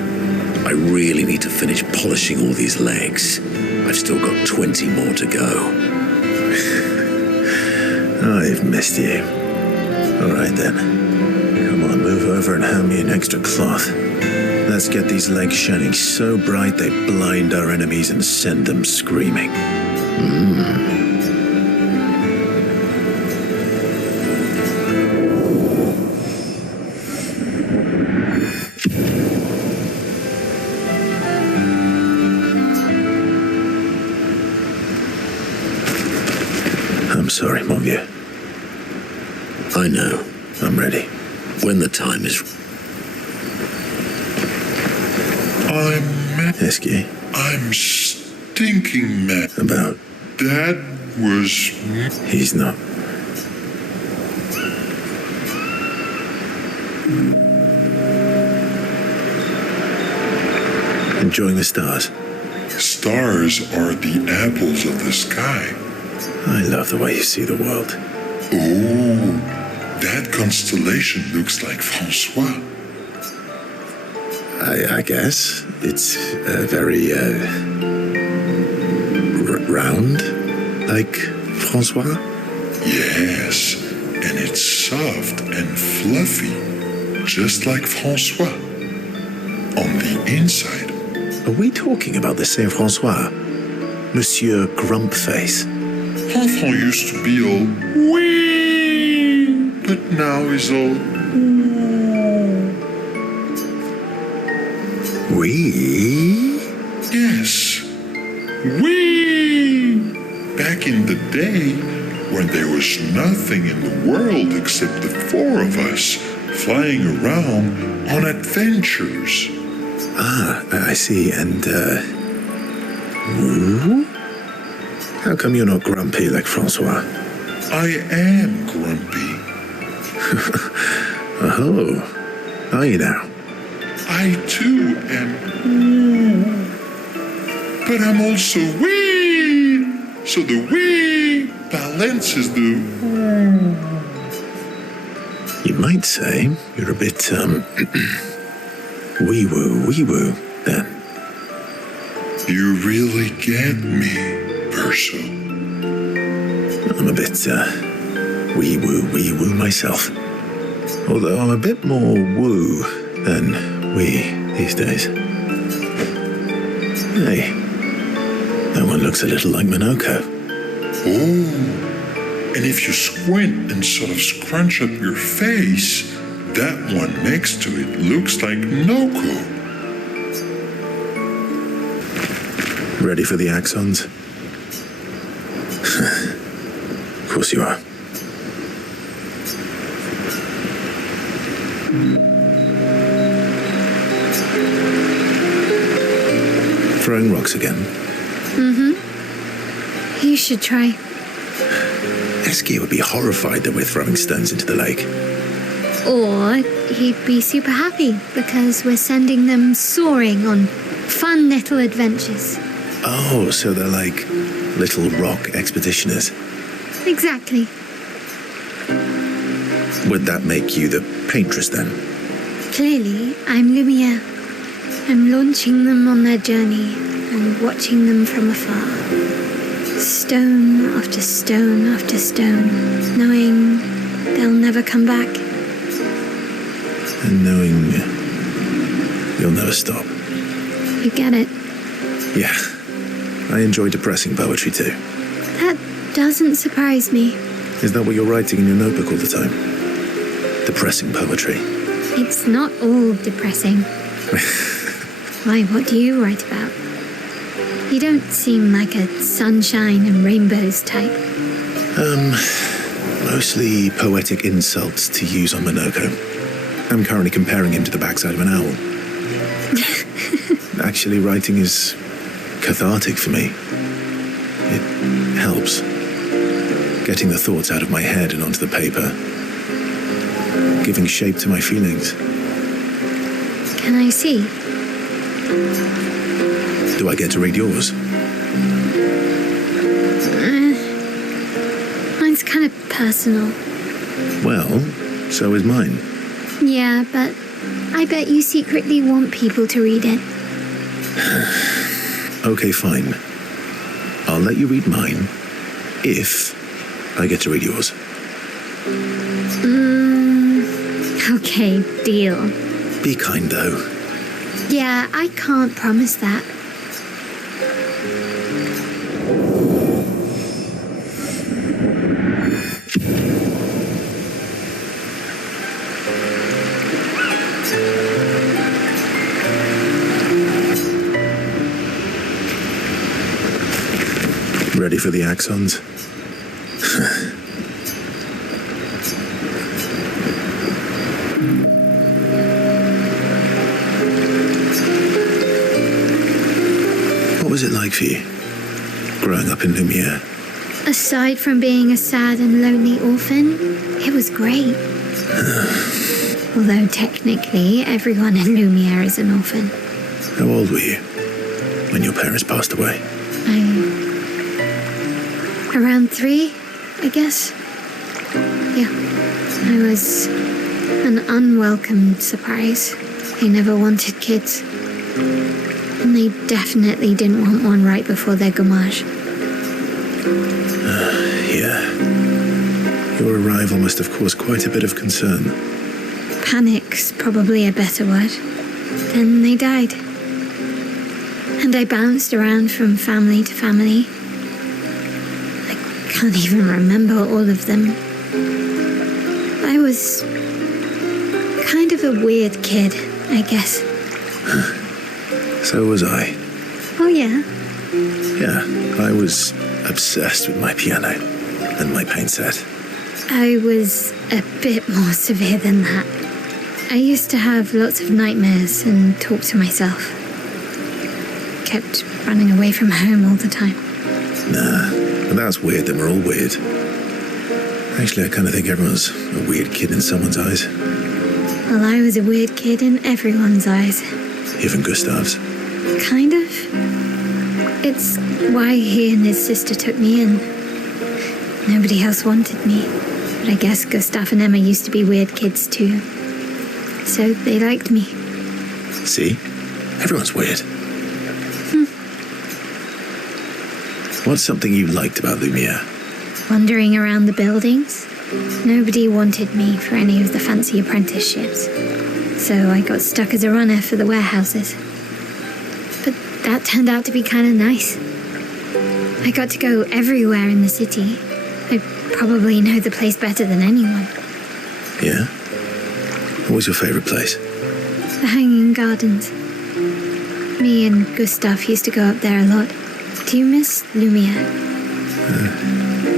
I really need to finish polishing all these legs. I've still got 20 more to go. I've missed you. All right, then. Come on, move over and hand me an extra cloth. Let's get these legs shining so bright they blind our enemies and send them screaming. I'm sorry, mon vieux. I know. I'm ready. When the time is... I'm stinking mad. About? That was... He's not. Enjoying the stars? Stars are the apples of the sky. I love the way you see the world. Oh, that constellation looks like Francois. I guess. It's very, round, like Francois? Yes, and it's soft and fluffy, just like Francois. On the inside. Are we talking about the same Francois? Monsieur Grumpface? Francois used to be all wee, but now he's all wee? Yes, wee! Back in the day, when there was nothing in the world except the four of us flying around on adventures. Ah, I see. And, woo? How come you're not grumpy like Francois? I am grumpy. Oh, are you now? I too am. But I'm also wee. So the wee balances the. You might say you're a bit wee-woo, then. You really get me, Verso. I'm a bit wee-woo myself. Although I'm a bit more woo than wee these days. Hey, that one looks a little like Minoko. Oh, and if you squint and sort of scrunch up your face, that one next to it looks like Noko. Ready for the axons? Of course you are. Throwing rocks again? You should try. Eskia would be horrified that we're throwing stones into the lake. Or he'd be super happy because we're sending them soaring on fun little adventures. Oh, so they're like little rock expeditioners. Exactly. Would that make you the Paintress then? Clearly, I'm Lumiere. I'm launching them on their journey and watching them from afar. Stone after stone after stone, knowing they'll never come back. And knowing you'll never stop. You get it? Yeah. I enjoy depressing poetry too. That doesn't surprise me. Is that what you're writing in your notebook all the time? Depressing poetry. It's not all depressing. Why, what do you write about? You don't seem like a sunshine and rainbows type. Mostly poetic insults to use on Minoko. I'm currently comparing him to the backside of an owl. Actually, writing is cathartic for me. It helps. Getting the thoughts out of my head and onto the paper. Giving shape to my feelings. Can I see? Do I get to read yours? Mine's kind of personal. Well, so is mine. Yeah, but I bet you secretly want people to read it. Okay, fine. I'll let you read mine if I get to read yours. Okay, deal. Be kind, though. Yeah, I can't promise that. Ready for the axons? What was it like for you, growing up in Lumiere? Aside from being a sad and lonely orphan, it was great. Although technically, everyone in Lumiere is an orphan. How old were you when your parents passed away? Around 3, I guess. Yeah. I was an unwelcome surprise. They never wanted kids. And they definitely didn't want one right before their gommage. Yeah. Your arrival must have caused quite a bit of concern. Panic's probably a better word. Then they died. And I bounced around from family to family. I can't even remember all of them. I was kind of a weird kid, I guess. So was I. Oh, yeah? Yeah, I was obsessed with my piano and my paint set. I was a bit more severe than that. I used to have lots of nightmares and talk to myself. Kept running away from home all the time. Nah, but that's weird, then we're all weird. Actually, I kind of think everyone's a weird kid in someone's eyes. Well, I was a weird kid in everyone's eyes. Even Gustav's. Kind of. It's why he and his sister took me in. Nobody else wanted me. But I guess Gustav and Emma used to be weird kids too. So they liked me. See? Everyone's weird. What's something you liked about Lumiere? Wandering around the buildings. Nobody wanted me for any of the fancy apprenticeships. So I got stuck as a runner for the warehouses. But that turned out to be kind of nice. I got to go everywhere in the city. I probably know the place better than anyone. Yeah? What was your favorite place? The Hanging Gardens. Me and Gustav used to go up there a lot. Do you miss Lumiere?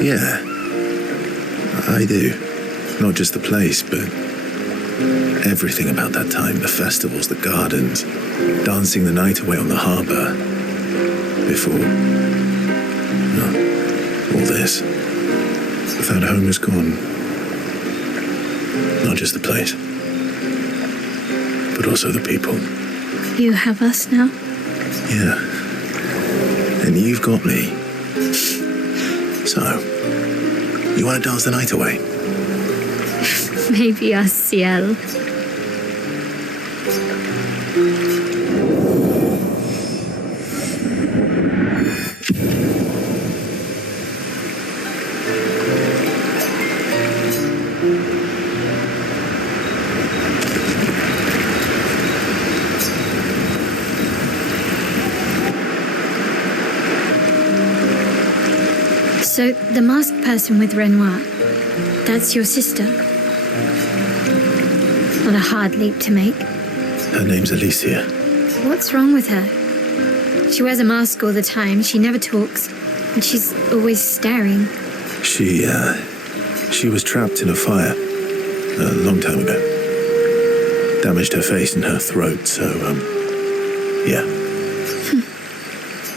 Yeah. I do. Not just the place, but everything about that time. The festivals, the gardens, dancing the night away on the harbour. Before... this. Without home is gone. Not just the place, but also the people. You have us now? Yeah. And you've got me. So, you want to dance the night away? Maybe us, Ciel. So, the masked person with Renoir, that's your sister? Not a hard leap to make. Her name's Alicia. What's wrong with her? She wears a mask all the time, she never talks, and she's always staring. She was trapped in a fire a long time ago. Damaged her face and her throat, so, yeah.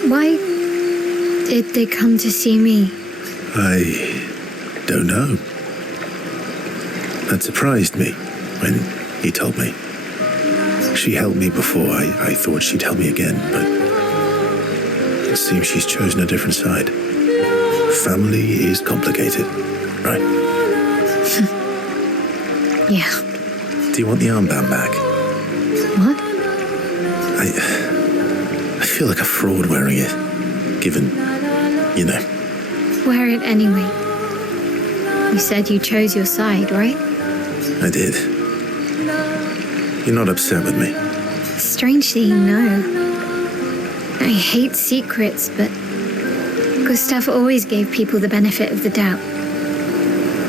Why did they come to see me? I don't know. That surprised me when he told me. She helped me before. I thought she'd help me again, but it seems she's chosen a different side. Family is complicated, right? Yeah. Do you want the armband back? What? I feel like a fraud wearing it, given, you know. Wear it anyway. You said you chose your side, right? I did. You're not upset with me? Strangely, no. I hate secrets, but Gustave always gave people the benefit of the doubt.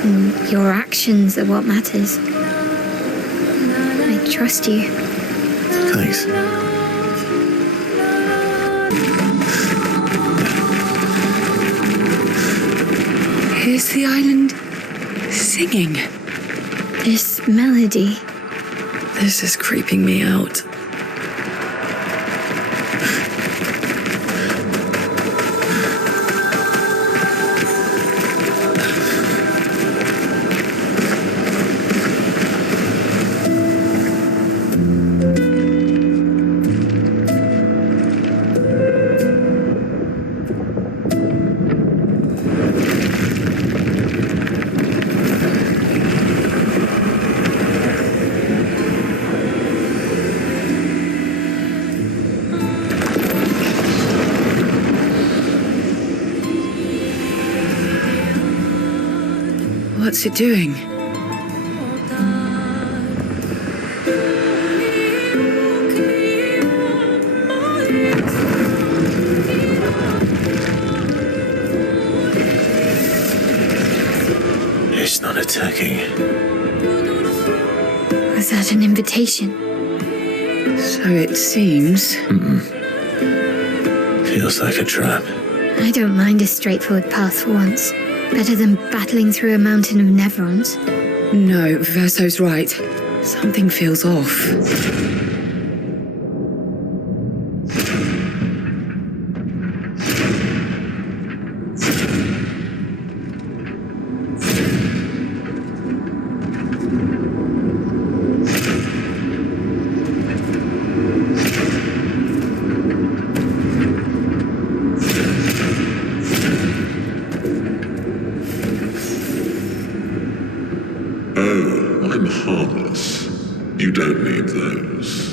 And your actions are what matters. I trust you. Thanks. Is the island singing? This melody. This is creeping me out. What's it doing? It's not attacking. Was that an invitation? So it seems. Feels like a trap. I don't mind a straightforward path for once. Better than battling through a mountain of Nevrons. No, Verso's right. Something feels off.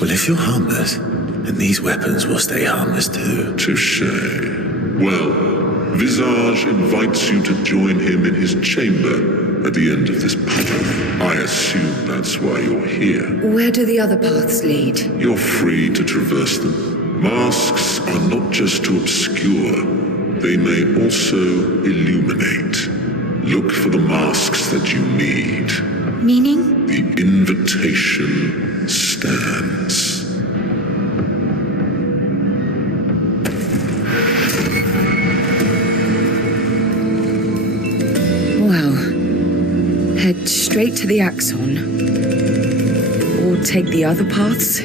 Well, if you're harmless, then these weapons will stay harmless too. Touché. Well, Visage invites you to join him in his chamber at the end of this path. I assume that's why you're here. Where do the other paths lead? You're free to traverse them. Masks are not just to obscure, they may also illuminate. Look for the masks that you need. Meaning? The invitation stands. Well, head straight to the Axon. Or take the other paths.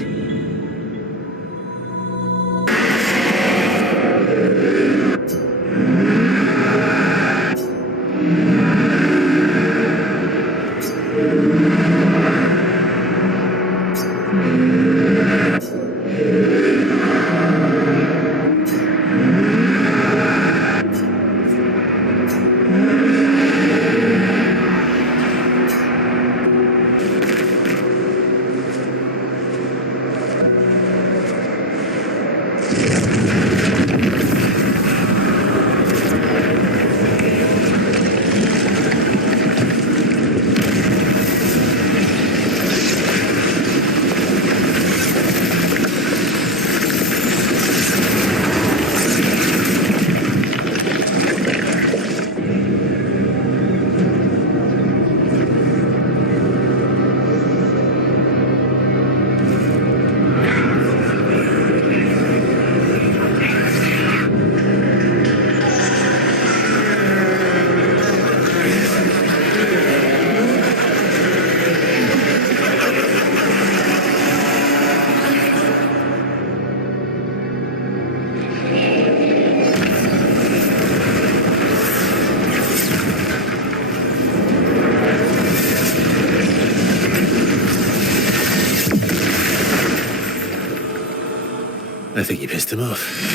him off.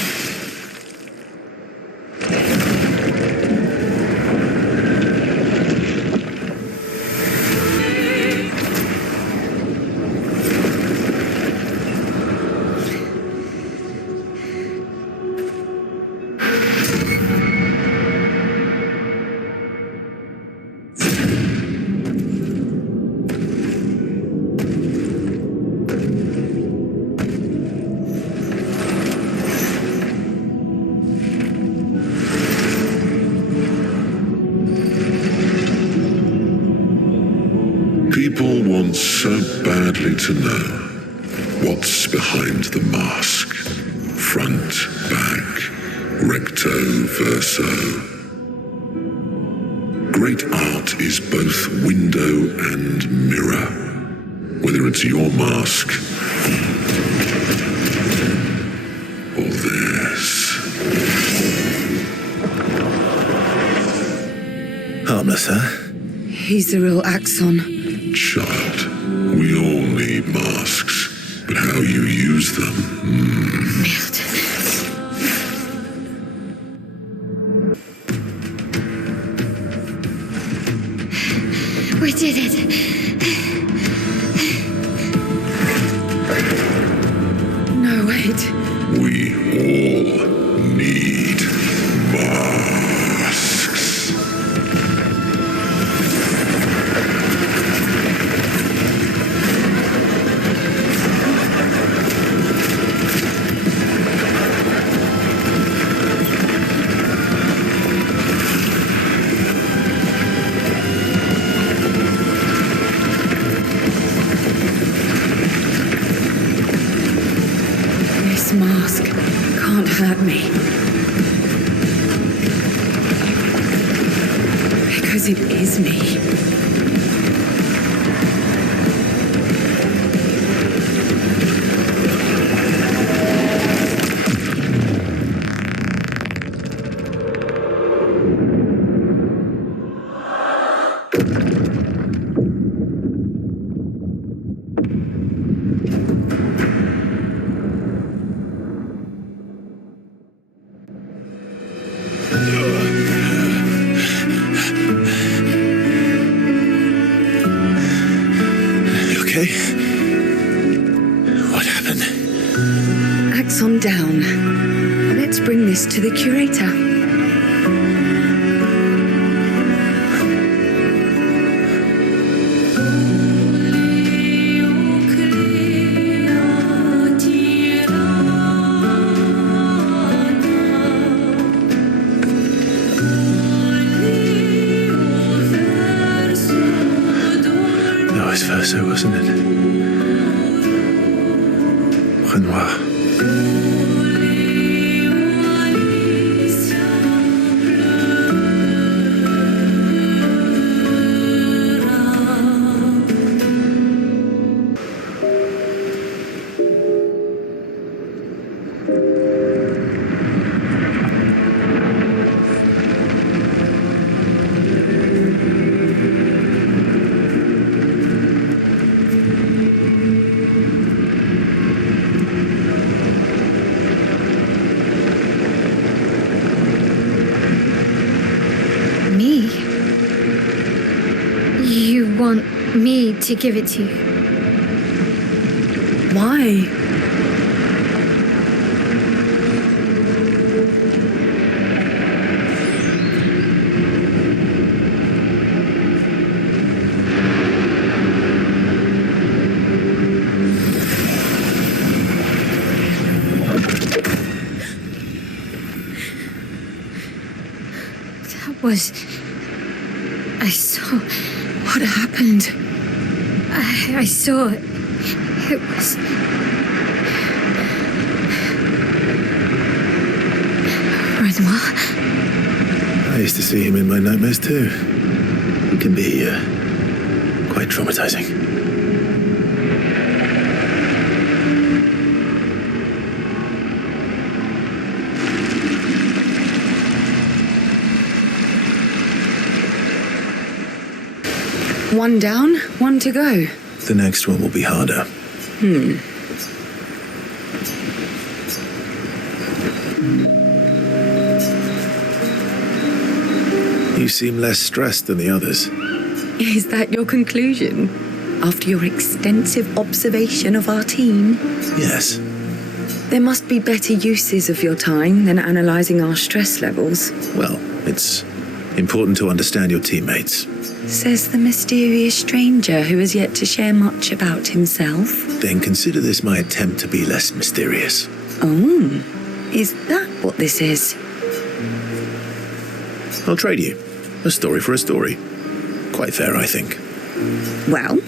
People want so badly to know what's behind the mask. Front, back, recto, verso. Great art is both window and mirror. Whether it's your mask or theirs. Harmless, huh? He's the real Axon. Child, we all need masks, but how you use them. We did it. No, wait. We all need masks. This mask can't hurt me. Because it is me. Okay? What happened? Axon down. Let's bring this to the curator. Vice versa, wasn't it? Renoir. You want me to give it to you? Why? I saw. What happened? I saw it. It was. Renoir. I used to see him in my nightmares too. He can be quite traumatizing. One down, one to go. The next one will be harder. You seem less stressed than the others. Is that your conclusion? After your extensive observation of our team? Yes. There must be better uses of your time than analysing our stress levels. Well, it's important to understand your teammates. Says the mysterious stranger who has yet to share much about himself. Then consider this my attempt to be less mysterious. Oh, is that what this is? I'll trade you. A story for a story. Quite fair, I think. Well,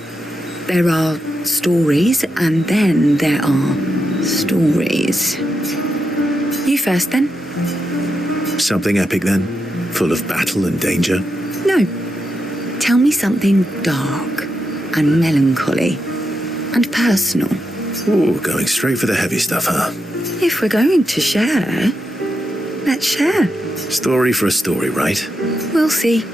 there are stories and then there are stories. You first then. Something epic then? Full of battle and danger? No. Tell me something dark and melancholy and personal. Ooh, going straight for the heavy stuff, huh? If we're going to share, let's share. Story for a story, right? We'll see.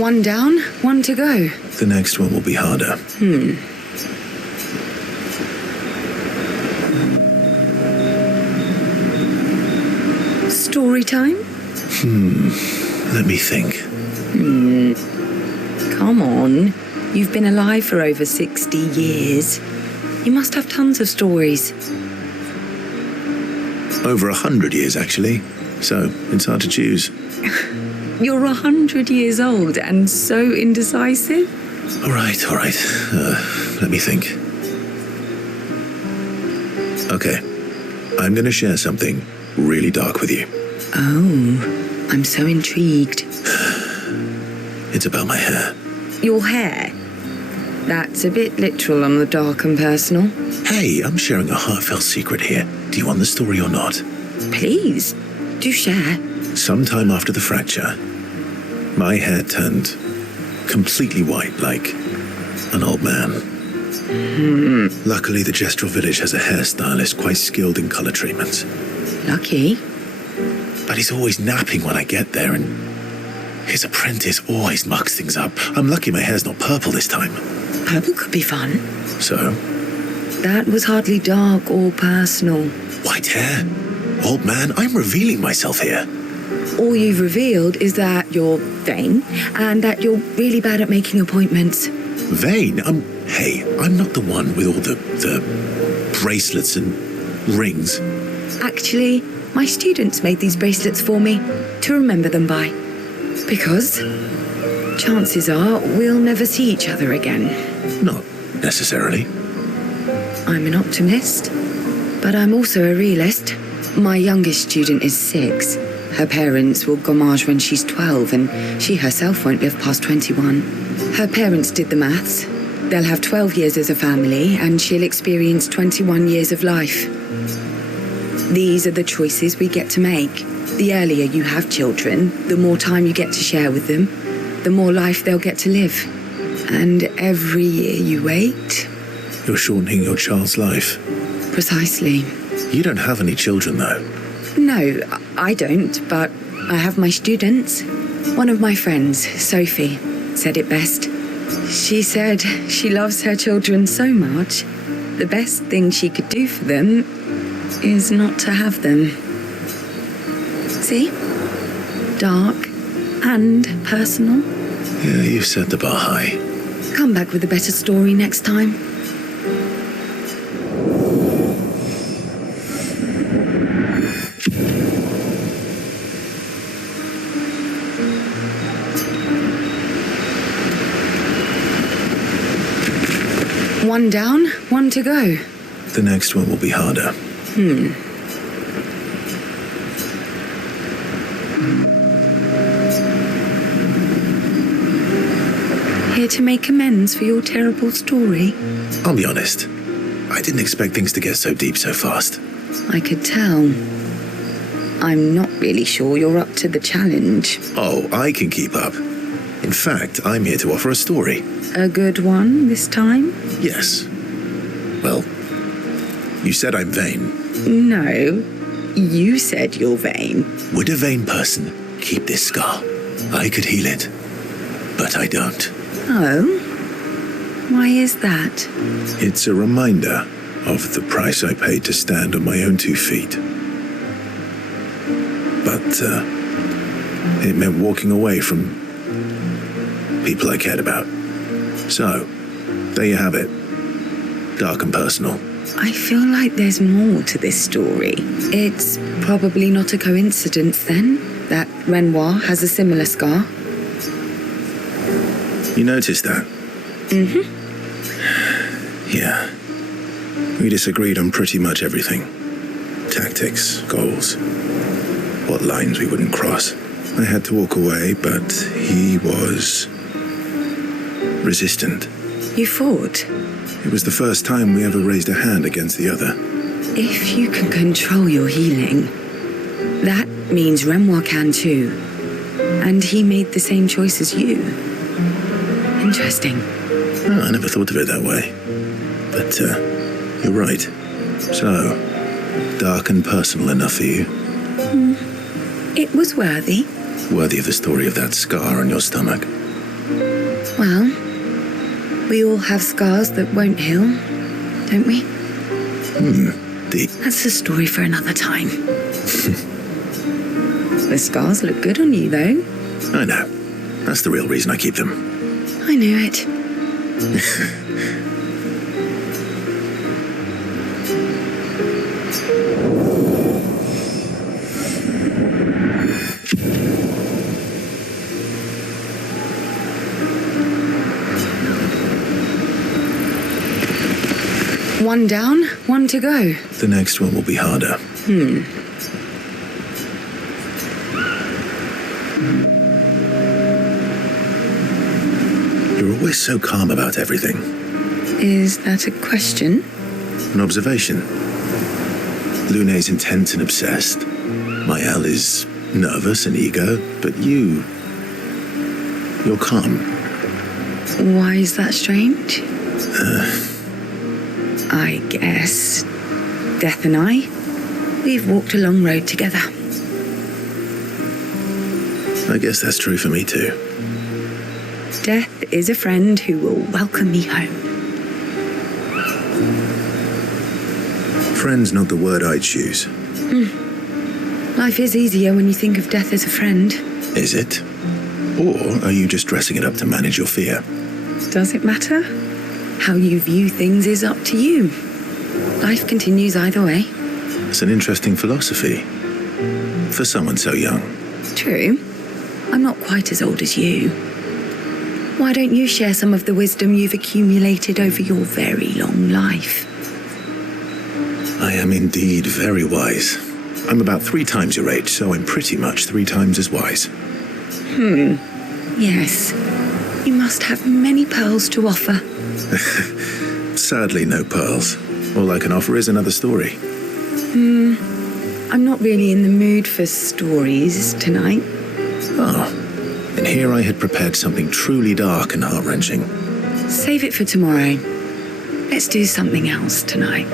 One down, one to go. The next one will be harder. Story time? Let me think. Come on. You've been alive for over 60 years. You must have tons of stories. Over 100 years, actually. So, it's hard to choose. You're 100 years old and so indecisive? All right. Let me think. Okay. I'm going to share something really dark with you. Oh, I'm so intrigued. It's about my hair. Your hair? That's a bit literal on the dark and personal. Hey, I'm sharing a heartfelt secret here. Do you want the story or not? Please, do share. Sometime after the fracture, my hair turned completely white, like an old man. Luckily, the Gestural village has a hairstylist quite skilled in color treatments. Lucky? But he's always napping when I get there, and his apprentice always mucks things up. I'm lucky my hair's not purple this time. Purple could be fun. So? That was hardly dark or personal. White hair? Old man, I'm revealing myself here. All you've revealed is that you're vain and that you're really bad at making appointments. Vain? Hey, I'm not the one with all the bracelets and rings. Actually, my students made these bracelets for me to remember them by. Because chances are we'll never see each other again. Not necessarily. I'm an optimist, but I'm also a realist. My youngest student is 6. Her parents will gommage when she's 12, and she herself won't live past 21. Her parents did the maths. They'll have 12 years as a family, and she'll experience 21 years of life. These are the choices we get to make. The earlier you have children, the more time you get to share with them, the more life they'll get to live. And every year you wait... You're shortening your child's life. Precisely. You don't have any children, though. No, I don't, but I have my students. One of my friends, Sophie, said it best. She said she loves her children so much, the best thing she could do for them is not to have them. See? Dark and personal. Yeah, you set the bar high. Come back with a better story next time. One down, one to go. The next one will be harder. Here to make amends for your terrible story? I'll be honest. I didn't expect things to get so deep so fast. I could tell. I'm not really sure you're up to the challenge. Oh, I can keep up. In fact, I'm here to offer a story. A good one this time? Yes. Well, you said I'm vain. No, you said you're vain. Would a vain person keep this scar? I could heal it, but I don't. Oh? Why is that? It's a reminder of the price I paid to stand on my own 2 feet. But it meant walking away from people I cared about. So, there you have it. Dark and personal. I feel like there's more to this story. It's probably not a coincidence, then, that Renoir has a similar scar. You noticed that? Mm-hmm. Yeah. We disagreed on pretty much everything. Tactics, goals, what lines we wouldn't cross. I had to walk away, but he was resistant. You fought? It was the first time we ever raised a hand against the other. If you can control your healing, that means Renoir can too. And he made the same choice as you. Interesting. Oh, I never thought of it that way. But, you're right. So, dark and personal enough for you? It was worthy. Worthy of the story of that scar on your stomach. Well, we all have scars that won't heal, don't we? Deep. That's a story for another time. The scars look good on you, though. I know. That's the real reason I keep them. I knew it. One down, one to go. The next one will be harder. You're always so calm about everything. Is that a question? An observation. Lune's intense and obsessed. Maëlle is nervous and eager, but you're calm. Why is that strange? I guess Death and I, we've walked a long road together. I guess that's true for me too. Death is a friend who will welcome me home. Friend's not the word I'd choose. Life is easier when you think of death as a friend. Is it? Or are you just dressing it up to manage your fear? Does it matter? How you view things is up to you. Life continues either way. It's an interesting philosophy. For someone so young. True. I'm not quite as old as you. Why don't you share some of the wisdom you've accumulated over your very long life? I am indeed very wise. I'm about 3 times your age, so I'm pretty much 3 times as wise. Yes. You must have many pearls to offer. Sadly, no pearls. All I can offer is another story. I'm not really in the mood for stories tonight. Oh, and here I had prepared something truly dark and heart-wrenching. Save it for tomorrow. Let's do something else tonight.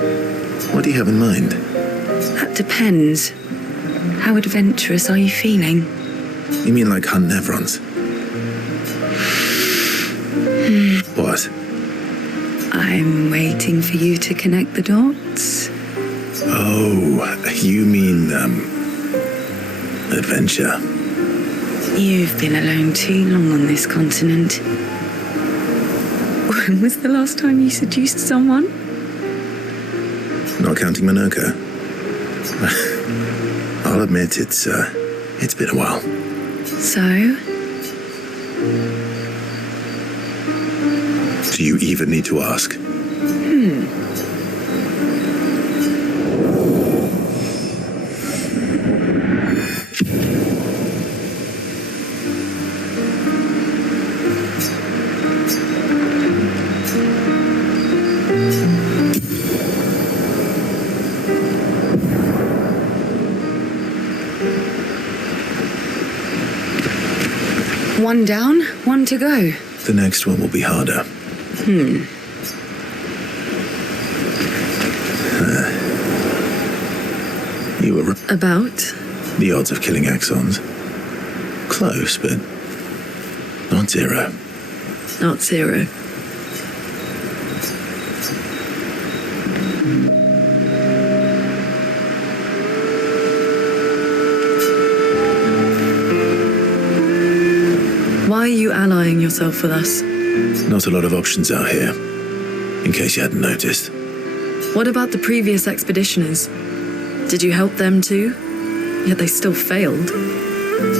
What do you have in mind? That depends. How adventurous are you feeling? You mean like hunt Nevrons? What? I'm waiting for you to connect the dots. Oh, you mean, adventure. You've been alone too long on this continent. When was the last time you seduced someone? Not counting Minerka. I'll admit it's been a while. So? Do you even need to ask? One down, one to go. The next one will be harder. You were About? the odds of killing Axons. Close, but Not zero. Not zero. Why are you allying yourself with us? Not a lot of options out here, in case you hadn't noticed. What about the previous expeditioners? Did you help them too? Yet they still failed.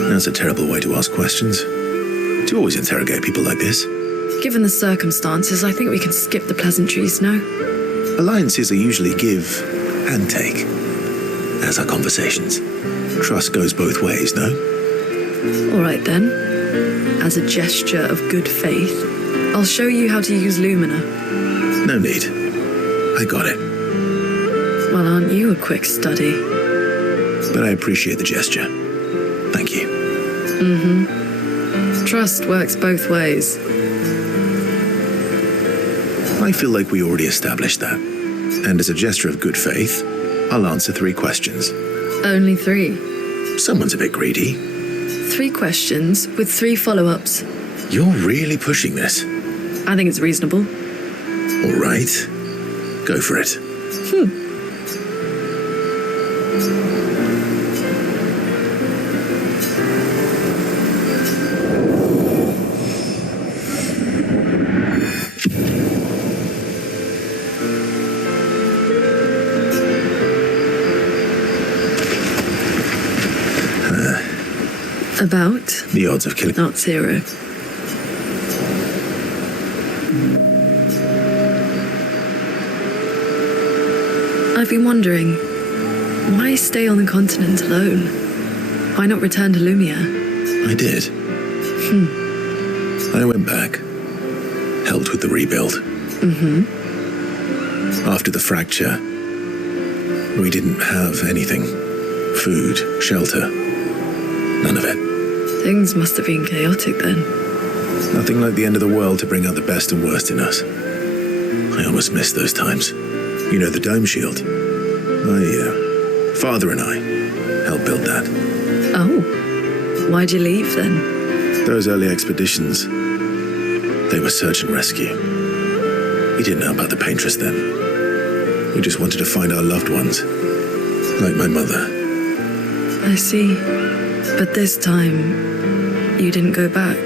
That's a terrible way to ask questions. Do you always interrogate people like this? Given the circumstances, I think we can skip the pleasantries, no? Alliances are usually give and take, as are conversations. Trust goes both ways, no? All right then. As a gesture of good faith, I'll show you how to use Lumina. No need. I got it. Well, aren't you a quick study? But I appreciate the gesture. Thank you. Mm-hmm. Trust works both ways. I feel like we already established that. And as a gesture of good faith, I'll answer 3 questions. Only 3? Someone's a bit greedy. 3 questions with 3 follow-ups. You're really pushing this. I think it's reasonable. All right. Go for it. About? The odds of killing. Not 0. I've been wondering, why stay on the continent alone? Why not return to Lumia? I did. I went back. Helped with the rebuild. After the fracture, we didn't have anything. Food, shelter. None of it. Things must have been chaotic then. Nothing like the end of the world to bring out the best and worst in us. I almost missed those times. You know, the dome shield. My father and I helped build that. Oh. Why'd you leave then? Those early expeditions, they were search and rescue. We didn't know about the Paintress then. We just wanted to find our loved ones. Like my mother. I see. But this time, you didn't go back.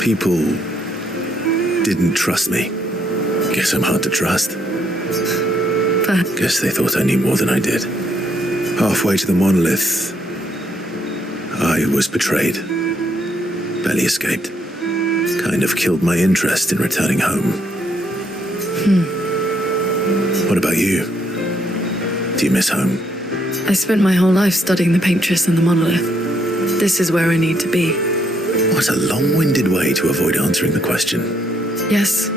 People didn't trust me. Guess I'm hard to trust. Guess they thought I knew more than I did. Halfway to the monolith, I was betrayed. Barely escaped. Kind of killed my interest in returning home. What about you? Do you miss home? I spent my whole life studying the Paintress and the monolith. This is where I need to be. What a long-winded way to avoid answering the question. Yes,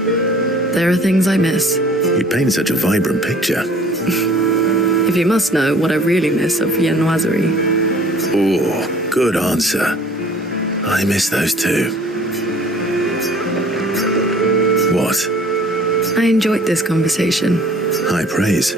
there are things I miss. You paint such a vibrant picture. If you must know what I really miss of viennoiserie. Oh, good answer. I miss those too. What? I enjoyed this conversation. High praise.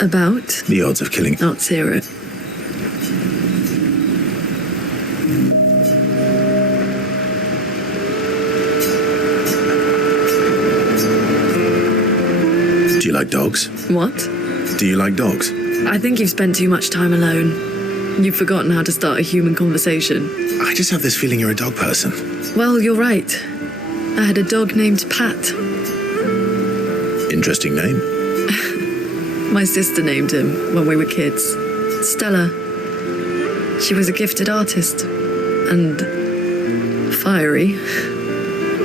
About? The odds of killing. Not 0. Do you like dogs? What? Do you like dogs? I think you've spent too much time alone. You've forgotten how to start a human conversation. I just have this feeling you're a dog person. Well, you're right. I had a dog named Pat. Interesting name. My sister named him when we were kids. Stella. She was a gifted artist. And fiery.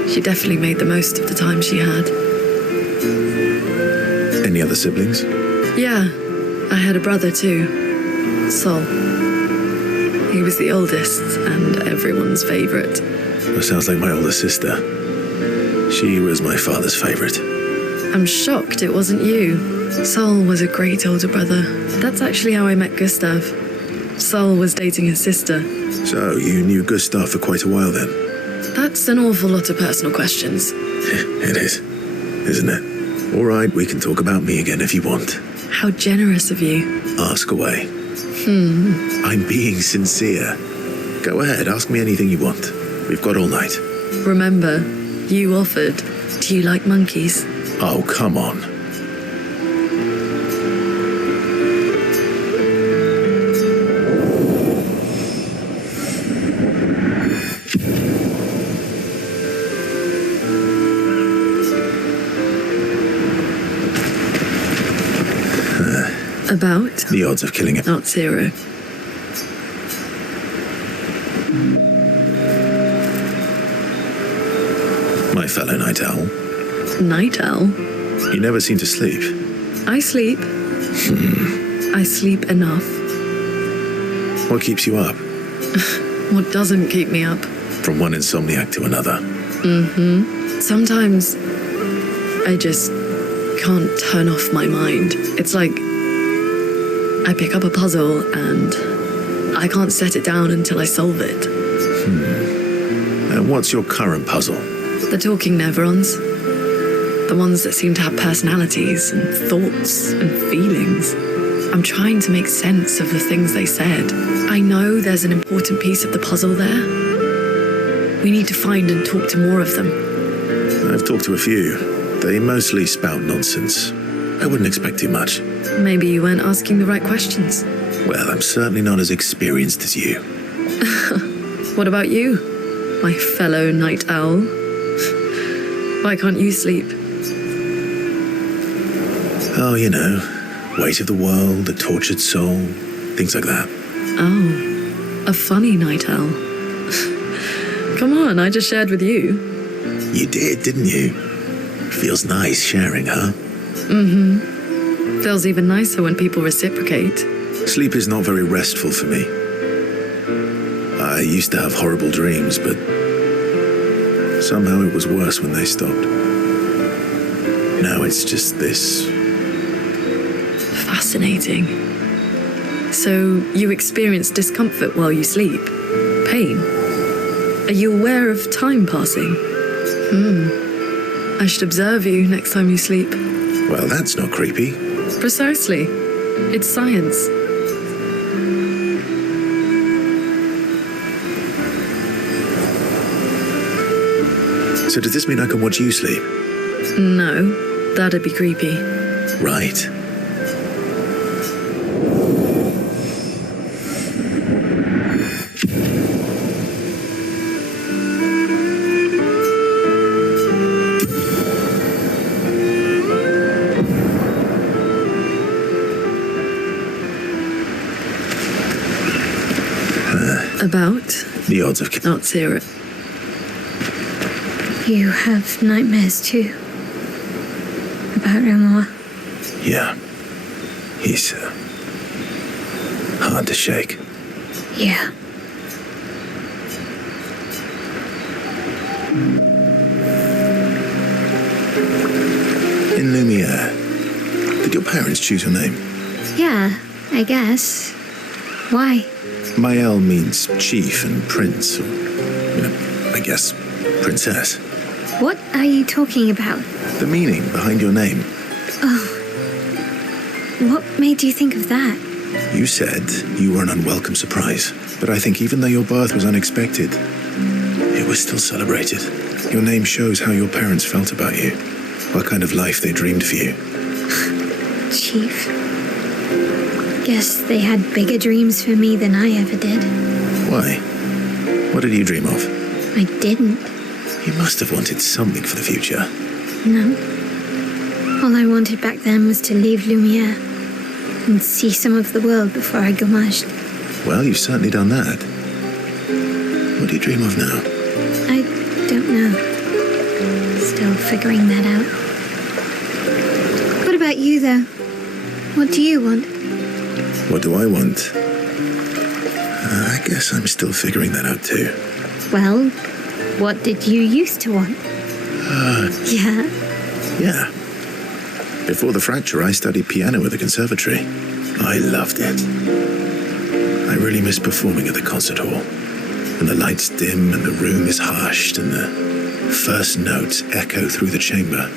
She definitely made the most of the time she had. Any other siblings? Yeah, I had a brother too. Sol. He was the oldest and everyone's favorite. That sounds like my older sister. She was my father's favorite. I'm shocked it wasn't you. Sol was a great older brother. That's actually how I met Gustav. Sol was dating his sister. So, you knew Gustav for quite a while then? That's an awful lot of personal questions. It is, isn't it? All right, we can talk about me again if you want. How generous of you. Ask away. I'm being sincere. Go ahead, ask me anything you want. We've got all night. Remember, you offered. Do you like monkeys? Oh, come on. About? The odds of killing it. Not zero. My fellow night owl. Night owl? You never seem to sleep. I sleep. I sleep enough. What keeps you up? What doesn't keep me up? From one insomniac to another. Sometimes I just can't turn off my mind. It's like I pick up a puzzle and I can't set it down until I solve it. And what's your current puzzle? The talking neurons. The ones that seem to have personalities and thoughts and feelings. I'm trying to make sense of the things they said. I know there's an important piece of the puzzle there. We need to find and talk to more of them. I've talked to a few. They mostly spout nonsense. I wouldn't expect too much. Maybe you weren't asking the right questions. Well, I'm certainly not as experienced as you. What about you, my fellow night owl? Why can't you sleep? Oh, you know, weight of the world, a tortured soul, things like that. Oh, a funny night owl. Come on, I just shared with you. You did, didn't you? Feels nice sharing, huh? Feels even nicer when people reciprocate. Sleep is not very restful for me. I used to have horrible dreams, but somehow it was worse when they stopped. Now it's just this. Fascinating. So you experience discomfort while you sleep? Pain? Are you aware of time passing? I should observe you next time you sleep. Well, that's not creepy. Precisely. It's science. So does this mean I can watch you sleep? No, that'd be creepy. Right. About? The odds of Not zero. You have nightmares too? About Renoir? Yeah. He's hard to shake. Yeah. In Lumiere, did your parents choose your name? Yeah, I guess. Why? Mael means chief and prince, or, I guess, princess. What are you talking about? The meaning behind your name. Oh. What made you think of that? You said you were an unwelcome surprise, but I think even though your birth was unexpected, it was still celebrated. Your name shows how your parents felt about you, what kind of life they dreamed for you. Chief. Guess they had bigger dreams for me than I ever did. Why? What did you dream of? I didn't. You must have wanted something for the future. No. All I wanted back then was to leave Lumiere and see some of the world before I gommaged. Well, you've certainly done that. What do you dream of now? I don't know. Still figuring that out. What about you, though? What do you want? What do I want? I guess I'm still figuring that out too. Well, what did you used to want? Yeah? Yeah. Before the fracture, I studied piano at the conservatory. I loved it. I really miss performing at the concert hall. and the lights dim and the room is hushed and the first notes echo through the chamber,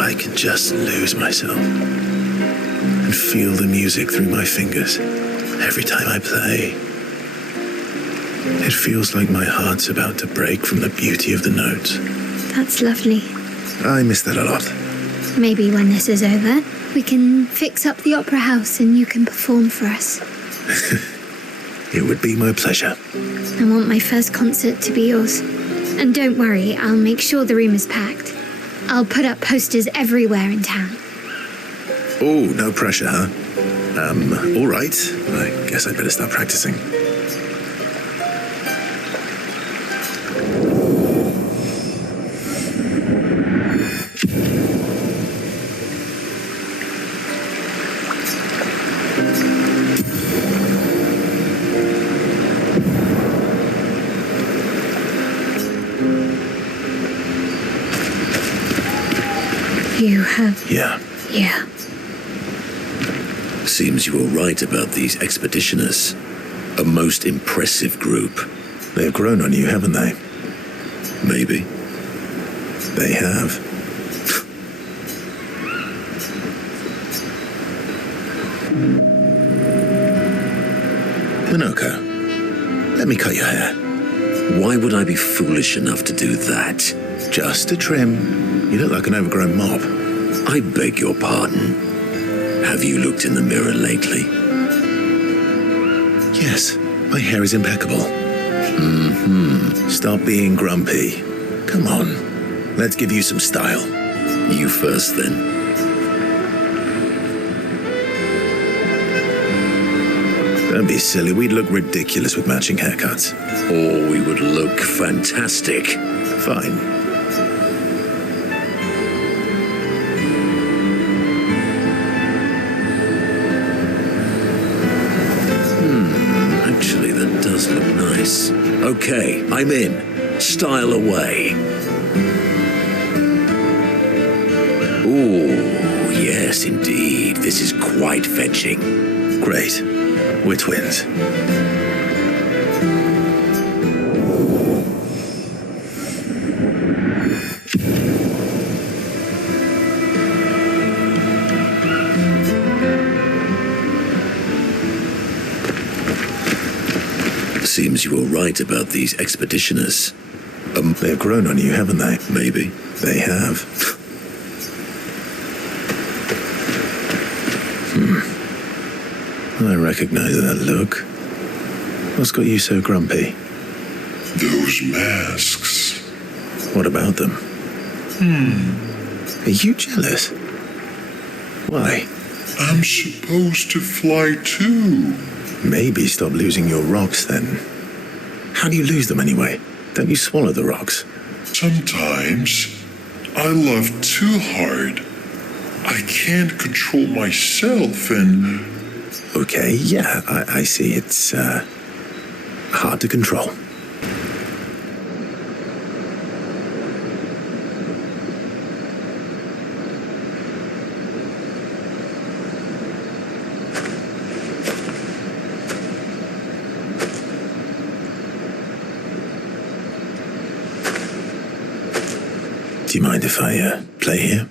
I can just lose myself and feel the music through my fingers every time I play. It feels like my heart's about to break from the beauty of the notes. That's lovely. I miss that a lot. Maybe when this is over, we can fix up the opera house and you can perform for us. It would be my pleasure. I want my first concert to be yours. And don't worry, I'll make sure the room is packed. I'll put up posters everywhere in town. Oh, no pressure, huh? All right. I guess I'd better start practicing. You have... Yeah. Yeah. Seems you were right about these expeditioners. A most impressive group. They've grown on you, haven't they? Maybe. They have. Minoko, let me cut your hair. Why would I be foolish enough to do that? Just a trim. You look like an overgrown mop. I beg your pardon. Have you looked in the mirror lately? Yes, my hair is impeccable. Stop being grumpy. Come on, let's give you some style. You first, then. Don't be silly, we'd look ridiculous with matching haircuts. Or we would look fantastic. Fine. Actually, that does look nice. Okay, I'm in. Style away. Ooh, yes, indeed. This is quite fetching. Great. We're twins. Seems you were right about these expeditioners. They've grown on you, haven't they? Maybe. They have. I recognize that look. What's got you so grumpy? Those masks. What about them? Are you jealous? Why? I'm supposed to fly too. Maybe stop losing your rocks then. How do you lose them anyway? Don't you swallow the rocks? Sometimes I love too hard. I can't control myself and... Okay, yeah, I see. It's hard to control. Do you mind if I play here?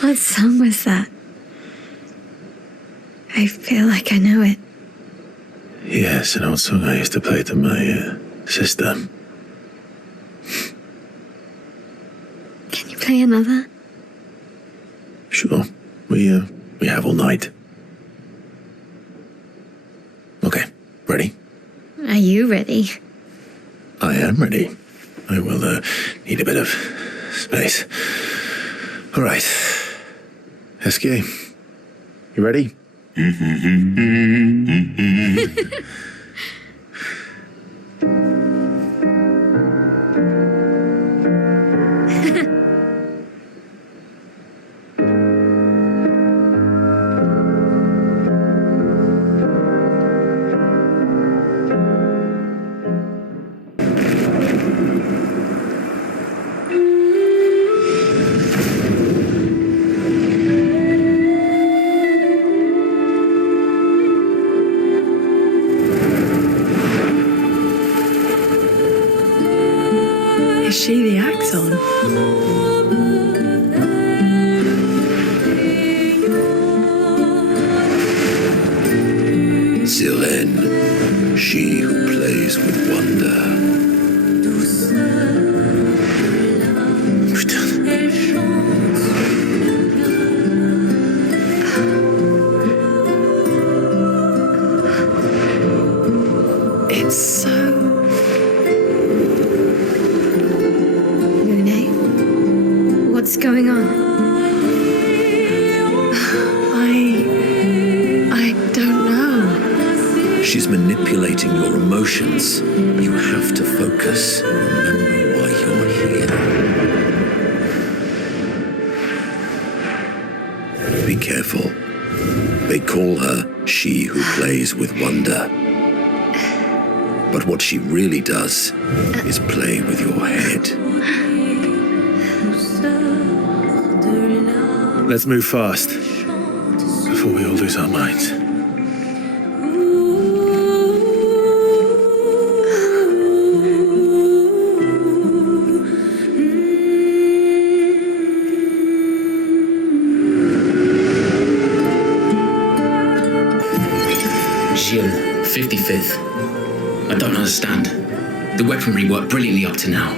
What song was that? I feel like I know it. Yes, an old song I used to play to my sister. Can you play another? Sure. We have all night. Okay, ready? Are you ready? I am ready. I will need a bit of space. All right. Esquier, you ready? Is she the Axon? Sirene, she who plays with wonder. It's so... Lune, what's going on? I don't know. She's manipulating your emotions. You have to focus. Remember why you're here. Be careful. They call her she who plays with wonder. But what she really does is play with your head. Let's move fast before we all lose our minds. Gilles, 55th. I don't understand. The weaponry worked brilliantly up to now.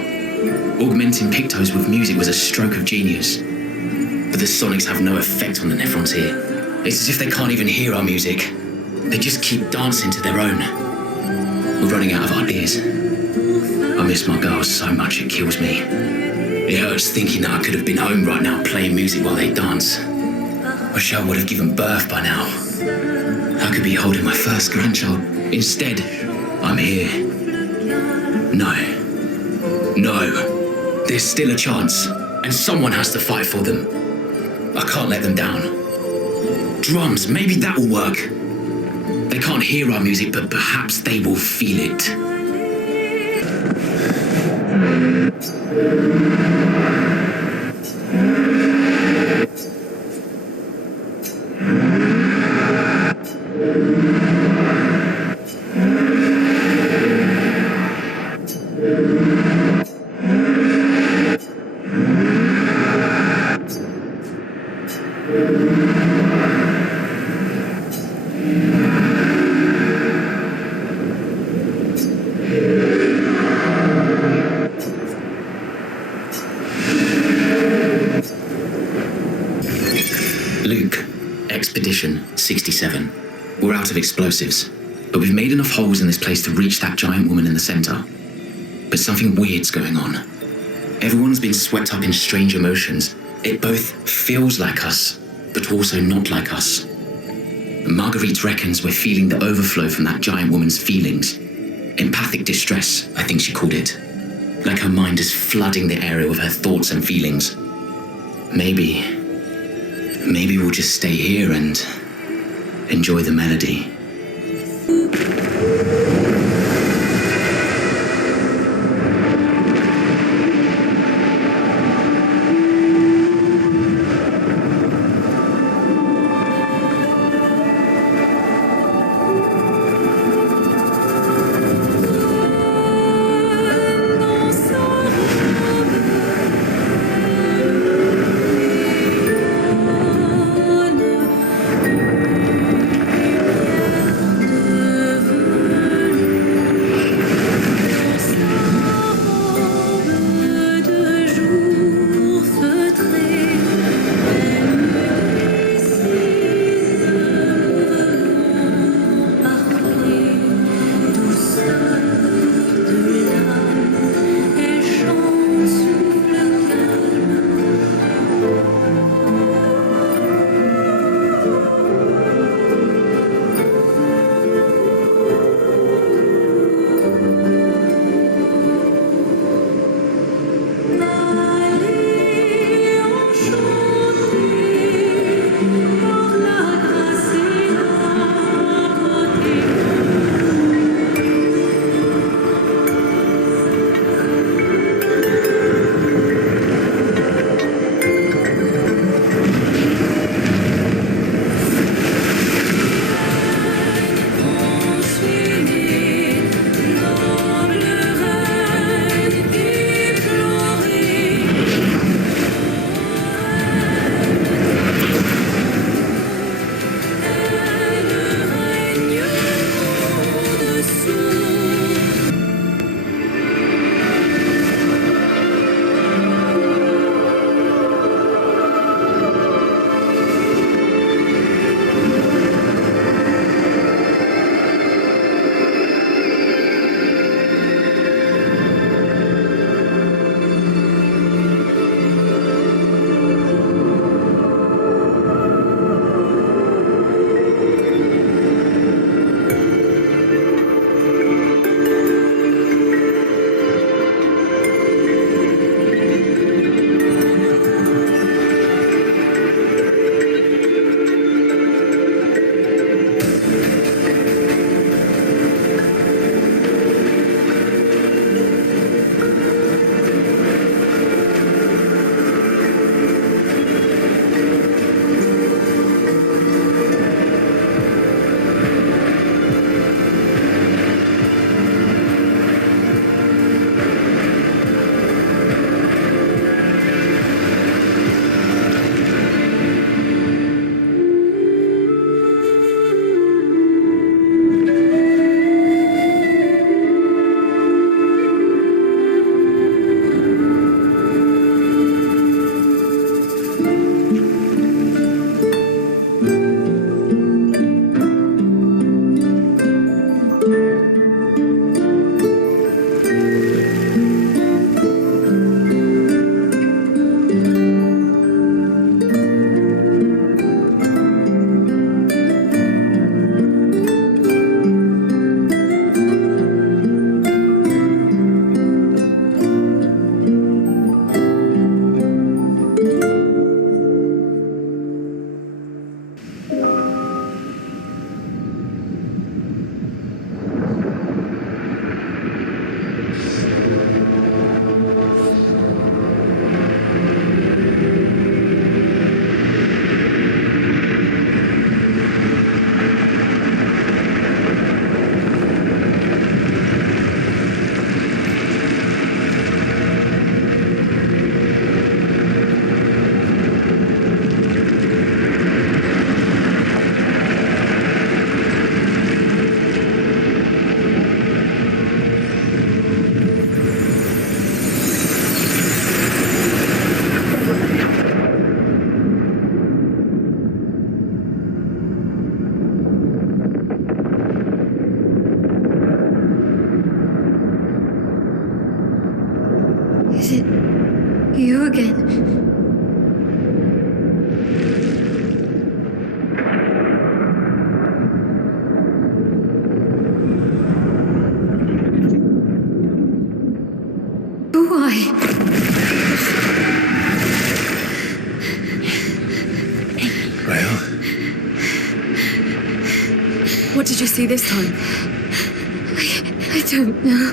Augmenting Pictos with music was a stroke of genius. But the sonics have no effect on the Nephrons here. It's as if they can't even hear our music. They just keep dancing to their own. We're running out of ideas. I miss my girls so much it kills me. It hurts thinking that I could have been home right now playing music while they dance. Wish I would have given birth by now. I could be holding my first grandchild. Instead, I'm here. No. There's still a chance, and someone has to fight for them. I can't let them down. Drums, maybe that will work. They can't hear our music, but perhaps they will feel it. Luke, Expedition 67. We're out of explosives, but we've made enough holes in this place to reach that giant woman in the center. But something weird's going on. Everyone's been swept up in strange emotions. It both feels like us, but also not like us. Marguerite reckons we're feeling the overflow from that giant woman's feelings. Empathic distress, I think she called it. Like her mind is flooding the area with her thoughts and feelings. Maybe we'll just stay here and enjoy the melody. did you see this time? I don't know.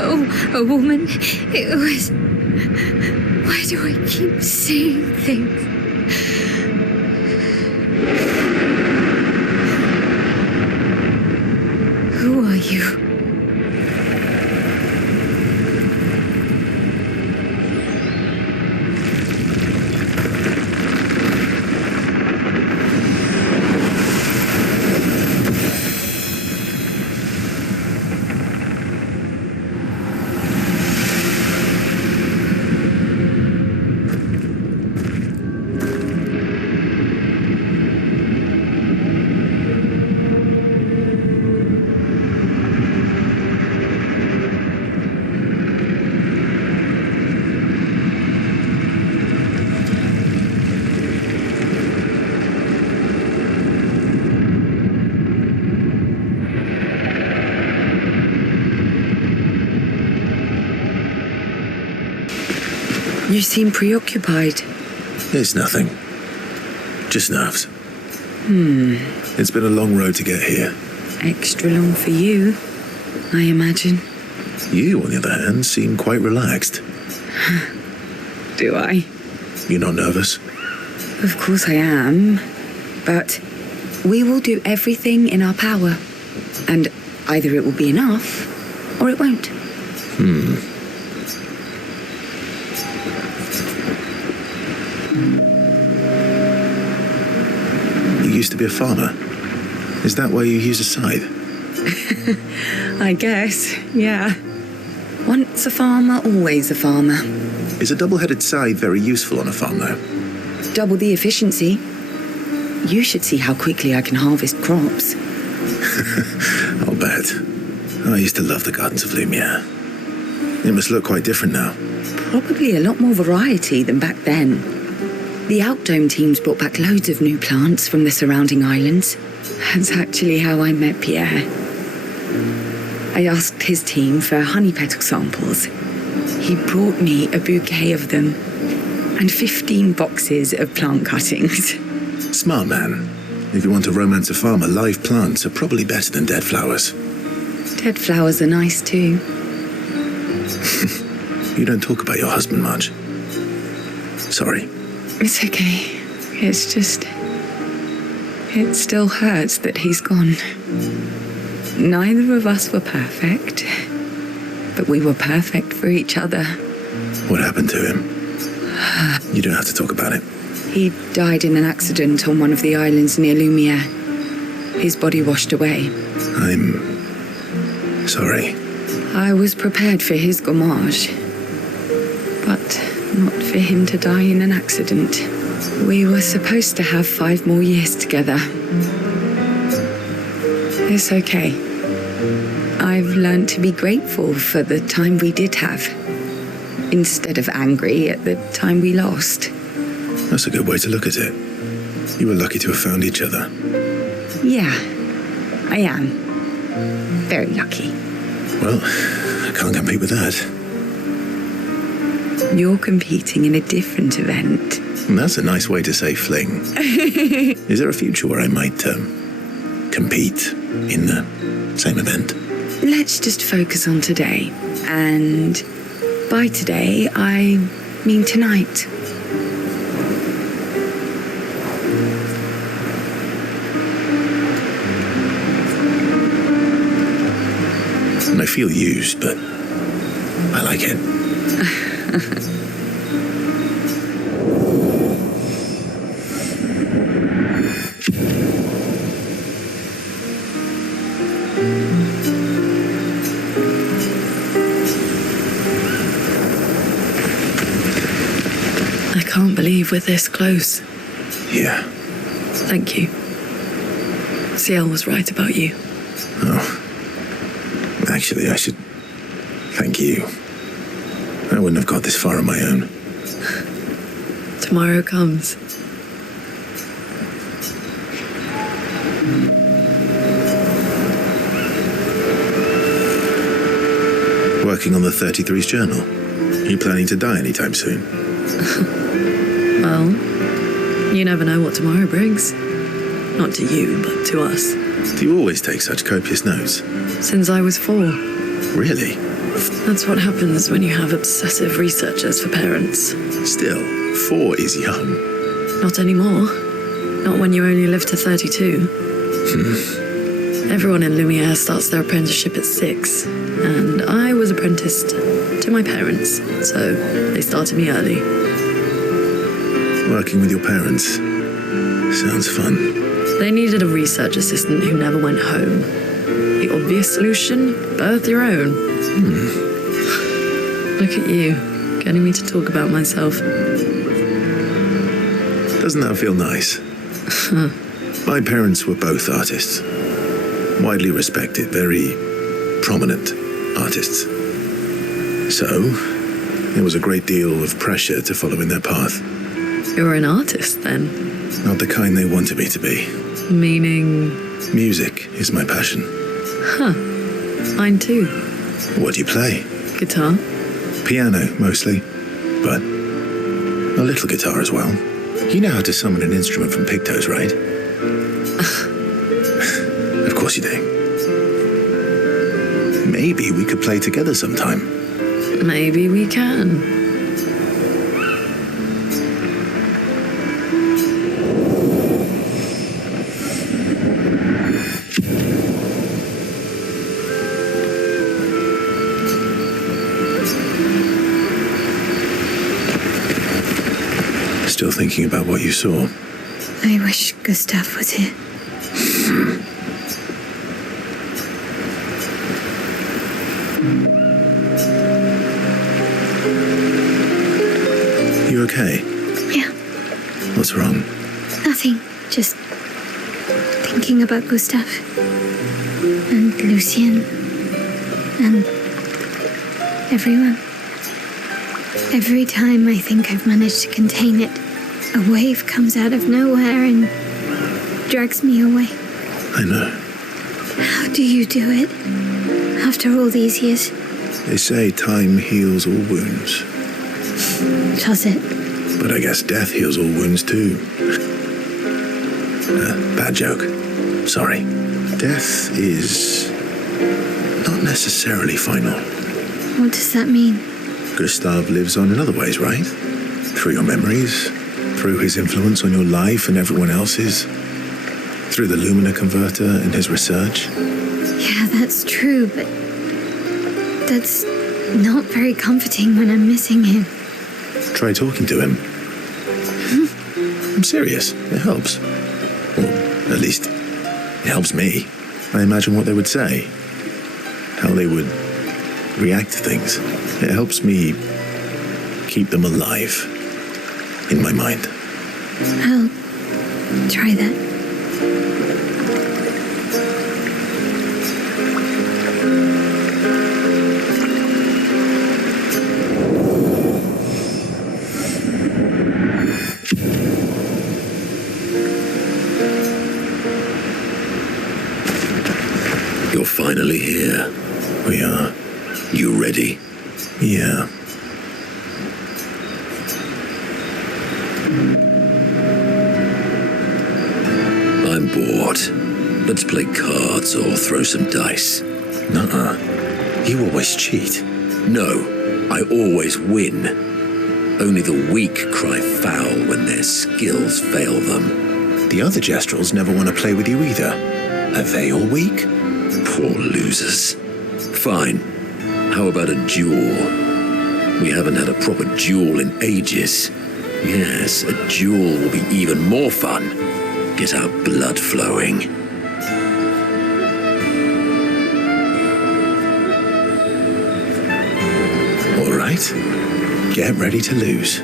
Oh, a woman. It was... Why do I keep seeing things? Who are you? You seem preoccupied. It's nothing. Just nerves. It's been a long road to get here. Extra long for you, I imagine. You, on the other hand, seem quite relaxed. Do I? You're not nervous? Of course I am. But we will do everything in our power. And either it will be enough, or it won't. You used to be a farmer. Is that why you use a scythe? I guess, yeah. Once a farmer, always a farmer. Is a double-headed scythe very useful on a farm, though? Double the efficiency. You should see how quickly I can harvest crops. I'll bet. I used to love the gardens of Lumiere. It must look quite different now. Probably a lot more variety than back then. The Outdome teams brought back loads of new plants from the surrounding islands. That's actually how I met Pierre. I asked his team for honey petal samples. He brought me a bouquet of them and 15 boxes of plant cuttings. Smart man. If you want to romance a farmer, live plants are probably better than dead flowers. Dead flowers are nice too. You don't talk about your husband much. Sorry. It's okay. It's just... It still hurts that he's gone. Neither of us were perfect, but we were perfect for each other. What happened to him? You don't have to talk about it. He died in an accident on one of the islands near Lumiere. His body washed away. I'm... sorry. I was prepared for his gommage, but not for him to die in an accident. We were supposed to have 5 more years together. It's okay. I've learned to be grateful for the time we did have, instead of angry at the time we lost. That's a good way to look at it. You were lucky to have found each other. Yeah, I am. Very lucky. Well, I can't compete with that. You're competing in a different event. That's a nice way to say fling. Is there a future where I might compete in the same event? Let's just focus on today. And by today, I mean tonight. And I feel used, but I like it. I can't believe we're this close. Yeah. Thank you. Ciel was right about you. Oh. Actually, I should thank you. I wouldn't have got this far on my own. Tomorrow comes. Working on the 33's journal. You planning to die anytime soon? Well, you never know what tomorrow brings. Not to you, but to us. Do you always take such copious notes? Since I was 4. Really? That's what happens when you have obsessive researchers for parents. Still, 4 is young. Not anymore. Not when you only live to 32. Everyone in Lumiere starts their apprenticeship at 6, and I was apprenticed to my parents, so they started me early. Working with your parents. Sounds fun. They needed a research assistant who never went home. The obvious solution? Birth your own. Look at you, getting me to talk about myself. Doesn't that feel nice? My parents were both artists. Widely respected, very prominent artists. So, there was a great deal of pressure to follow in their path. You're an artist, then? Not the kind they wanted me to be. Meaning? Music is my passion. Huh. Mine too. What do you play? Guitar? Piano, mostly. But a little guitar as well. You know how to summon an instrument from pictos, right? Of course you do. Maybe we could play together sometime. Maybe we can. Still thinking about what you saw? I wish Gustav was here. You okay? Yeah. What's wrong? Nothing. Just thinking about Gustav. And Lucien. And everyone. Every time I think I've managed to contain it, a wave comes out of nowhere and drags me away. I know. How do you do it? After all these years? They say time heals all wounds. Does it? But I guess death heals all wounds too. Bad joke. Sorry. Death is not necessarily final. What does that mean? Gustav lives on in other ways, right? Through your memories, through his influence on your life and everyone else's, through the Lumina converter and his research. Yeah, that's true, but that's not very comforting when I'm missing him. Try talking to him. I'm serious. It helps. Or at least, it helps me. I imagine what they would say. How they would react to things. It helps me keep them alive in my mind. I'll try that. You're finally here. We are. You ready? Yeah. I'm bored. Let's play cards or throw some dice. Nuh-uh. You always cheat. No, I always win. Only the weak cry foul when their skills fail them. The other Jestrels never want to play with you either. Are they all weak? Poor losers. Fine. How about a duel? We haven't had a proper duel in ages. Yes, a duel will be even more fun. Get our blood flowing. All right. Get ready to lose.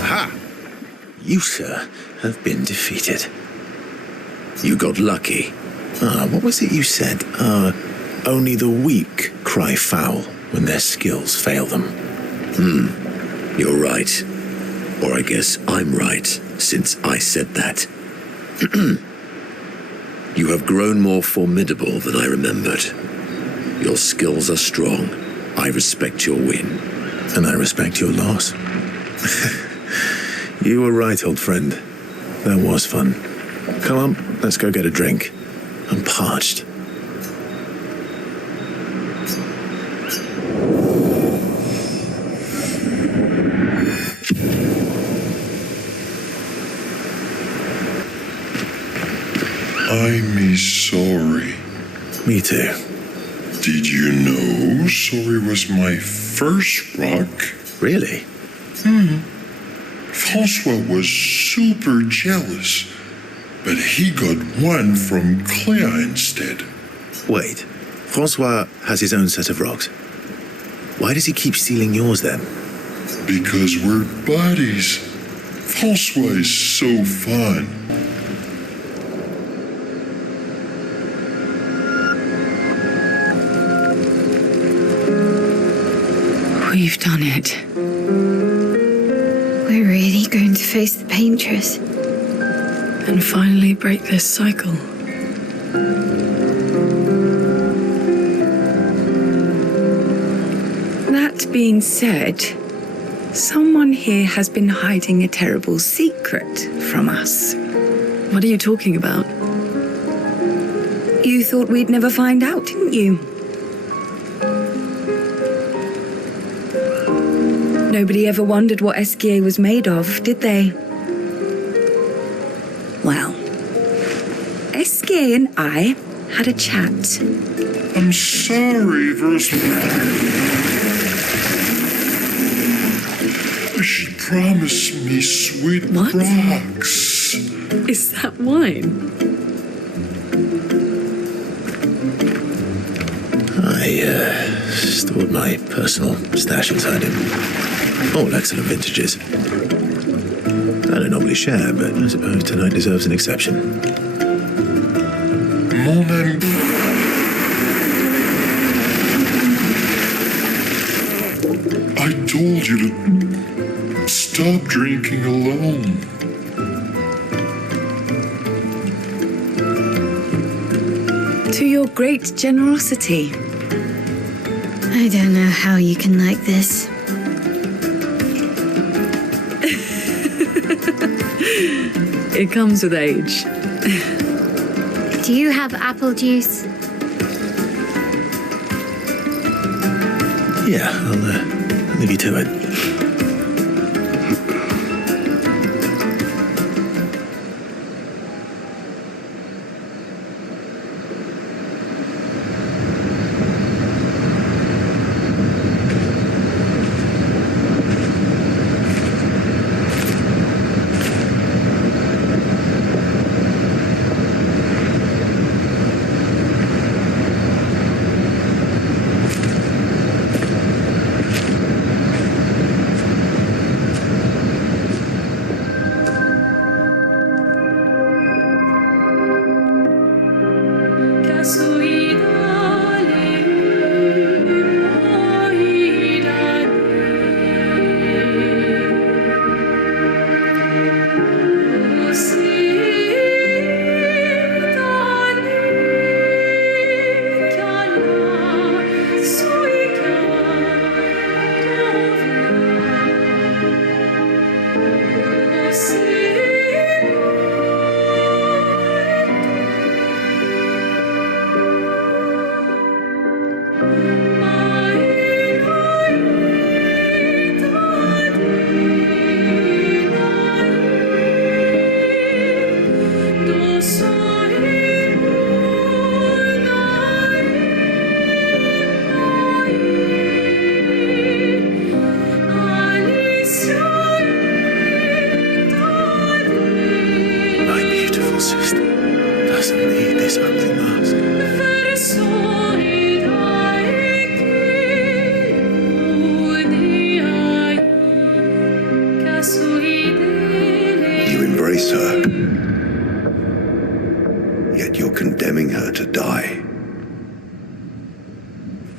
Aha! You, sir, have been defeated. You got lucky. What was it you said? Only the weak cry foul when their skills fail them. You're right. Or I guess I'm right, since I said that. You have grown more formidable than I remembered. Your skills are strong. I respect your win. And I respect your loss. You were right, old friend. That was fun. Come on, let's go get a drink. I'm parched. I'm sorry. Me too. Did you know sorry was my first rock? Really? Francois was super jealous, but he got one from Claire instead. Wait, Francois has his own set of rocks. Why does he keep stealing yours then? Because we're buddies. Francois is so fun. We've done it. We're really going to face the Paintress. And finally break this cycle. That being said, someone here has been hiding a terrible secret from us. What are you talking about? You thought we'd never find out, didn't you? Nobody ever wondered what Esquier was made of, did they? Well, Esquier and I had a chat. I'm sorry, She promised me sweet rocks. Is that wine? I stored my personal stash inside him. All excellent vintages. I don't normally share, but I suppose tonight deserves an exception. I told you to stop drinking alone. To your great generosity. I don't know how you can like this. It comes with age. Do you have apple juice? Yeah, I'll leave you to it.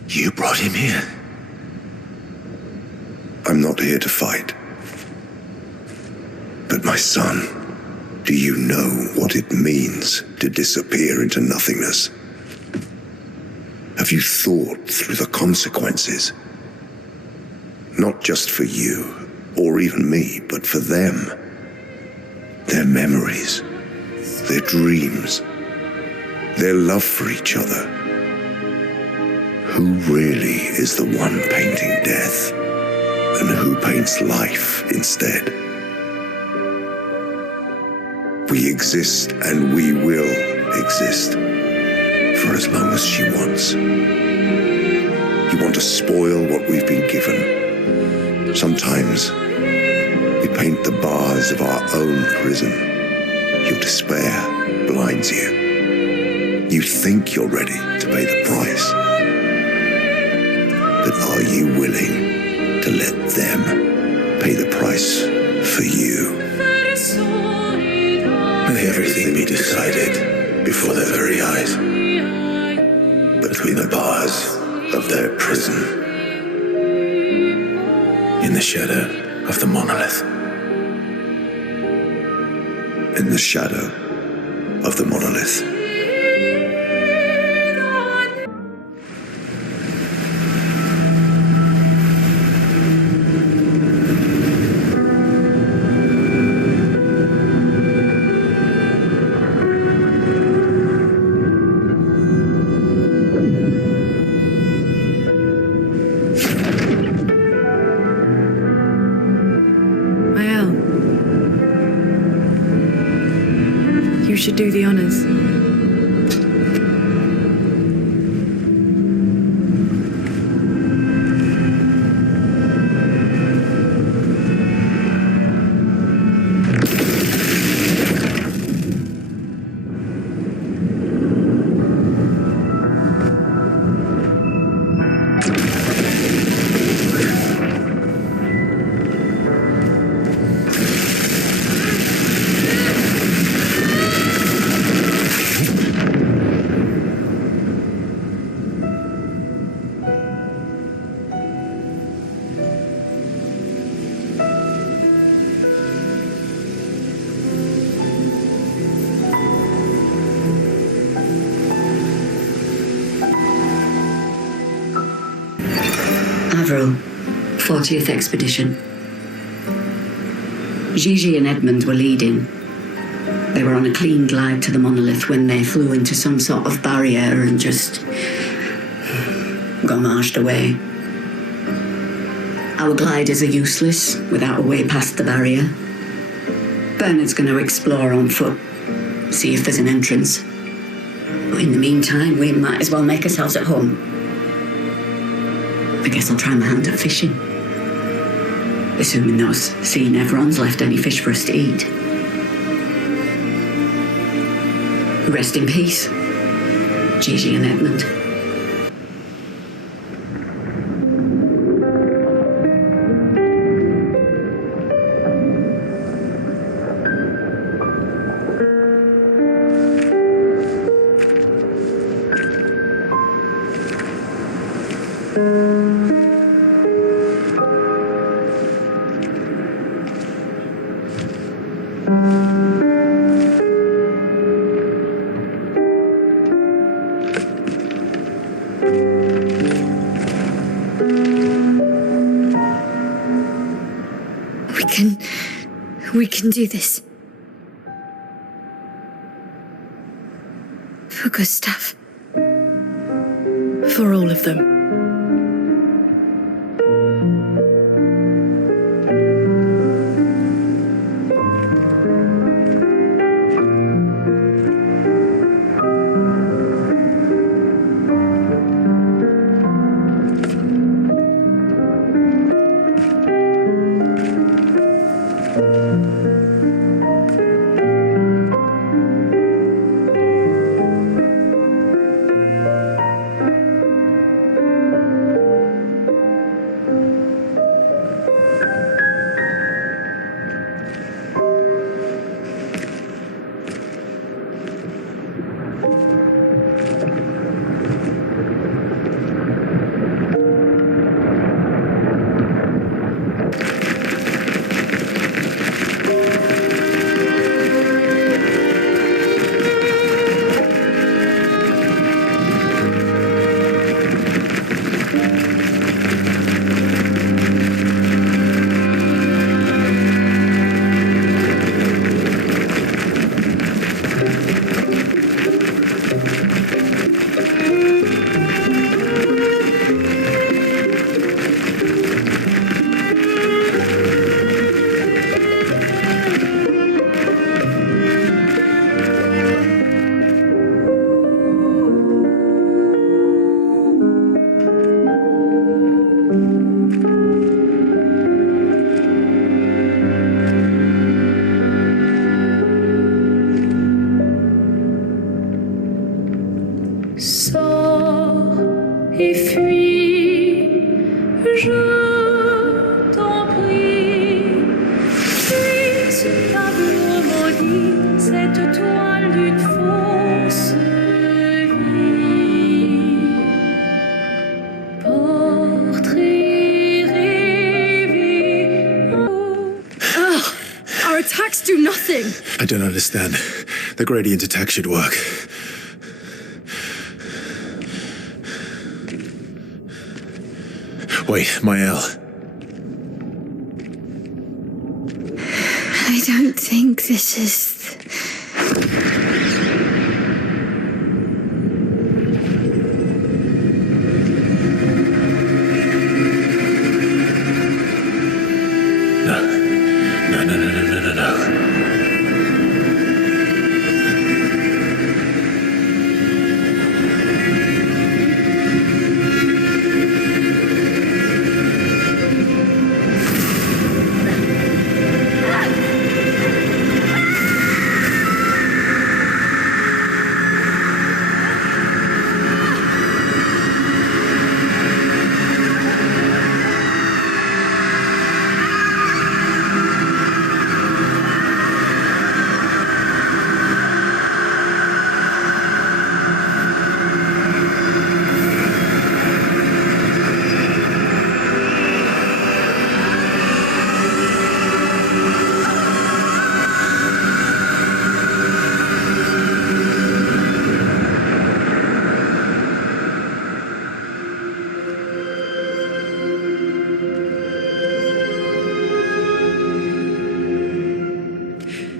You brought him here? I'm not here to fight. But my son, Do you know what it means to disappear into nothingness? Have you thought through the consequences? Not just for you, or even me, but for them. Their memories, their dreams, their love for each other. Who really is the one painting death, and who paints life instead? We exist and we will exist for as long as she wants. You want to spoil what we've been given. Sometimes we paint the bars of our own prison. Your despair blinds you. You think you're ready to pay the price. But are you willing to let them pay the price for you? May everything be decided before their very eyes, between the bars of their prison, in the shadow of the monolith. In the shadow of the monolith. You should do the honors. Avro, 40th Expedition. Gigi and Edmund were leading. They were on a clean glide to the monolith when they flew into some sort of barrier and just gommaged away. Our gliders are useless without a way past the barrier. Bernard's going to explore on foot, see if there's an entrance. But in the meantime, we might as well make ourselves at home. I guess I'll try my hand at fishing. Assuming those sea Nevrons left any fish for us to eat. Rest in peace, Gigi and Edmund. We can do this. For Gustav. For all of them. Sors et fuis, je t'en prie. Puis ce tableau maudit, cette toile d'une fausse vie. Portrait rêvé. Ugh! Our attacks do nothing! I don't understand. The gradient attack should work. Wait, Mael. I don't think this is... No.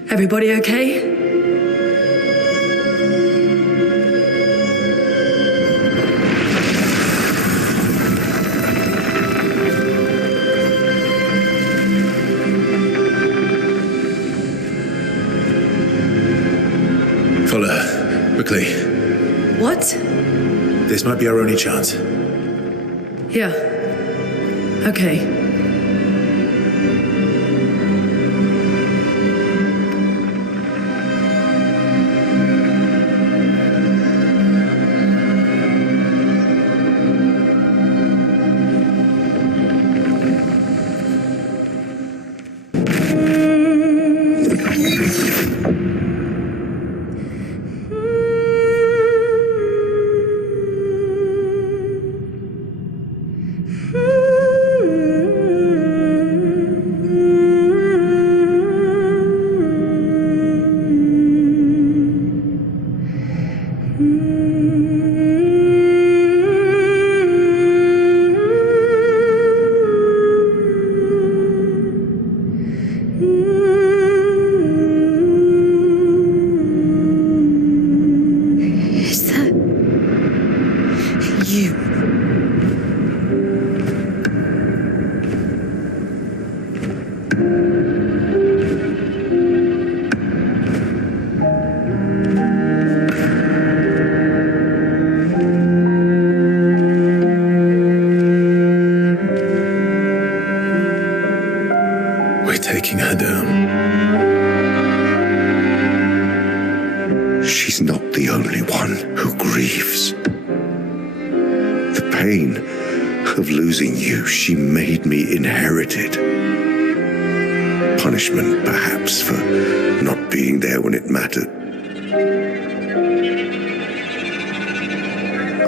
Everybody okay? Follow her, quickly. What? This might be our only chance. Yeah. Okay. Taking her down. She's not the only one who grieves. The pain of losing you, she made me inherited. Punishment, perhaps, for not being there when it mattered.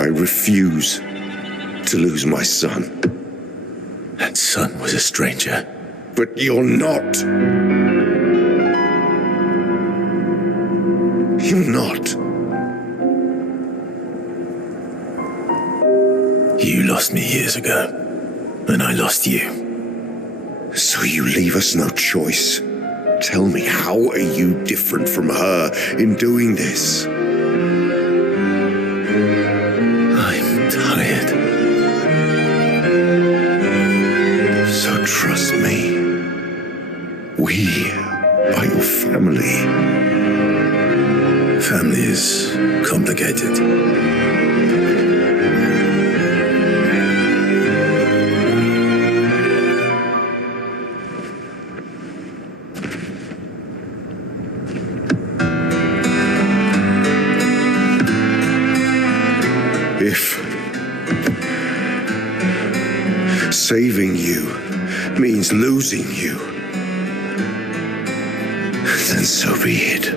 I refuse to lose my son. That son was a stranger. But you're not. You're not. You lost me years ago, and I lost you. So you leave us no choice. Tell me, how are you different from her in doing this? I'm tired. So trust me. We are your family. Family is complicated. If saving you means losing you, then so be it.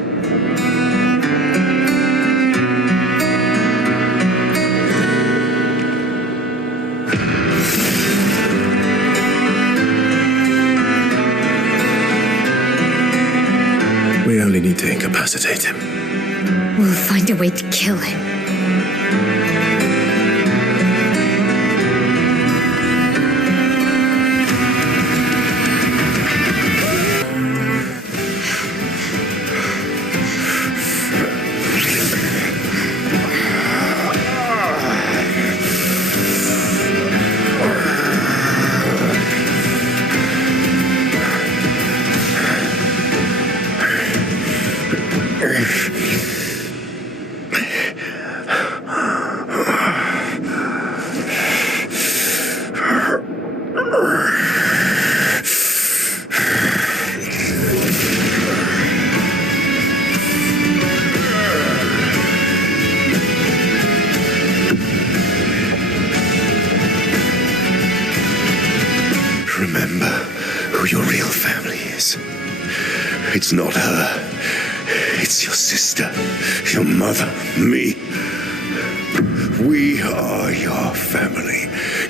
We only need to incapacitate him. We'll find a way to kill him. Remember who your real family is. It's not her. It's your sister, your mother, me. We are your family.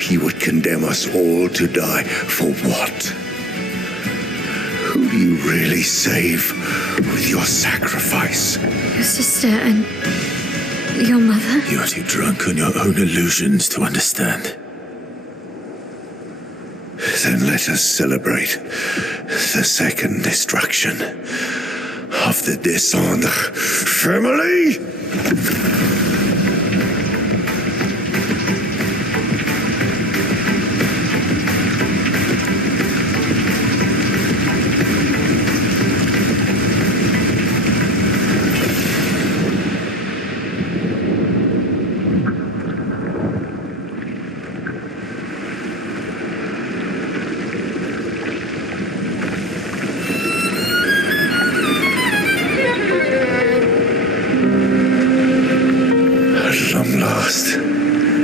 You would condemn us all to die for what? Who do you really save with your sacrifice? Your sister and your mother? You're too drunk on your own illusions to understand. Then let us celebrate the second destruction of the Descendre family.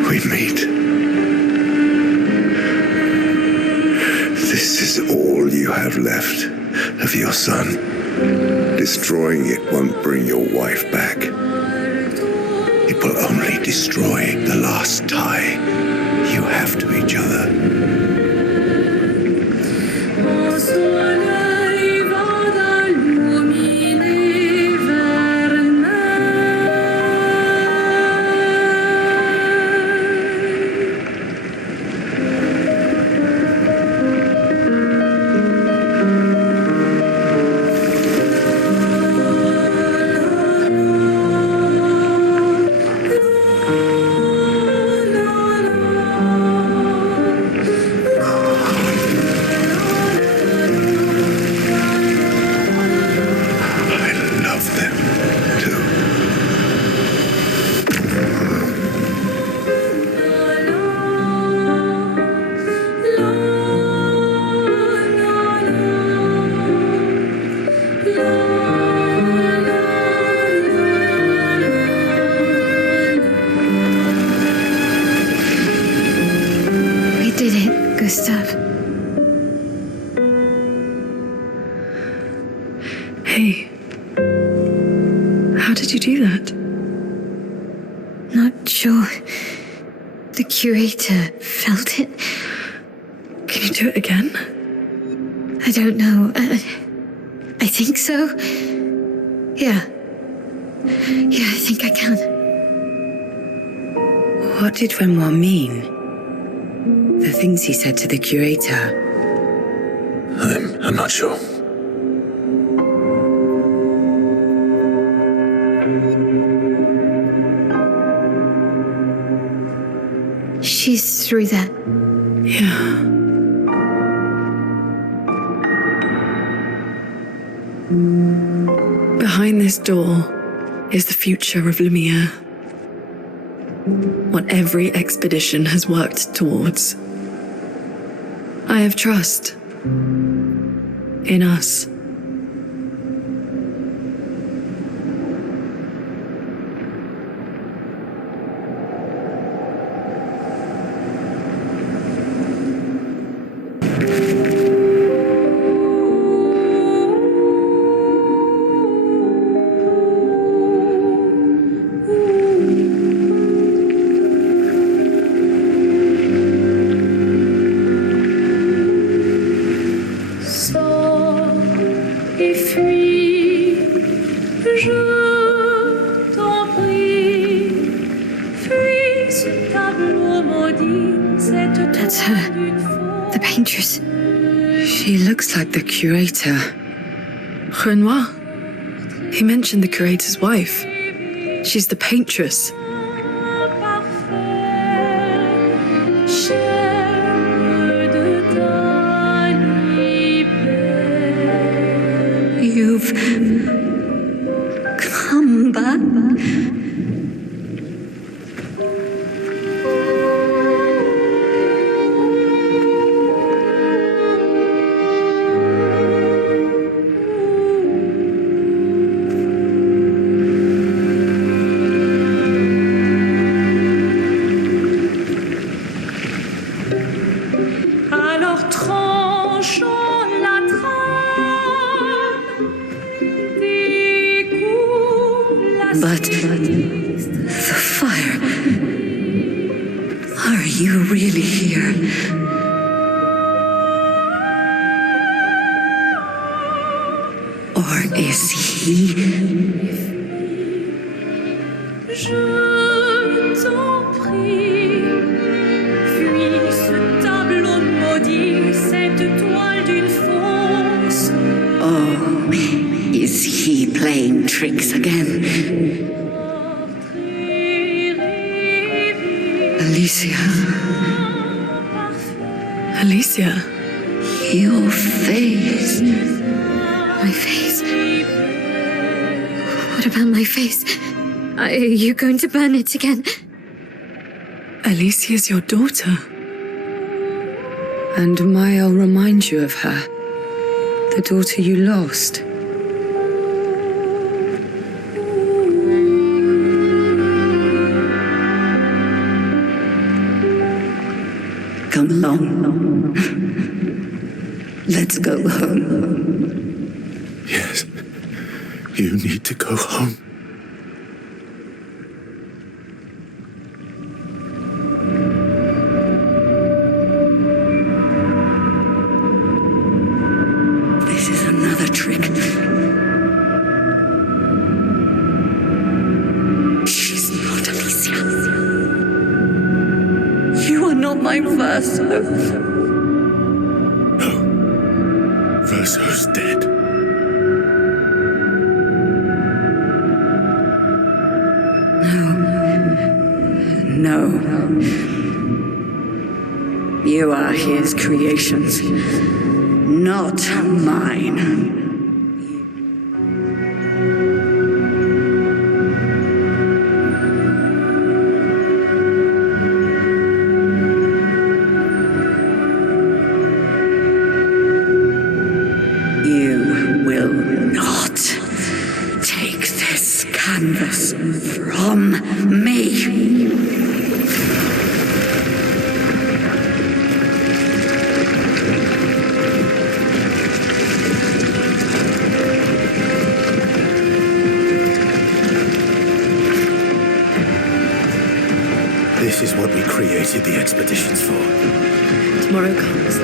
We meet. This is all you have left of your son. Destroying it won't bring your wife back. It will only destroy the last tie you have to each other. Gustav. Hey. How did you do that? Not sure. The curator felt it. Can you do it again? I don't know. I think so. Yeah. Yeah, I think I can. What did Renoir mean? The things he said to the curator? I'm not sure. She's through there. Yeah. Behind this door is the future of Lumiere. What every expedition has worked towards. I have trust in us. That's her. The Paintress. She looks like the curator. Renoir. He mentioned the curator's wife. She's the Paintress. You've come back. Alors tranchons la trame, découle la But the fire. Are you really here? Or is he? Je t'en prie, fuis ce tableau maudit, cette toile d'une fausse. Oh, is he playing tricks again? Alicia. Alicia. Your face. My face? What about my face? Are you going to burn it again? Alicia's your daughter. And I'll remind you of her. The daughter you lost. Come along. Let's go home. Yes. You need to go home. This is another trick. She's not Alicia. You are not my Verso. Verso's dead. No. You are his creations, not mine. You will not take this canvas from me. This is what we created the expeditions for. Tomorrow comes.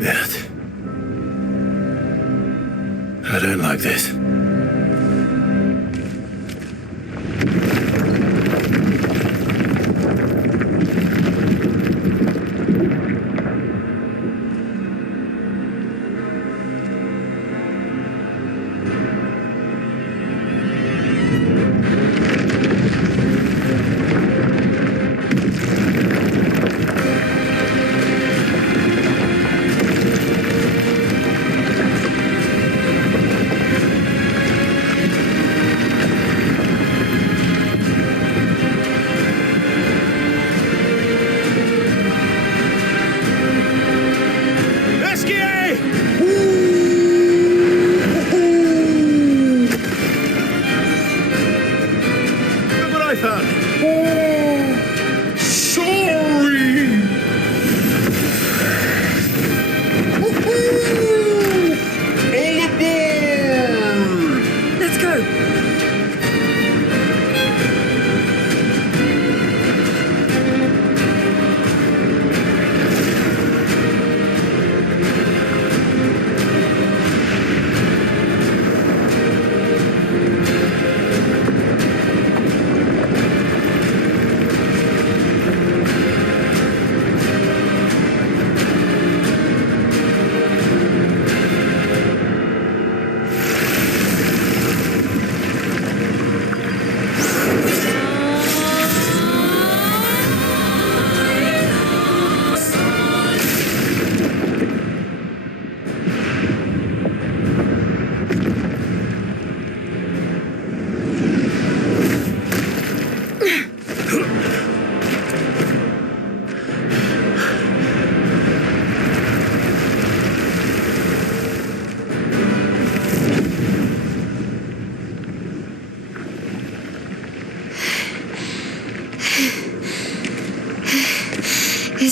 Earth. I don't like this.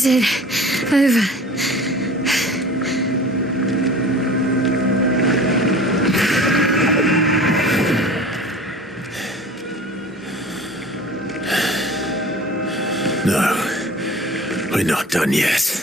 it over? No, we're not done yet.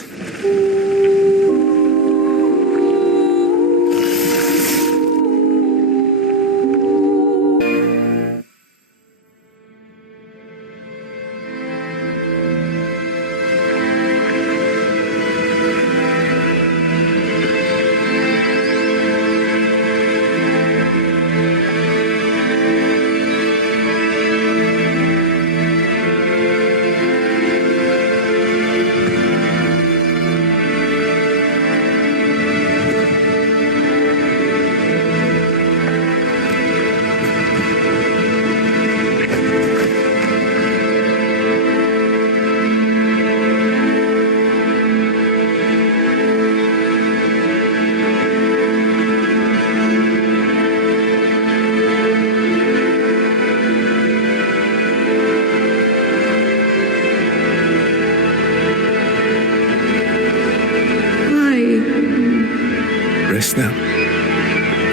Rest now.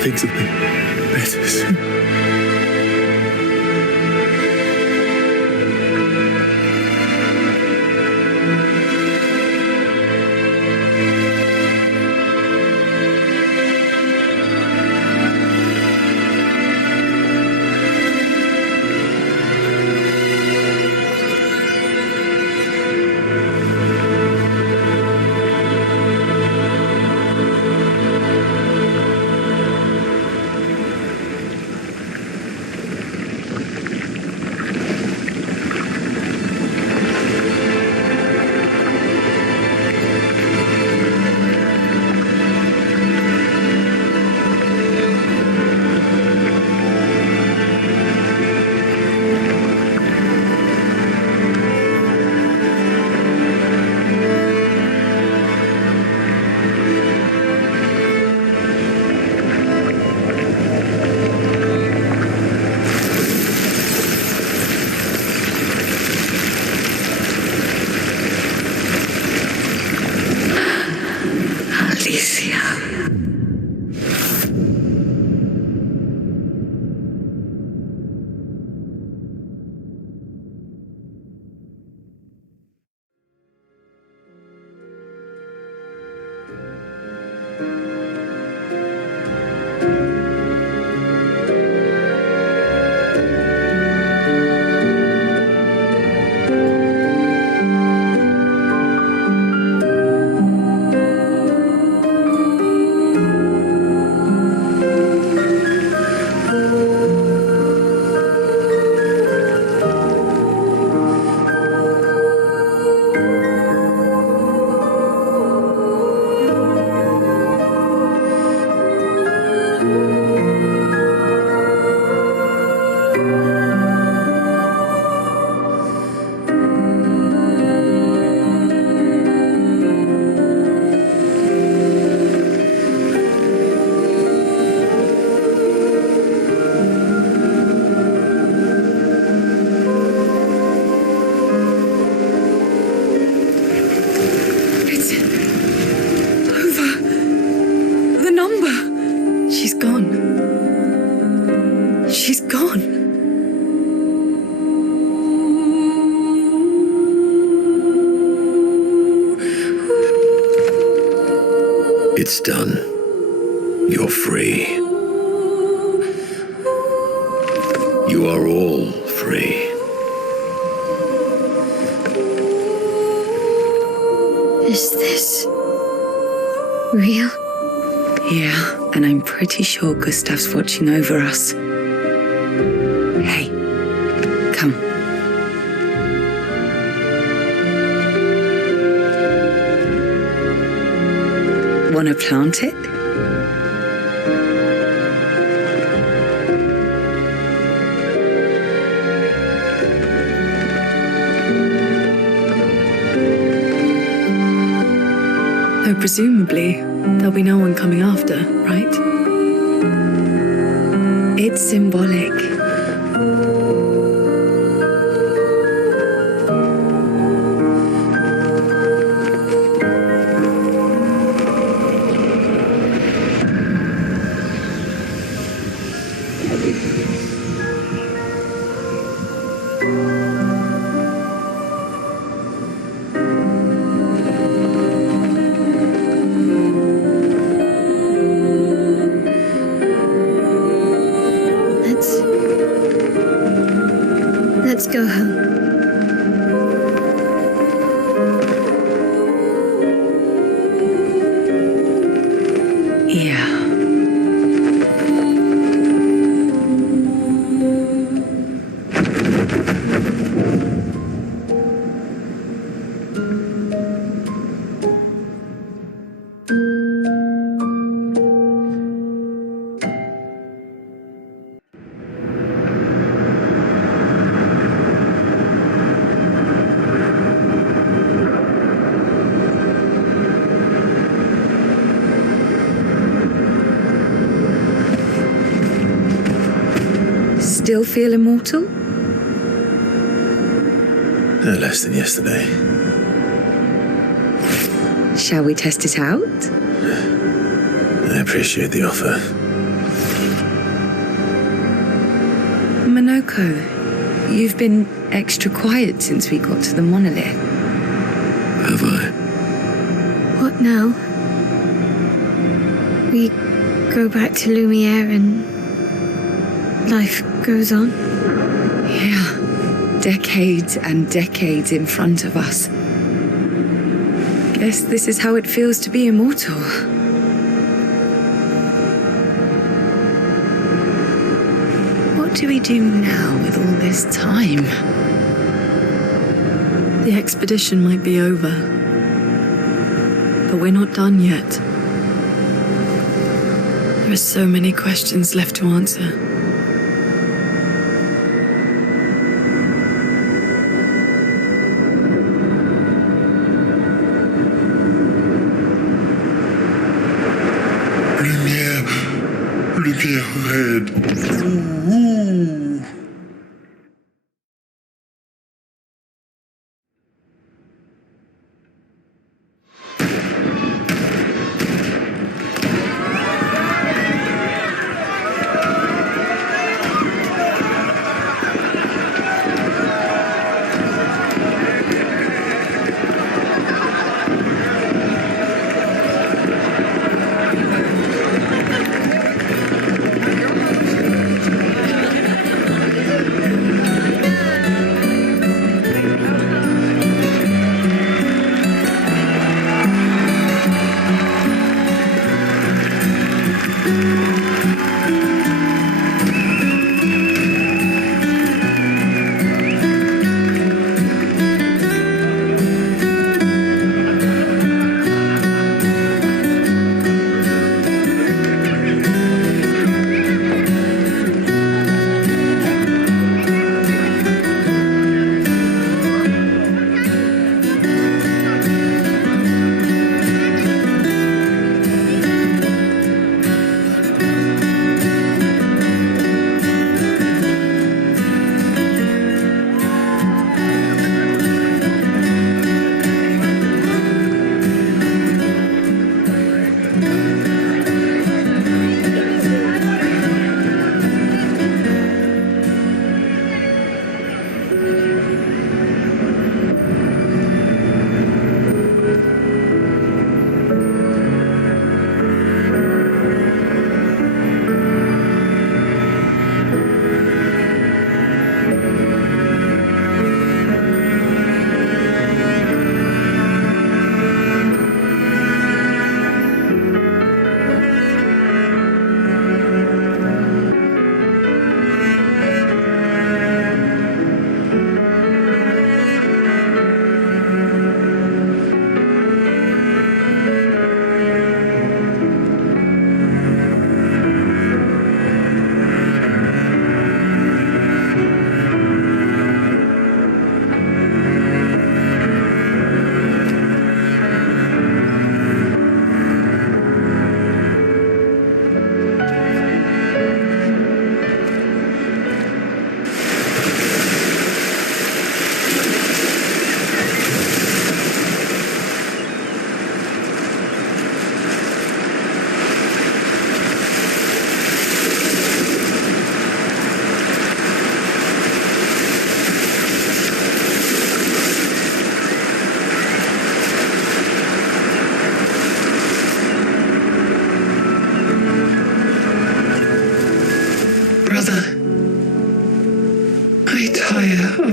Things will be better soon. It's done. You're free. You are all free. Is this real? Yeah, and I'm pretty sure Gustav's watching over us. Hey, come. Wanna plant it? Though presumably, there'll be no one coming after, right? It's symbolic. just go home. Yeah. Still feel immortal? No less than yesterday. Shall we test it out? I appreciate the offer. Monoko, you've been extra quiet since we got to the monolith. Have I? What now? We go back to Lumiere and life goes on? Yeah. Decades and decades in front of us. Guess this is how it feels to be immortal. What do we do now with all this time? The expedition might be over, but we're not done yet. There are so many questions left to answer. Look ahead. Ooh.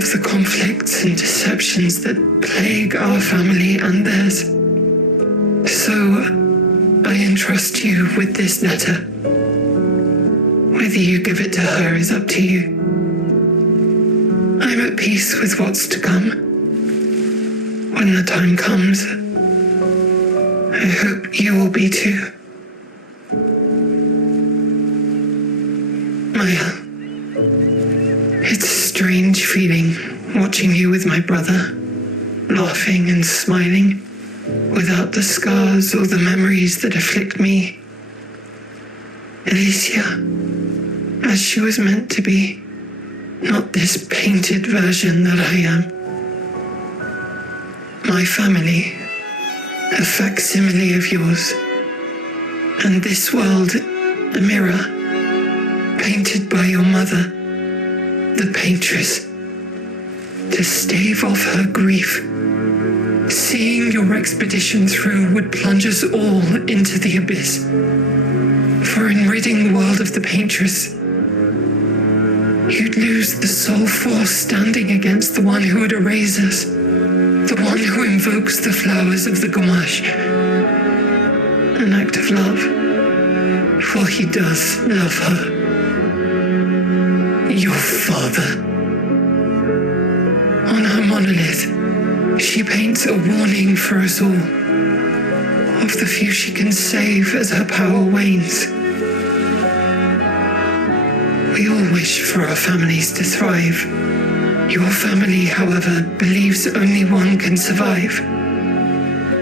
of the conflicts and deceptions that plague our family and theirs. So, I entrust you with this letter. Whether you give it to her is up to you. I'm at peace with what's to come. When the time comes, I hope you will be too. Maya, it's a strange feeling watching you with my brother, laughing and smiling, without the scars or the memories that afflict me. Alicia, as she was meant to be, not this painted version that I am. My family, a facsimile of yours, and this world, a mirror, painted by your mother, the Paintress, to stave off her grief. Seeing your expedition through would plunge us all into the abyss. For in ridding the world of the Paintress, you'd lose the sole force standing against the one who would erase us, the one who invokes the flowers of the Gamache. An act of love, for he does love her. Your father. On her monolith, she paints a warning for us all, of the few she can save as her power wanes. We all wish for our families to thrive. Your family, however, believes only one can survive.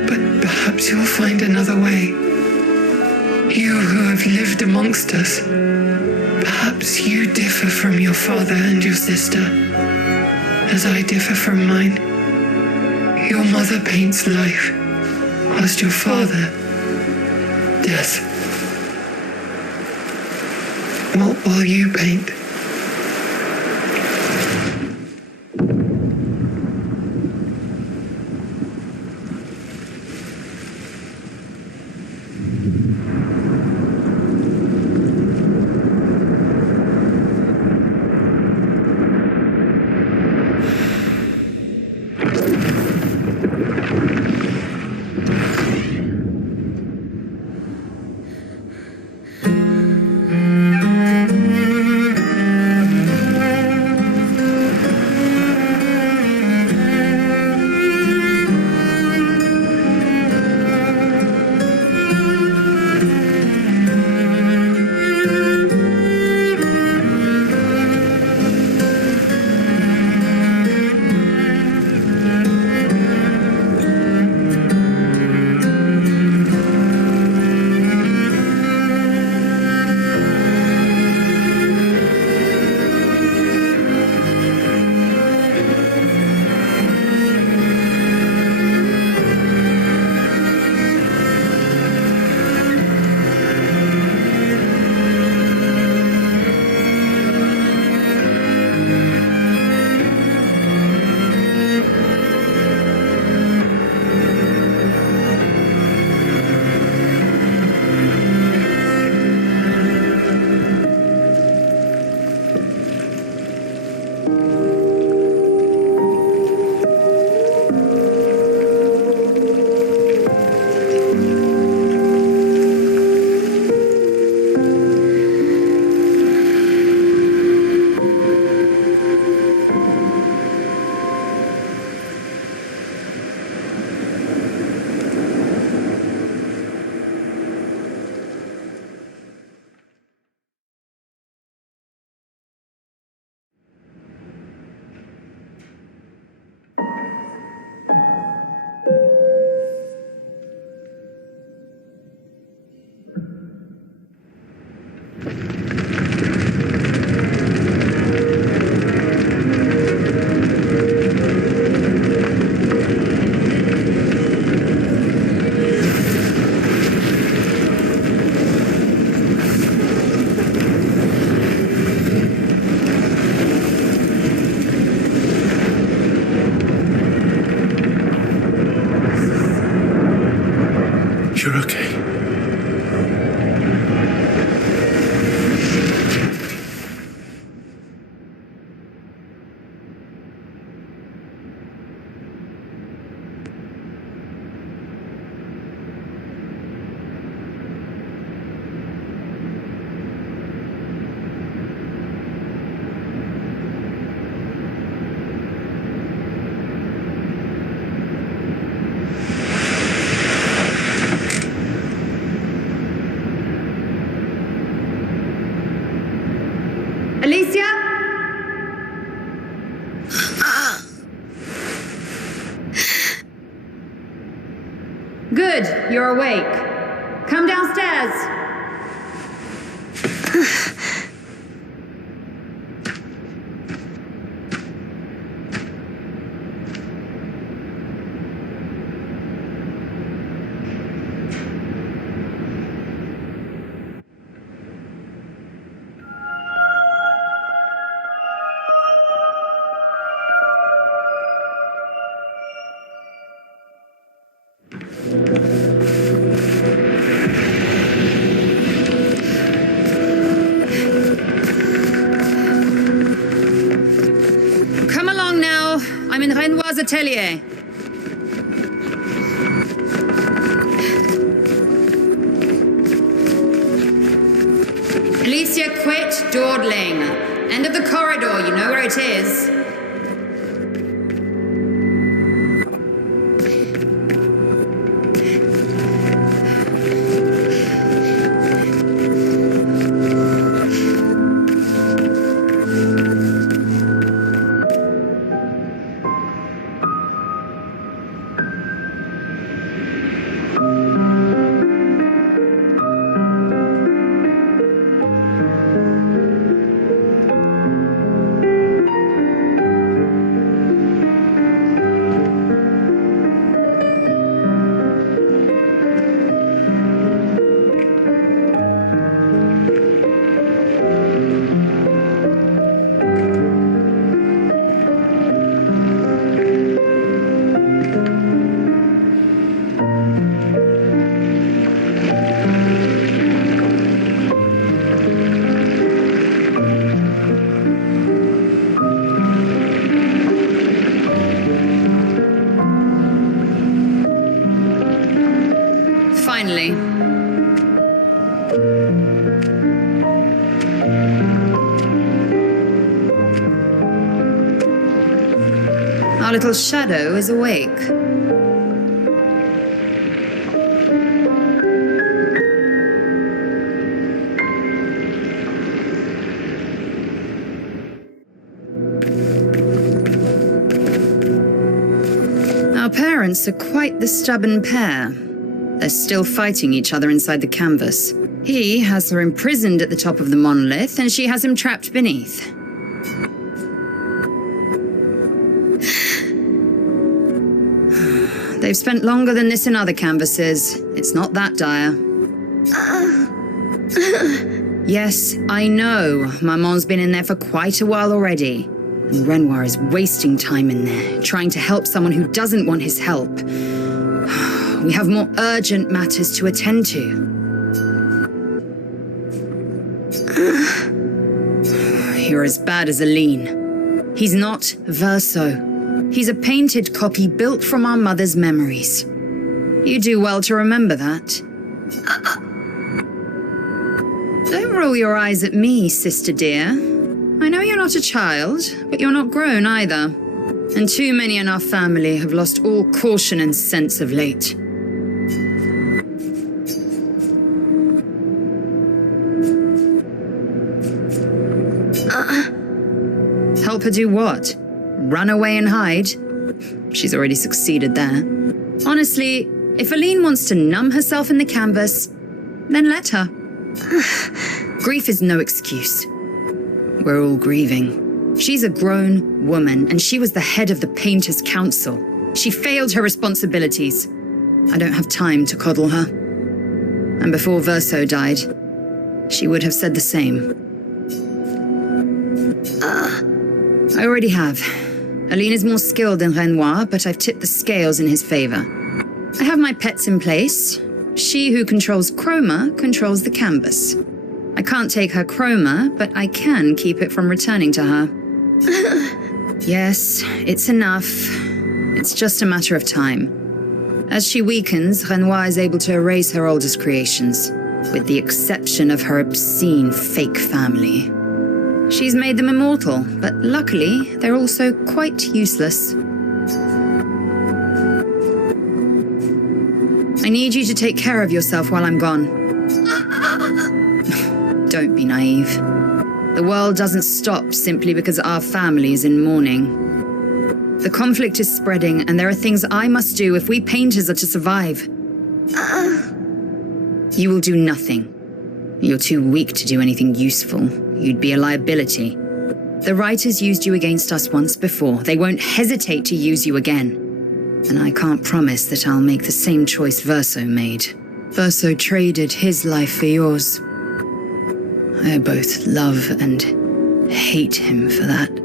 But perhaps you'll find another way. You who have lived amongst us, perhaps you differ from your father and your sister, as I differ from mine. Your mother paints life, whilst your father, death. What will you paint? You're okay. Good, you're awake. Come downstairs. Come along now. I'm in Renoir's atelier. Alicia, quit dawdling. End of the corridor, you know where it is. Finally. Our little shadow is awake. Our parents are quite the stubborn pair. They're still fighting each other inside the canvas. He has her imprisoned at the top of the monolith, and she has him trapped beneath. They've spent longer than this in other canvases. It's not that dire. Yes, I know. Maman's been in there for quite a while already. And Renoir is wasting time in there, trying to help someone who doesn't want his help. We have more urgent matters to attend to. You're as bad as Aline. He's not Verso. He's a painted copy built from our mother's memories. You do well to remember that. Don't roll your eyes at me, sister dear. I know you're not a child, but you're not grown either. And too many in our family have lost all caution and sense of late. Help her do what? Run away and hide? She's already succeeded there. Honestly, if Aline wants to numb herself in the canvas, then let her. Grief is no excuse. We're all grieving. She's a grown woman, and she was the head of the Painters' Council. She failed her responsibilities. I don't have time to coddle her. And before Verso died, she would have said the same. I already have. Aline is more skilled than Renoir, but I've tipped the scales in his favor. I have my pets in place. She who controls chroma controls the canvas. I can't take her chroma, but I can keep it from returning to her. Yes, it's enough. It's just a matter of time. As she weakens, Renoir is able to erase her oldest creations, with the exception of her obscene fake family. She's made them immortal, but luckily, they're also quite useless. I need you to take care of yourself while I'm gone. Don't be naive. The world doesn't stop simply because our family is in mourning. The conflict is spreading, and there are things I must do if we painters are to survive. You will do nothing. You're too weak to do anything useful. You'd be a liability. The writers used you against us once before. They won't hesitate to use you again. And I can't promise that I'll make the same choice Verso made. Verso traded his life for yours. I both love and hate him for that.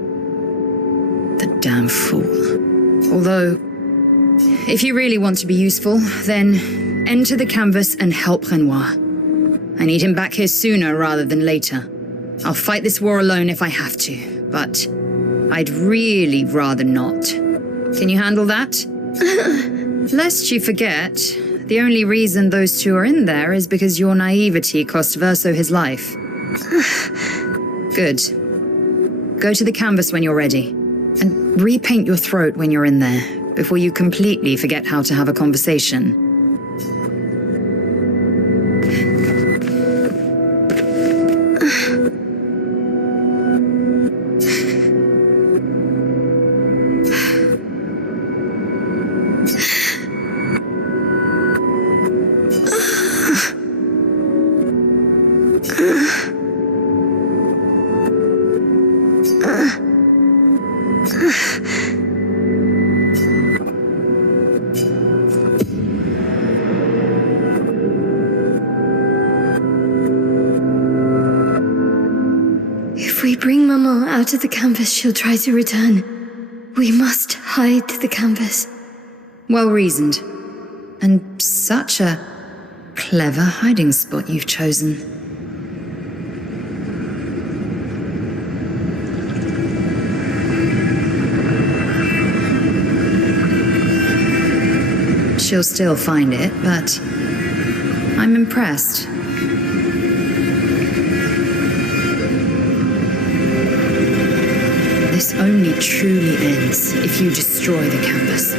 The damn fool. Although, if you really want to be useful, then enter the canvas and help Renoir. I need him back here sooner rather than later. I'll fight this war alone if I have to, but I'd really rather not. Can you handle that? Lest you forget, the only reason those two are in there is because your naivety cost Verso his life. Good. Go to the canvas when you're ready, and repaint your throat when you're in there, before you completely forget how to have a conversation. If we bring Maman out of the canvas, she'll try to return. We must hide the canvas. Well reasoned. And such a clever hiding spot you've chosen. She'll still find it, but I'm impressed. This only truly ends if you destroy the canvas.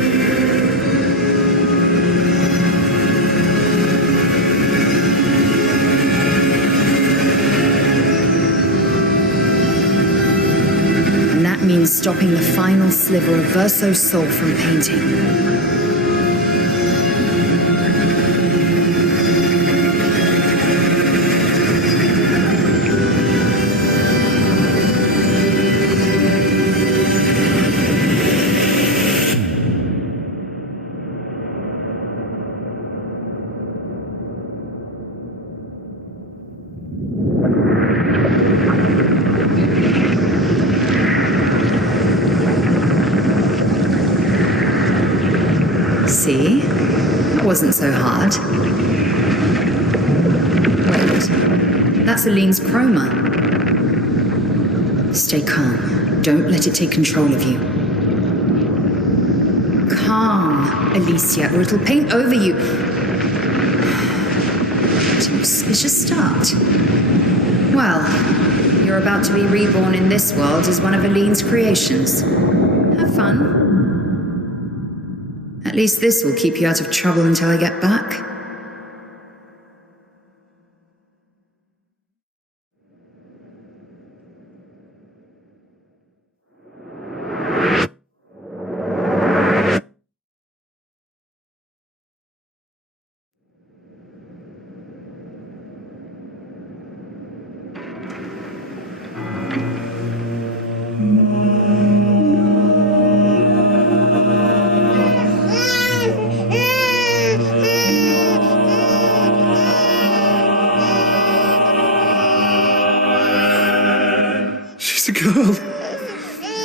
And that means stopping the final sliver of Verso's soul from painting. See? That wasn't so hard. Wait, that's Aline's chroma. Stay calm. Don't let it take control of you. Calm, Alicia, or it'll paint over you. What an auspicious start. Well, you're about to be reborn in this world as one of Aline's creations. Have fun. At least this will keep you out of trouble until I get back.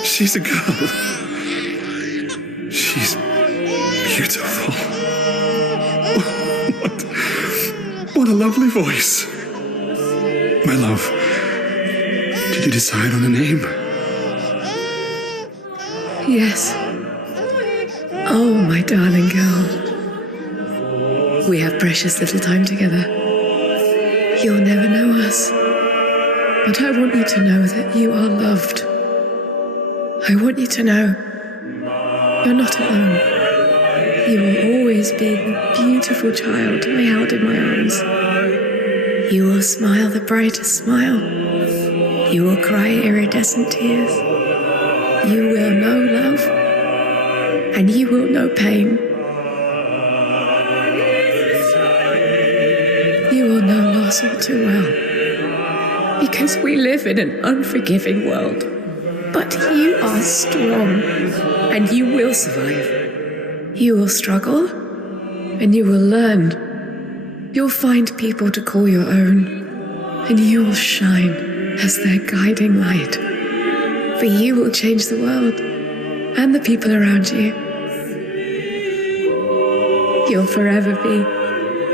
She's a girl. She's beautiful. What a lovely voice. My love, did you decide on a name? Yes. Oh, my darling girl. We have precious little time together. You'll never know us. But I want you to know that you are loved. I want you to know you're not alone. You will always be the beautiful child I held in my arms. You will smile the brightest smile. You will cry iridescent tears. You will know love, and you will know pain. us all too well. Because we live in an unforgiving world. But you are strong, and you will survive. You will struggle, and you will learn. You'll find people to call your own, and you will shine as their guiding light. For you will change the world, and the people around you. You'll forever be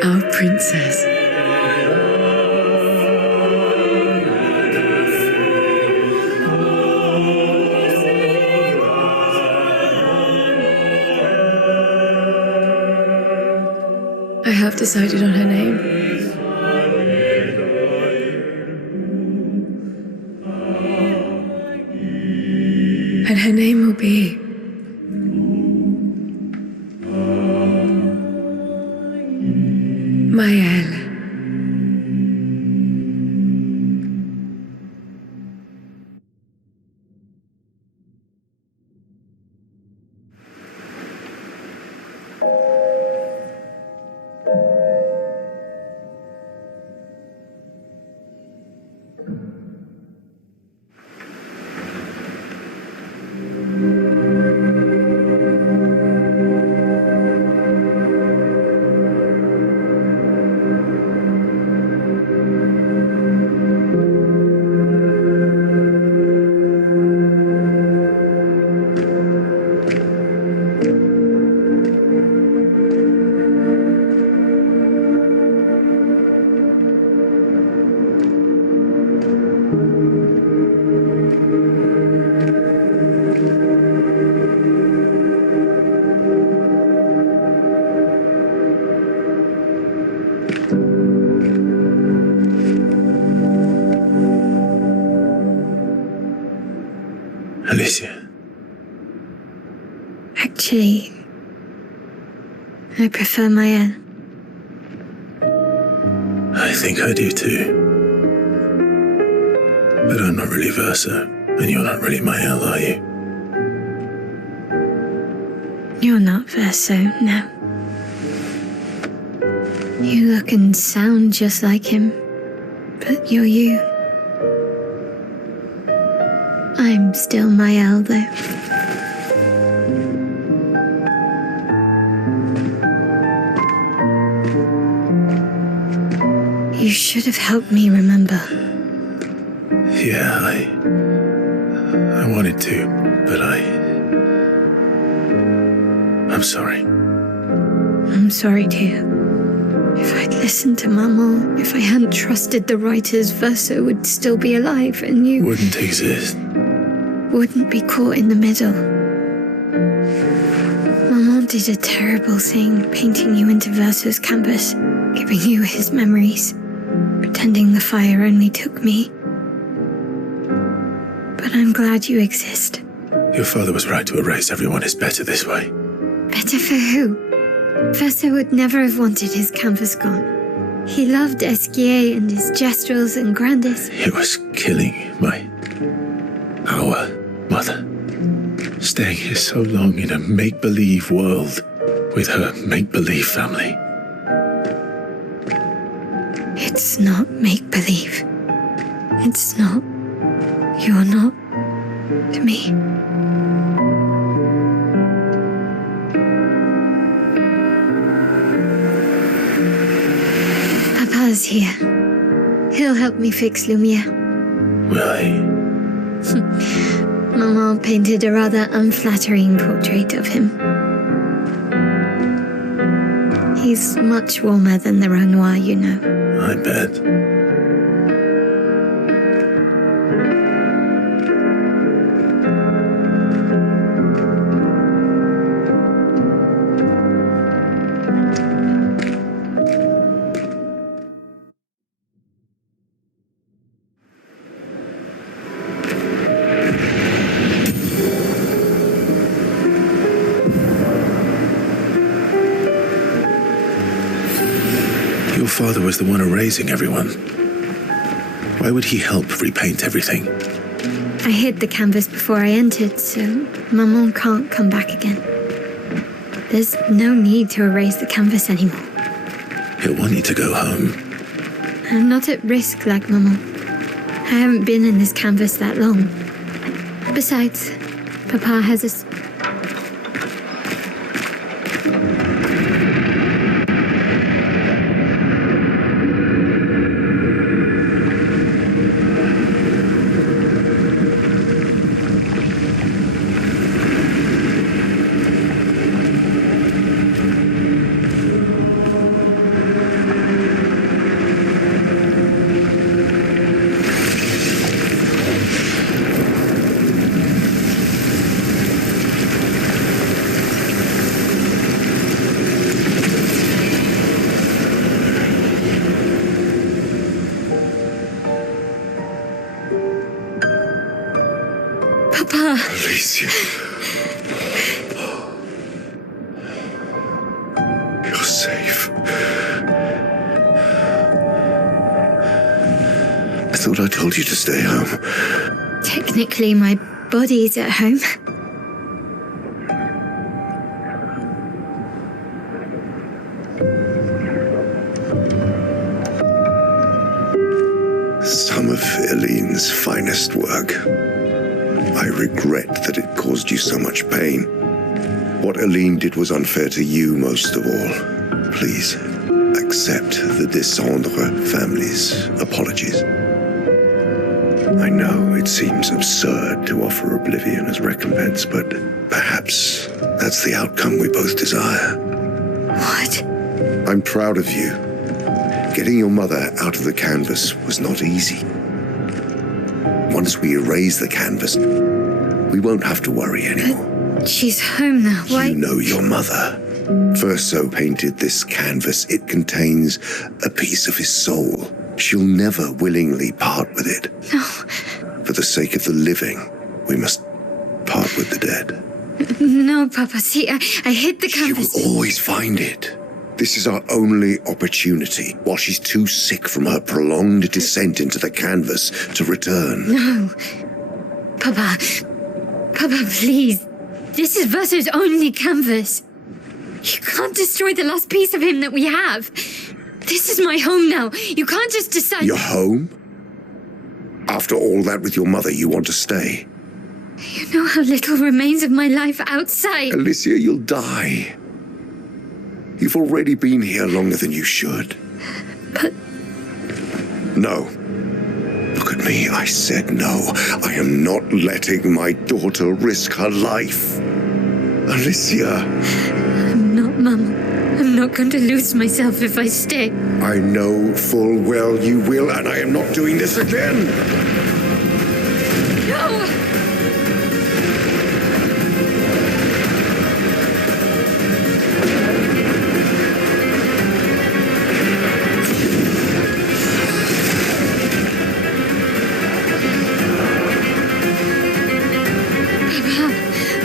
our princess. I have decided on her name. And her name will be Maëlle. Alicia. Actually, I prefer Maëlle. I think I do too. But I'm not really Verso, and you're not really Maëlle, are you? You're not Verso, no. You look and sound just like him, but you're you. I'm still Maëlle, though. You should have helped me remember. Yeah, I wanted to, but I'm sorry. I'm sorry too. If I'd listened to Maman, if I hadn't trusted the writers, Verso would still be alive and you Wouldn't exist. wouldn't be caught in the middle. Maman did a terrible thing, painting you into Verso's canvas, giving you his memories, pretending the fire only took me. But I'm glad you exist. Your father was right to erase everyone. It's better this way. Better for who? Verso would never have wanted his canvas gone. He loved Esquier and his gestrels and Grandis. It was killing our mother. Staying here so long in a make-believe world with her make-believe family. It's not make-believe. It's not. You're not. To me. Papa's here. He'll help me fix Lumiere. Will he? Maman painted a rather unflattering portrait of him. He's much warmer than the Renoir, you know. I bet. Your father was the one erasing everyone. Why would he help repaint everything? I hid the canvas before I entered, so Maman can't come back again. There's no need to erase the canvas anymore. He'll want you to go home. I'm not at risk like Mama. I haven't been in this canvas that long. Besides, Papa has a... Alicia. You're safe. I thought I told you to stay home. Technically, my body's at home. Some of Eileen's finest work. I regret that it caused you so much pain. What Eileen did was unfair to you most of all. Please, accept the Descendre family's apologies. I know it seems absurd to offer oblivion as recompense, but perhaps that's the outcome we both desire. What? I'm proud of you. Getting your mother out of the canvas was not easy. Once we erase the canvas, we won't have to worry anymore. But she's home now. Why? You know your mother. Verso painted this canvas. It contains a piece of his soul. She'll never willingly part with it. No. For the sake of the living, we must part with the dead. No, Papa. See, I hid the canvas. She will always find it. This is our only opportunity, while she's too sick from her prolonged descent into the canvas to return. No. Papa, please. This is Verso's only canvas. You can't destroy the last piece of him that we have. This is my home now. You can't just decide... Your home? After all that with your mother, you want to stay? You know how little remains of my life outside. Alicia, you'll die. You've already been here longer than you should. But... No. Look at me, I said no. I am not letting my daughter risk her life. Alicia. I'm not, Mama. I'm not going to lose myself if I stay. I know full well you will, and I am not doing this again. No!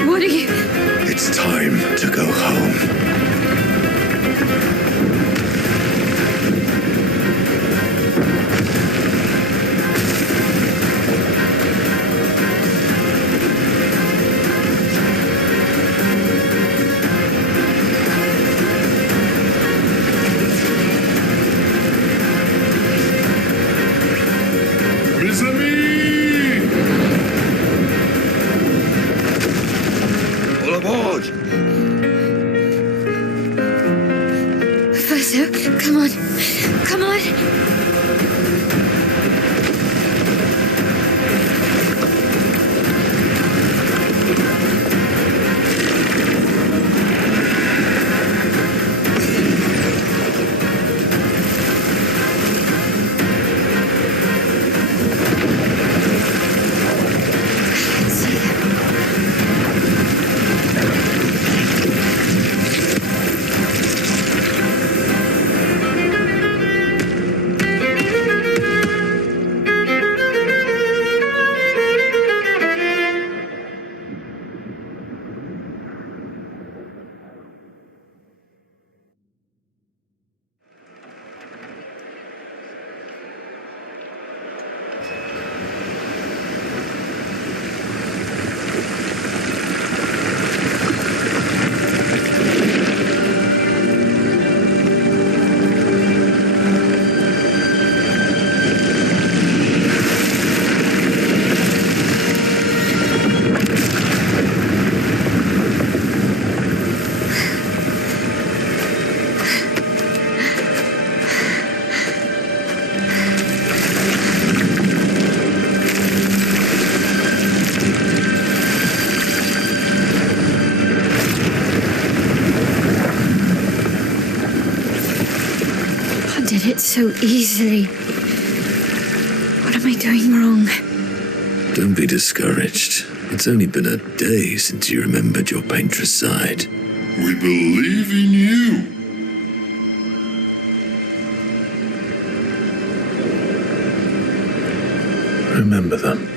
What are you... It's time to go home. Mes amis! All aboard! so easily. What am I doing wrong? Don't be discouraged. It's only been a day since you remembered your Paintress side. We believe in you. Remember them.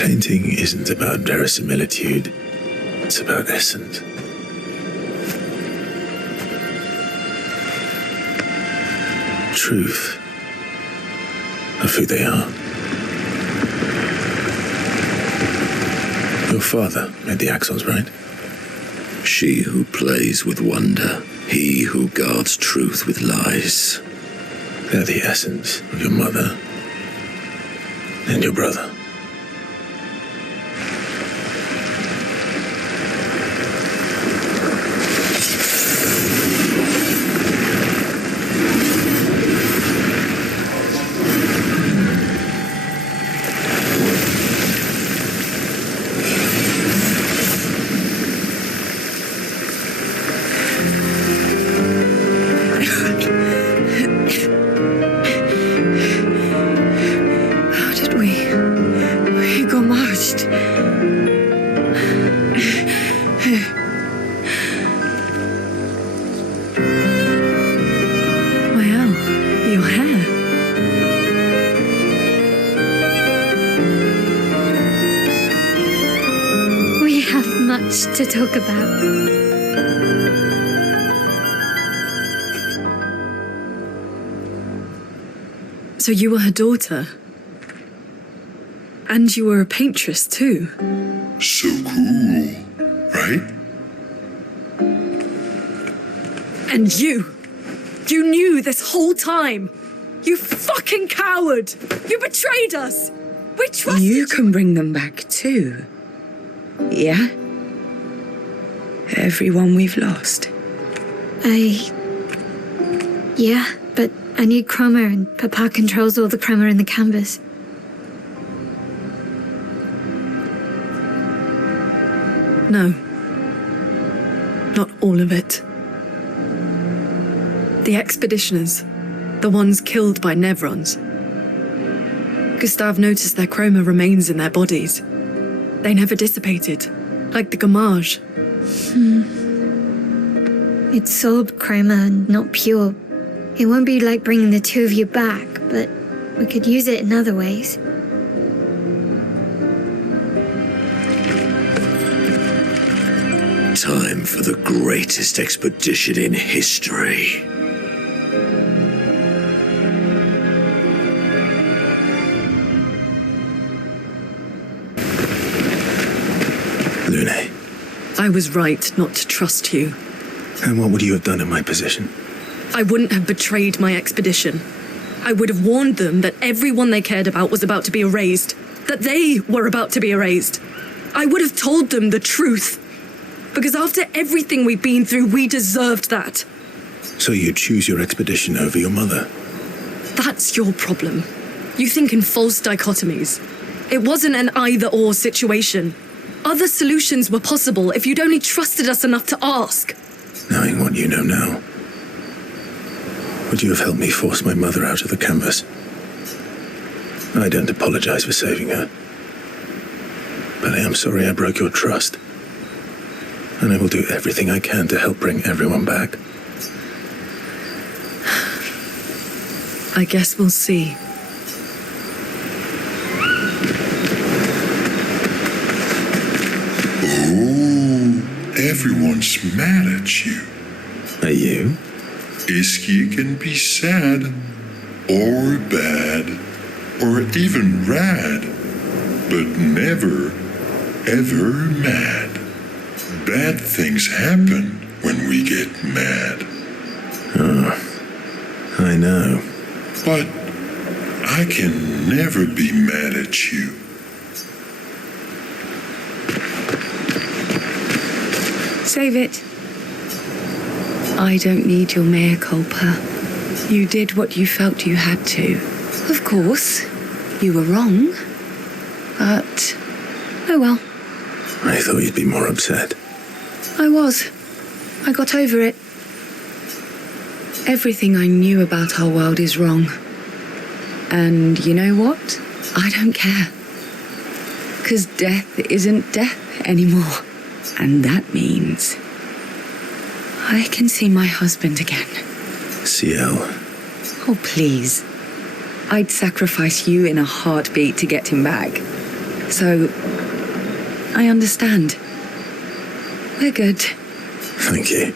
Painting isn't about verisimilitude, it's about essence. Truth of who they are. Your father made the axles, right? She who plays with wonder, he who guards truth with lies. They're the essence of your mother and your brother. To talk about. So you were her daughter? And you were a paintress too? So cool, right? And you knew this whole time! You fucking coward! You betrayed us! We trusted you! You can bring them back too. Yeah? Everyone we've lost. Yeah, but I need chroma and Papa controls all the chroma in the canvas. No. Not all of it. The expeditioners. The ones killed by Nevrons. Gustave noticed their chroma remains in their bodies. They never dissipated, like the gamage. It's sold chroma and not pure. It won't be like bringing the two of you back, but we could use it in other ways. Time for the greatest expedition in history. Lune. I was right not to trust you. And what would you have done in my position? I wouldn't have betrayed my expedition. I would have warned them that everyone they cared about was about to be erased. That they were about to be erased. I would have told them the truth. Because after everything we've been through, we deserved that. So you choose your expedition over your mother? That's your problem. You think in false dichotomies. It wasn't an either-or situation. Other solutions were possible if you'd only trusted us enough to ask. Knowing what you know now, would you have helped me force my mother out of the canvas? I don't apologize for saving her. But I am sorry I broke your trust. And I will do everything I can to help bring everyone back. I guess we'll see. Oh, everyone's mad at you. Are you? Iskia can be sad, or bad, or even rad, but never, ever mad. Bad things happen when we get mad. Oh, I know. But I can never be mad at you. Save it. I don't need your mea culpa. You did what you felt you had to. Of course, you were wrong. But, oh well. I thought you'd be more upset. I got over it. Everything I knew about our world is wrong. And you know what? I don't care. 'Cause death isn't death anymore. And that means I can see my husband again. CL. Oh, please. I'd sacrifice you in a heartbeat to get him back. So, I understand. We're good. Thank you.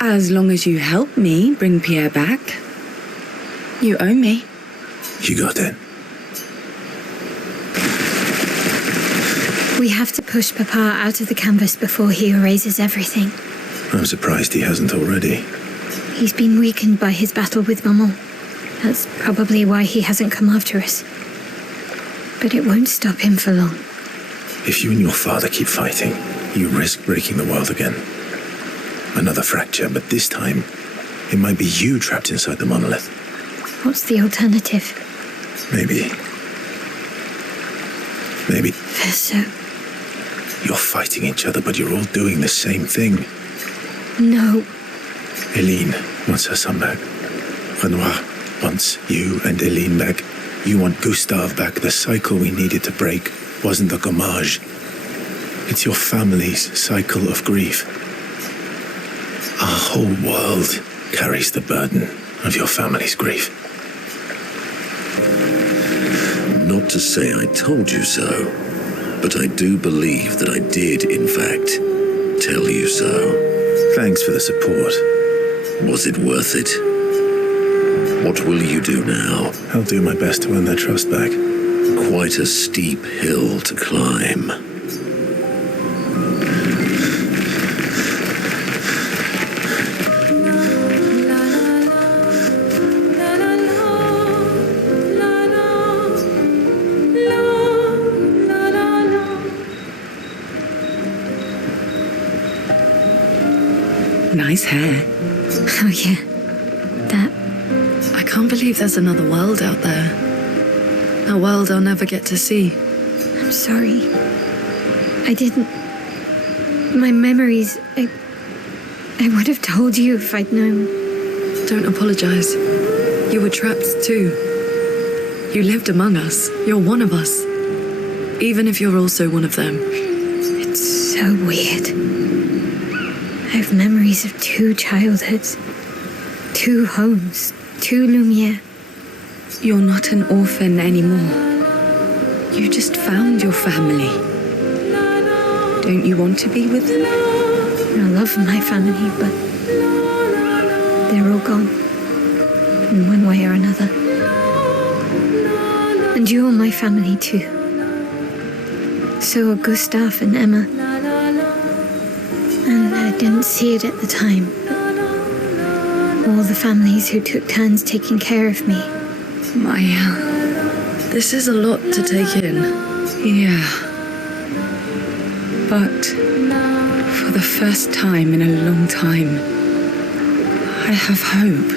As long as you help me bring Pierre back. You owe me. You got it. We have to push Papa out of the canvas before he erases everything. I'm surprised he hasn't already. He's been weakened by his battle with Maman. That's probably why he hasn't come after us. But it won't stop him for long. If you and your father keep fighting, you risk breaking the world again. Another fracture, but this time, it might be you trapped inside the monolith. What's the alternative? Maybe. Verso. You're fighting each other, but you're all doing the same thing. No. Eileen wants her son back. Renoir wants you and Eileen back. You want Gustave back. The cycle we needed to break wasn't the gommage. It's your family's cycle of grief. Our whole world carries the burden of your family's grief. Not to say I told you so, but I do believe that I did, in fact, tell you so. Thanks for the support. Was it worth it? What will you do now? I'll do my best to earn their trust back. Quite a steep hill to climb. Nice hair. Oh, yeah. That. I can't believe there's another world out there. A world I'll never get to see. I'm sorry. I didn't. My memories. I would have told you if I'd known. Don't apologize. You were trapped too. You lived among us. You're one of us. Even if you're also one of them. It's so weird. I have memories of 2 childhoods, 2 homes, 2 Lumiere. You're not an orphan anymore. You just found your family. Don't you want to be with them? I love my family, but they're all gone. In one way or another. And you're my family too. So are Gustave and Emma. And I didn't see it at the time, but all the families who took turns taking care of me. Maya. This is a lot to take in. Yeah. But for the first time in a long time, I have hope.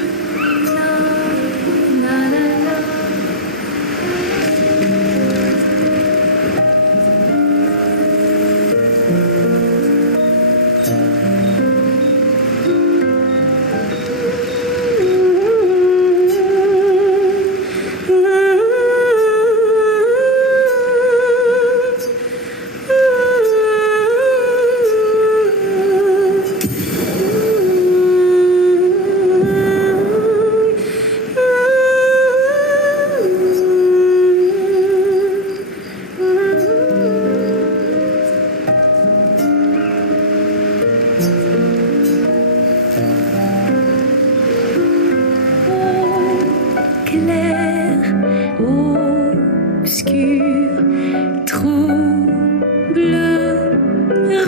Clair obscur, trouble,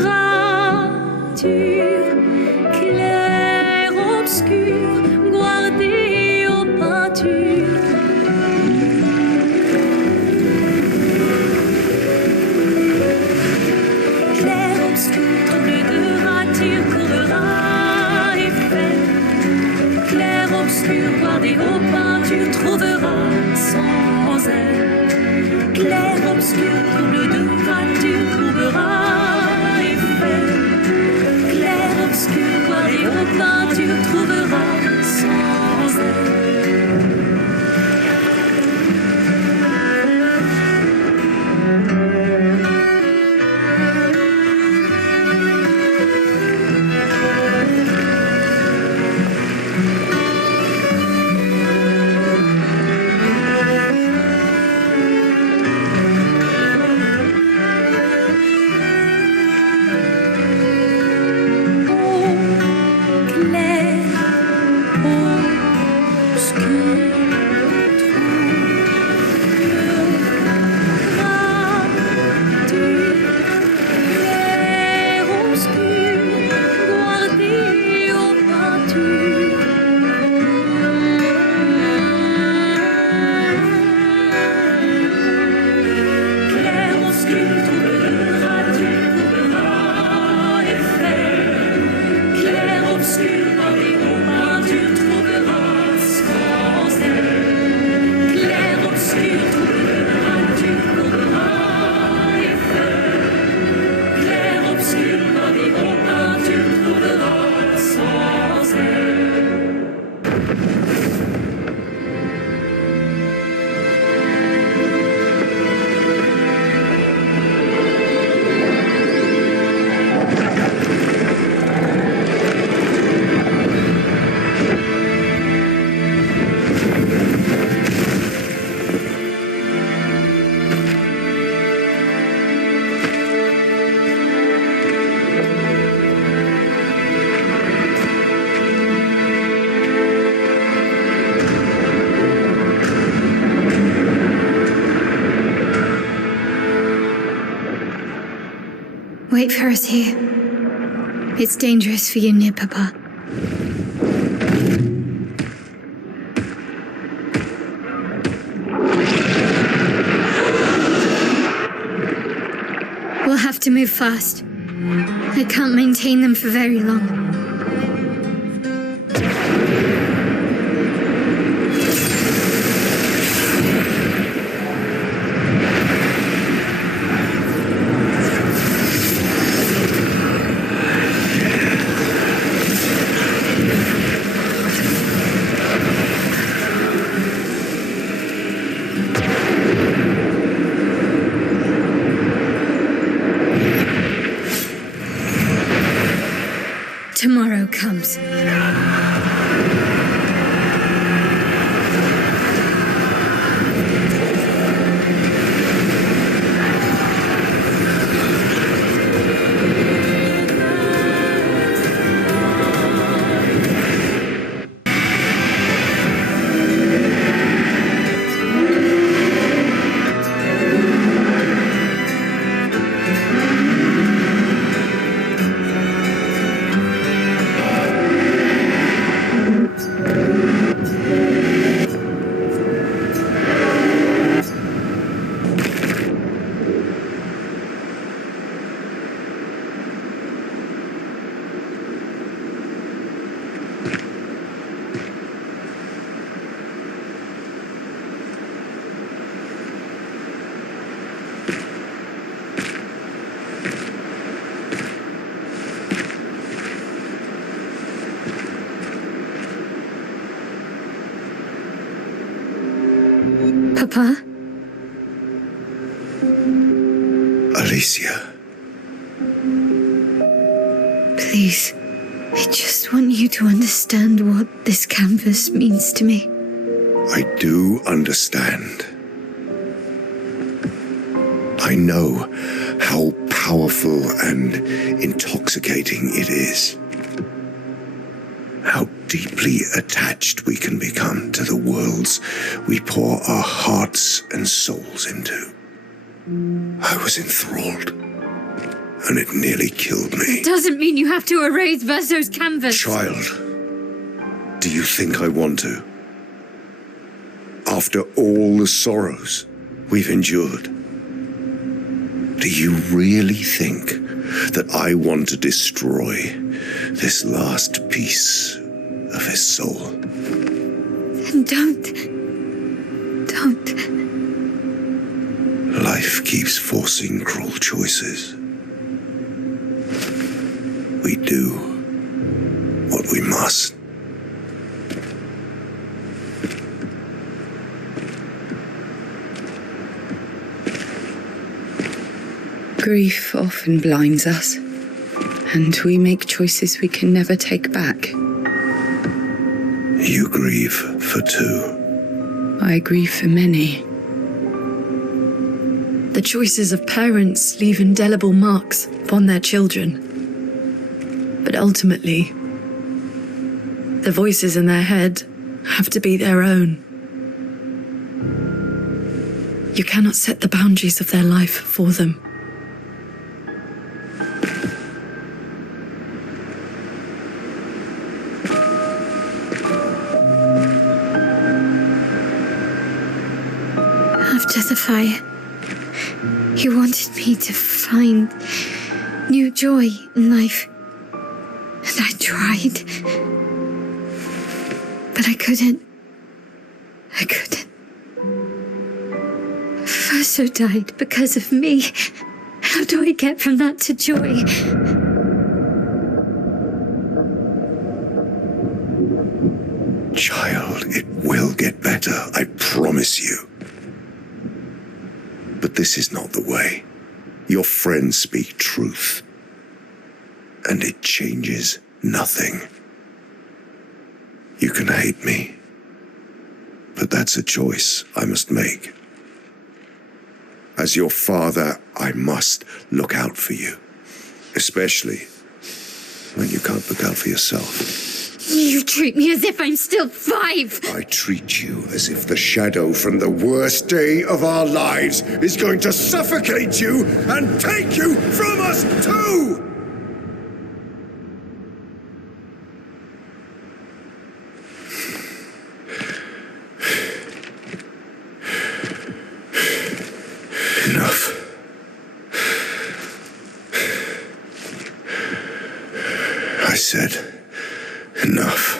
rature, clair obscur, guardé aux peintures. Clair obscur, trouble de rature, courera et fait. Clair obscur, guardé aux peintures, trouvera sans aile. Clair obscur, trouble de rature, trouvera et fait. Clair obscur, voir des haut-pins, tu trouveras sans elle. Wait for us here. It's dangerous for you near Papa. We'll have to move fast. I can't maintain them for very long. Tomorrow comes. Papa? Alicia. Please, I just want you to understand what this canvas means to me. I do understand. I know how powerful and intoxicating it is. How deeply attached we can become to the worlds we pour our hearts and souls into. I was enthralled, and it nearly killed me. It doesn't mean you have to erase Verso's canvas. Child, do you think I want to? After all the sorrows we've endured, do you really think that I want to destroy this last piece of his soul? And don't. Life keeps forcing cruel choices. We do must. Grief often blinds us, and we make choices we can never take back. You grieve for two. I grieve for many. The choices of parents leave indelible marks upon their children. But ultimately, the voices in their head have to be their own. You cannot set the boundaries of their life for them. After the fire, you wanted me to find new joy in life. And I tried. But I couldn't. Verso died because of me. How do I get from that to joy? Child, it will get better, I promise you. But this is not the way. Your friends speak truth. And it changes nothing. You can hate me. But that's a choice I must make. As your father, I must look out for you. Especially when you can't look out for yourself. You treat me as if I'm still 5. I treat you as if the shadow from the worst day of our lives is going to suffocate you and take you from us too! Enough. I said enough.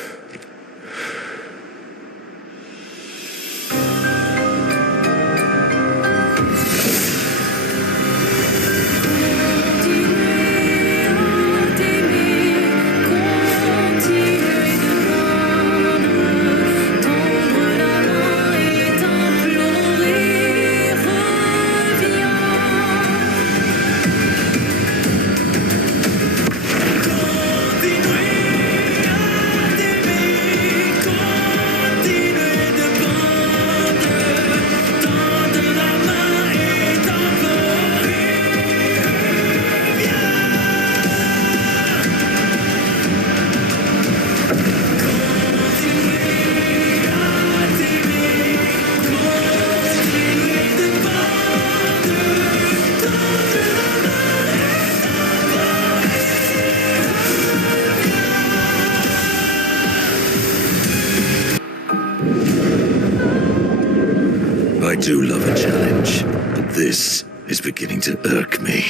I do love a challenge, but this is beginning to irk me.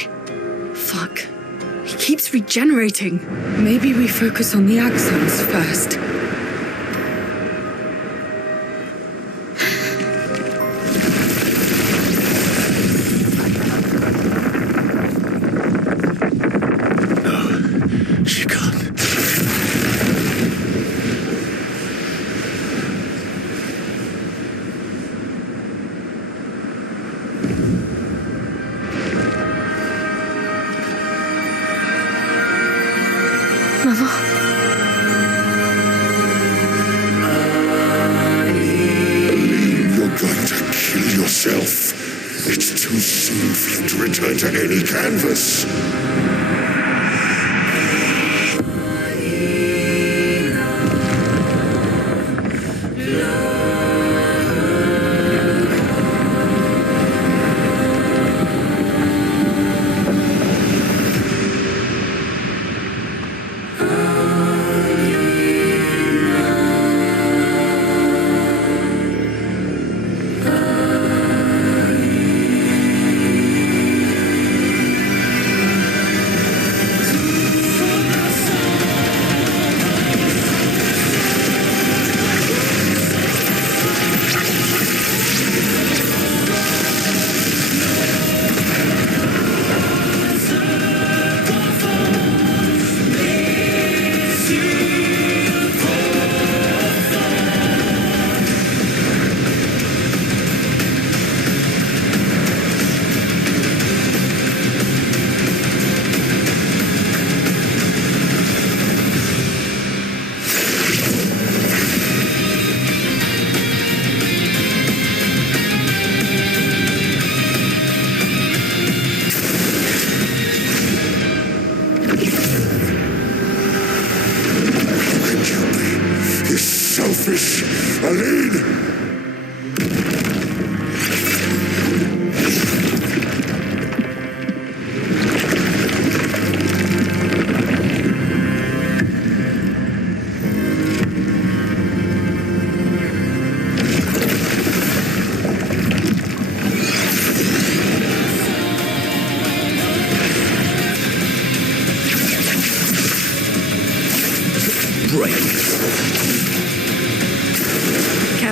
Fuck. He keeps regenerating. Maybe we focus on the axons first. No, she can't. Mama. Believe you're going to kill yourself. It's too soon for you to return to any canvas.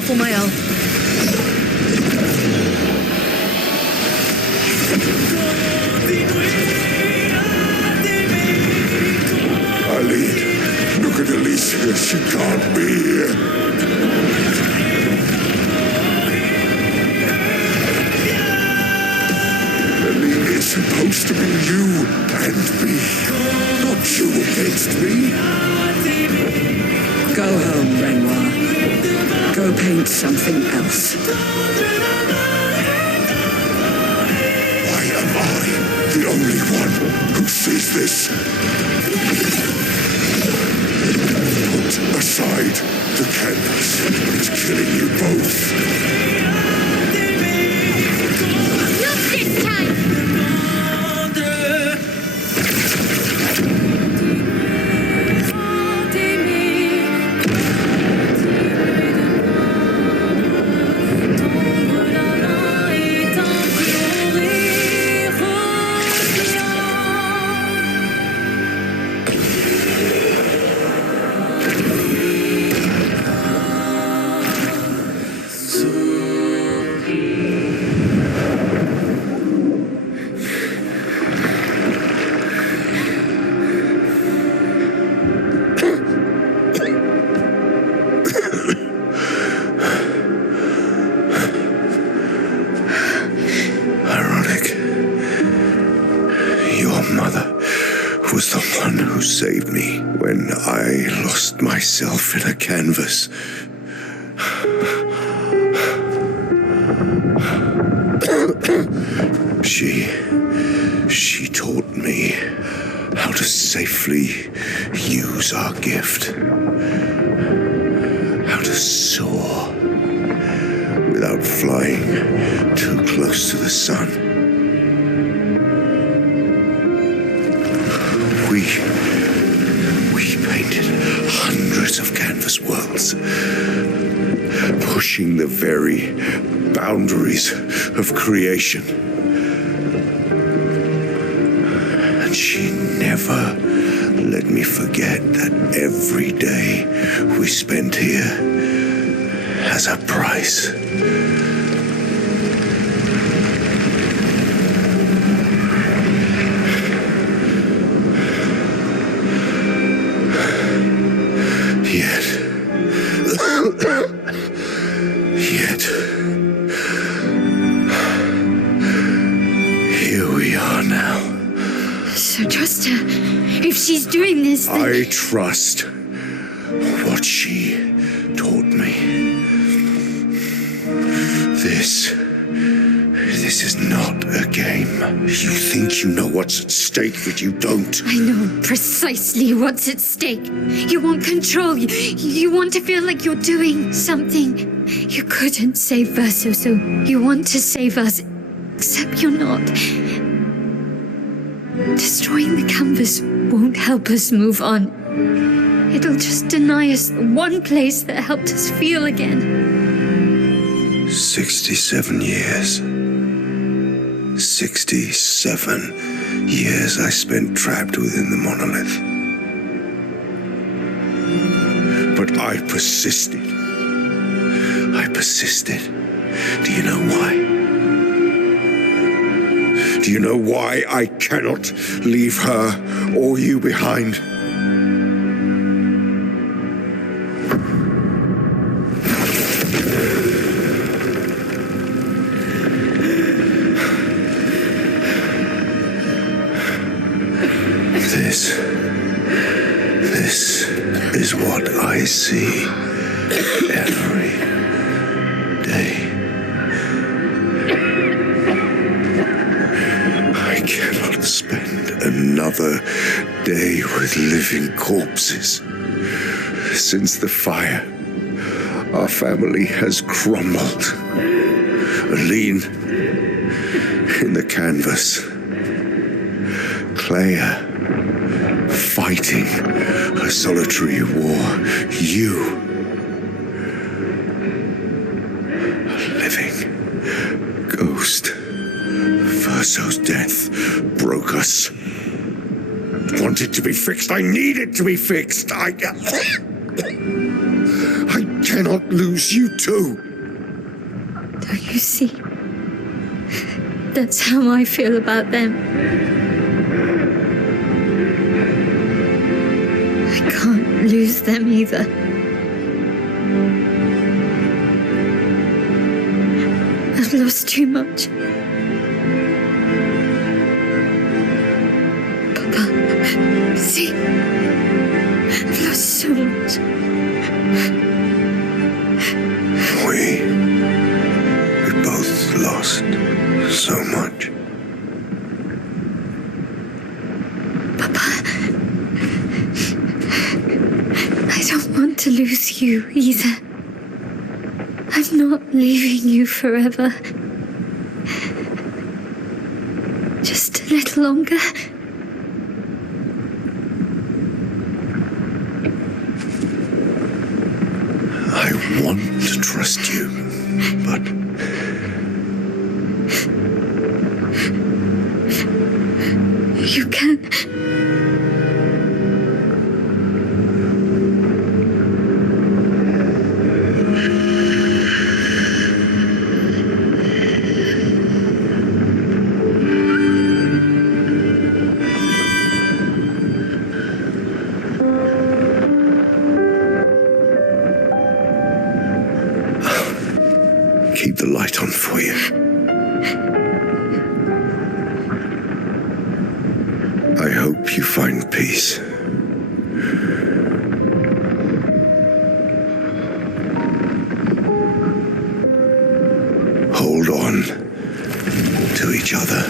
Careful, Mael. Eileen, look at Alicia. She can't be here. Eileen, it's supposed to be you and me, not you against me. Go home, Renoir. Go paint something else. Why am I the only one who sees this? Put aside the canvas. It's killing you both. Not this time! Saved me when I lost myself in a canvas. She taught me how to safely use our gift, how to soar without flying too close to the sun. We painted hundreds of canvas worlds, pushing the very boundaries of creation. And she never let me forget that every day we spent here has a price. Yet, here we are now. So trust her. If she's doing this, then... I trust what she taught me. This is not a game. You think you know what's at stake, but you don't. I know precisely what's at stake. You want control. You want to feel like you're doing something. You couldn't save Verso, so you want to save us. Except you're not. Destroying the canvas won't help us move on. It'll just deny us the one place that helped us feel again. 67 years. 67 years I spent trapped within the monolith. But I persisted. Do you know why? Do you know why I cannot leave her or you behind? This is what I see every day. I cannot spend another day with living corpses. Since the fire, our family has crumbled. Aline in the canvas. Clair fighting a solitary war. You, a living ghost. Verso's death broke us. Wanted to be fixed. I need it to be fixed. I can't cannot lose you too. Don't you see? That's how I feel about them. I can't lose them either. I've lost too much. Papa, see? I've lost so much. We both lost so much. Papa, I don't want to lose you either. I'm not leaving you forever. Just a little longer. I want to trust you, but you can. keep the light on for you. I hope you find peace. Hold on to each other.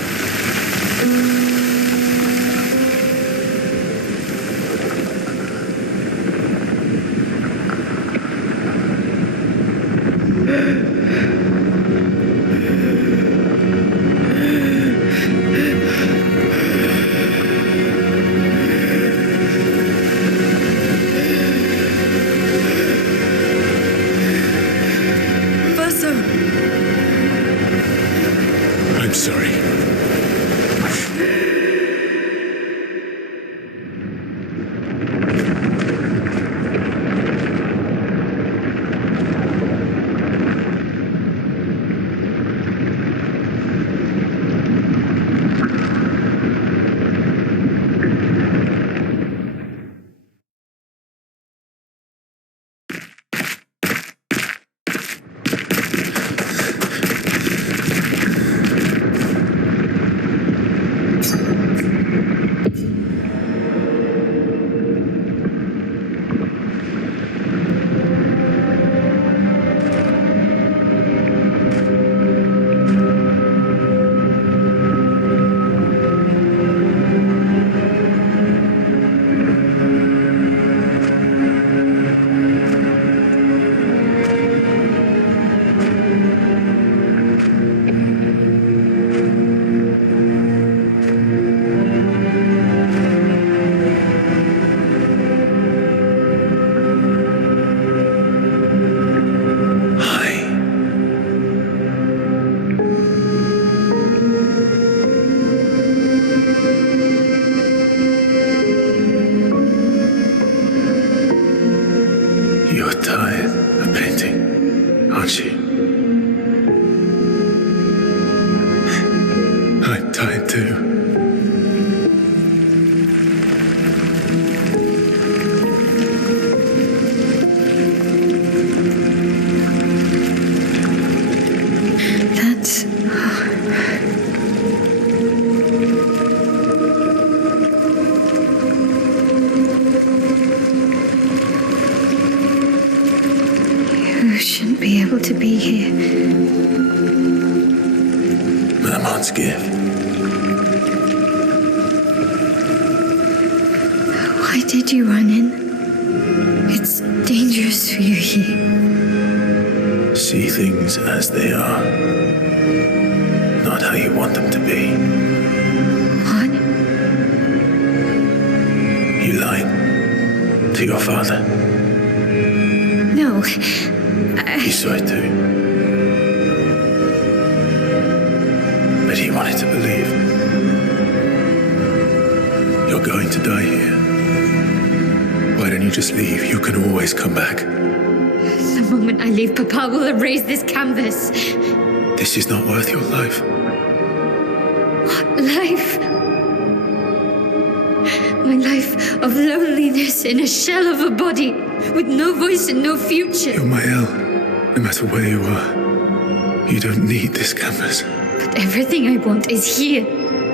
I'm sorry. You're tired of painting, aren't you? I'm tired too. That's... You shouldn't be able to be here. Merman's gift. Why did you run in? It's dangerous for you here. See things as they are, not how you want them to be. What? You lied to your father. No. He saw it too. But he wanted to believe. You're going to die here. Why don't you just leave? You can always come back. The moment I leave, Papa will erase this canvas. This is not worth your life. What life? My life of loneliness in a shell of a body, with no voice and no future. You're Mael, no matter where you are. You don't need this canvas. But everything I want is here.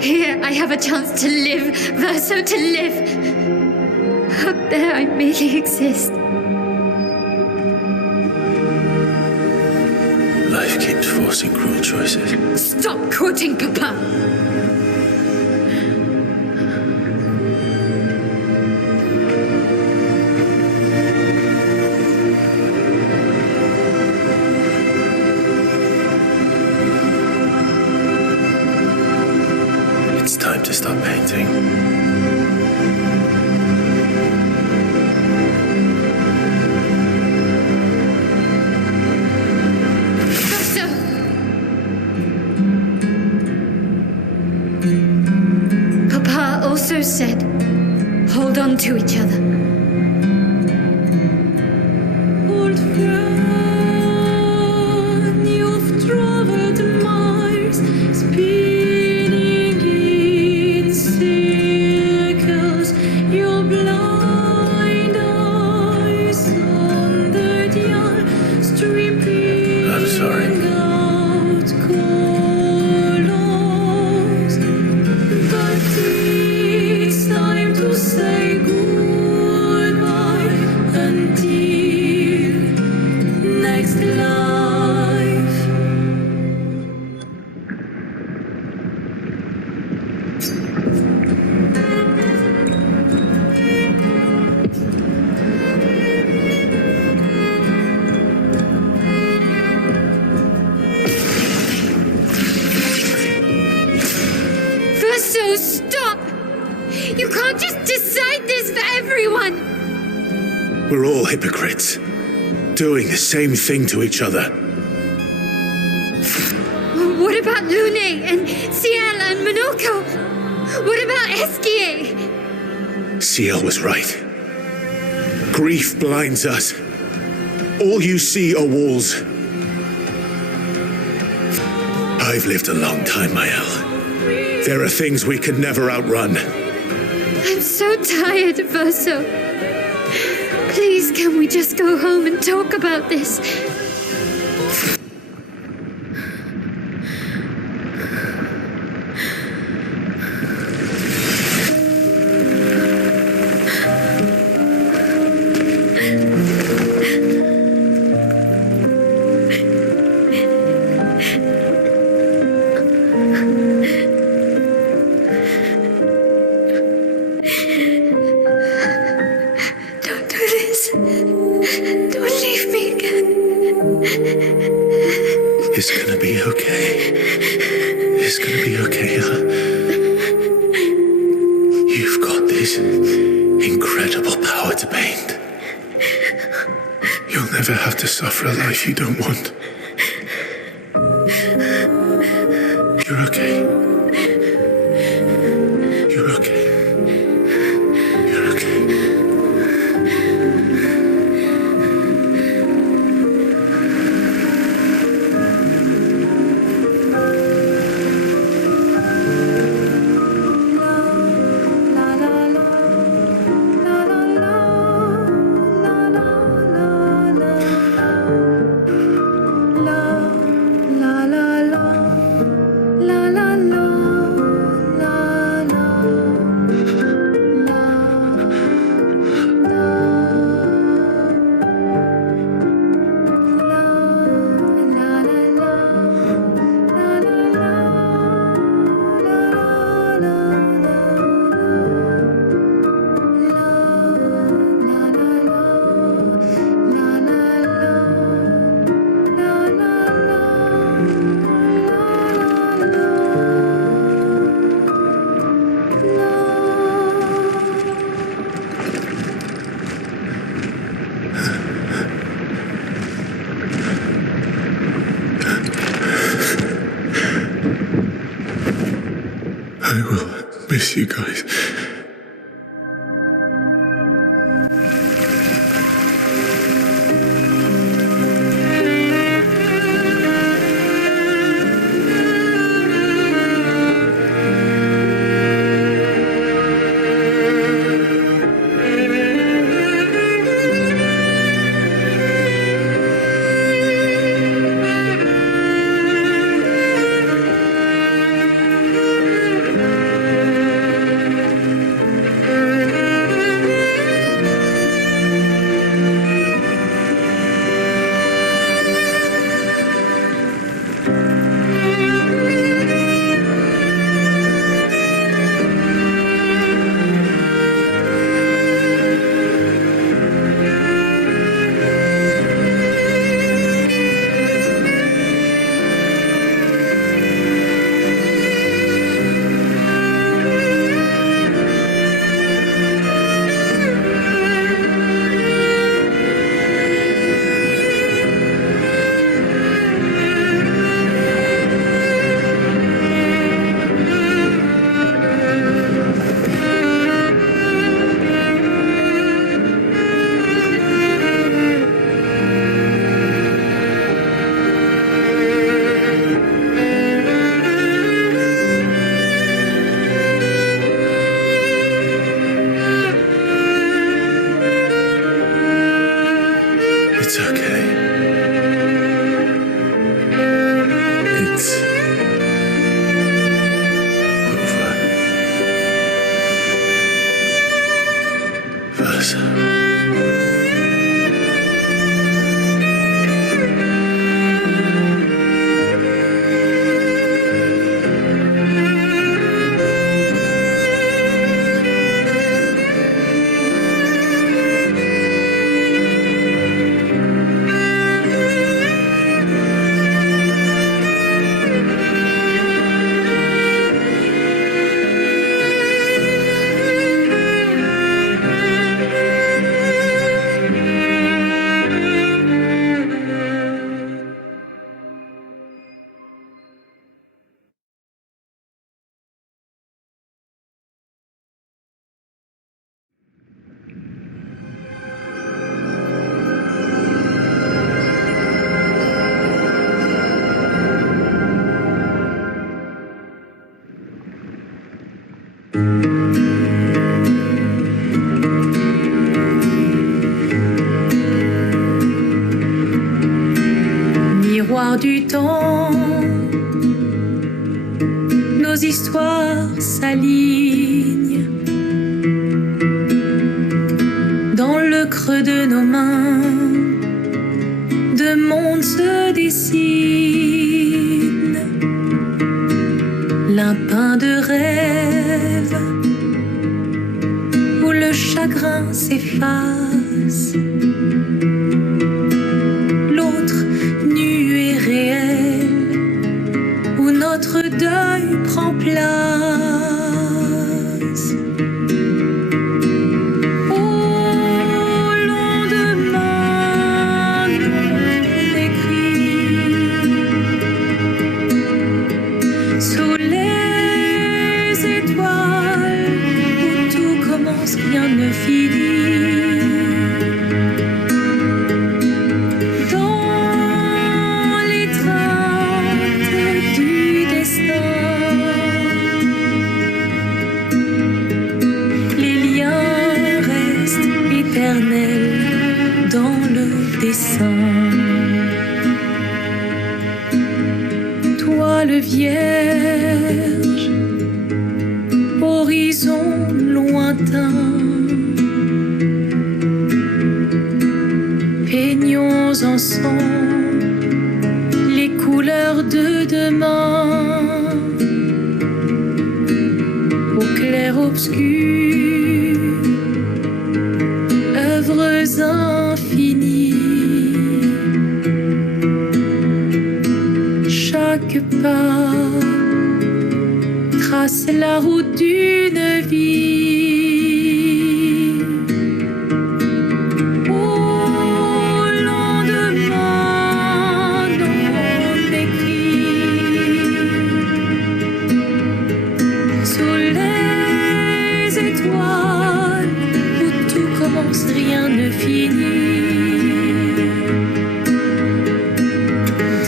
Here I have a chance to live, Verso, to live. Out there I merely exist. Life keeps forcing cruel choices. Stop quoting Papa! It's time to stop painting. Papa also said, hold on to each other. Old friend, you've traveled miles, spinning in circles. Your blind eyes on the dial, stripping I'm sorry. out colors. But it's time to say goodbye until next life. Verso, stop! You can't just decide this for everyone! We're all hypocrites, doing the same thing to each other. What about Lune and Ciel and Monoko? What about Esquier? Ciel was right. Grief blinds us. All you see are walls. I've lived a long time, Mael. There are things we could never outrun. I'm so tired, Verso. Please, can we just go home and talk about this? Don't do this. Don't leave me again. It's gonna be okay. It's gonna be okay, huh? You've got this incredible power to paint. You'll never have to suffer a life you don't want. You're okay. You're okay. You're okay. I will miss you guys. du temps, nos histoires s'alignent. Dans le creux de nos mains, deux mondes se dessinent. L'un peint de rêve, où le chagrin s'efface. L'autre nu et réel, où notre deuil prend place. Au lendemain non écrit, sous les étoiles, où tout commence, rien ne finit. Dans l'étreinte du destin, les liens restent éternels dans le dessin. Toile vierge, horizon lointain, peignons ensemble les couleurs de demain. Au clair obscur, œuvres infinies. Chaque pas trace la route d'une vie. Au lendemain non écrit, sous les étoiles, où tout commence, rien ne finit.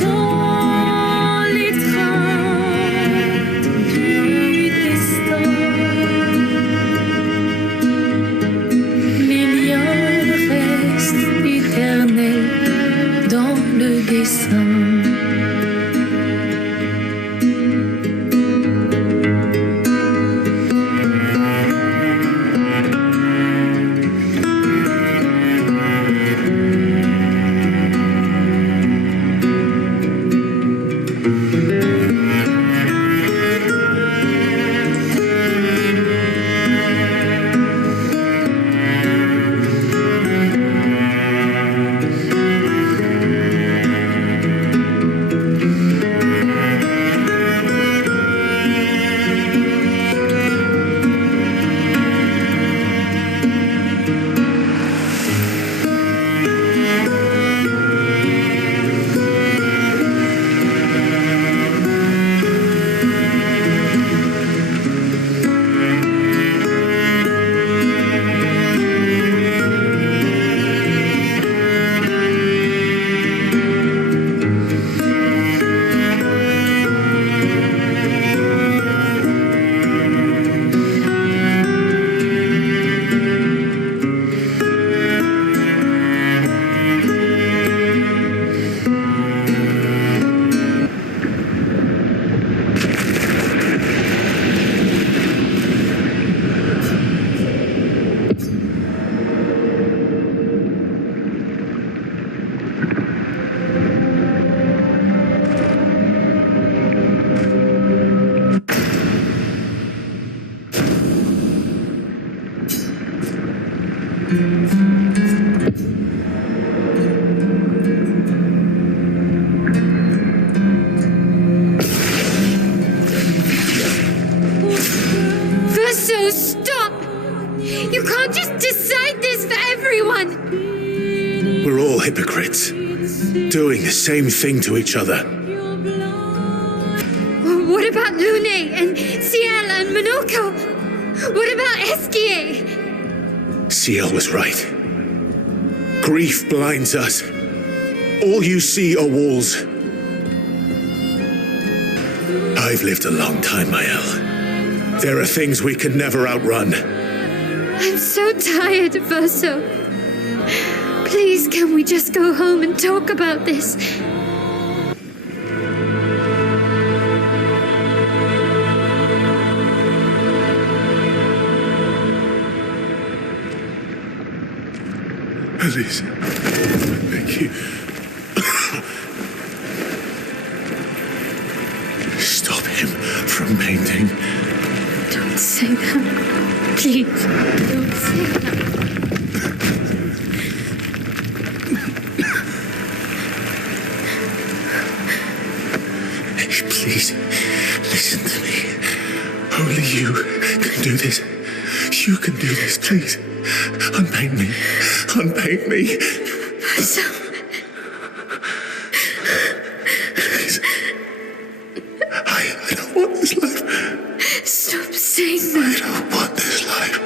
Dans l'étreinte du destin, les liens restent éternels dans le dessin. Verso, stop! You can't just decide this for everyone! We're all hypocrites, doing the same thing to each other. What about Lune and Ciel and Monoko? What about Esquier? Ciel was right. Grief blinds us. All you see are walls. I've lived a long time, Maëlle. There are things we can never outrun. I'm so tired, Verso. Please, can we just go home and talk about this? from painting. Don't say that. Please, don't say that. Please, listen to me. Only you can do this. You can do this, please. Unpaint me. Unpaint me. So... Please. I don't want this life. Stop saying that. I don't want this life.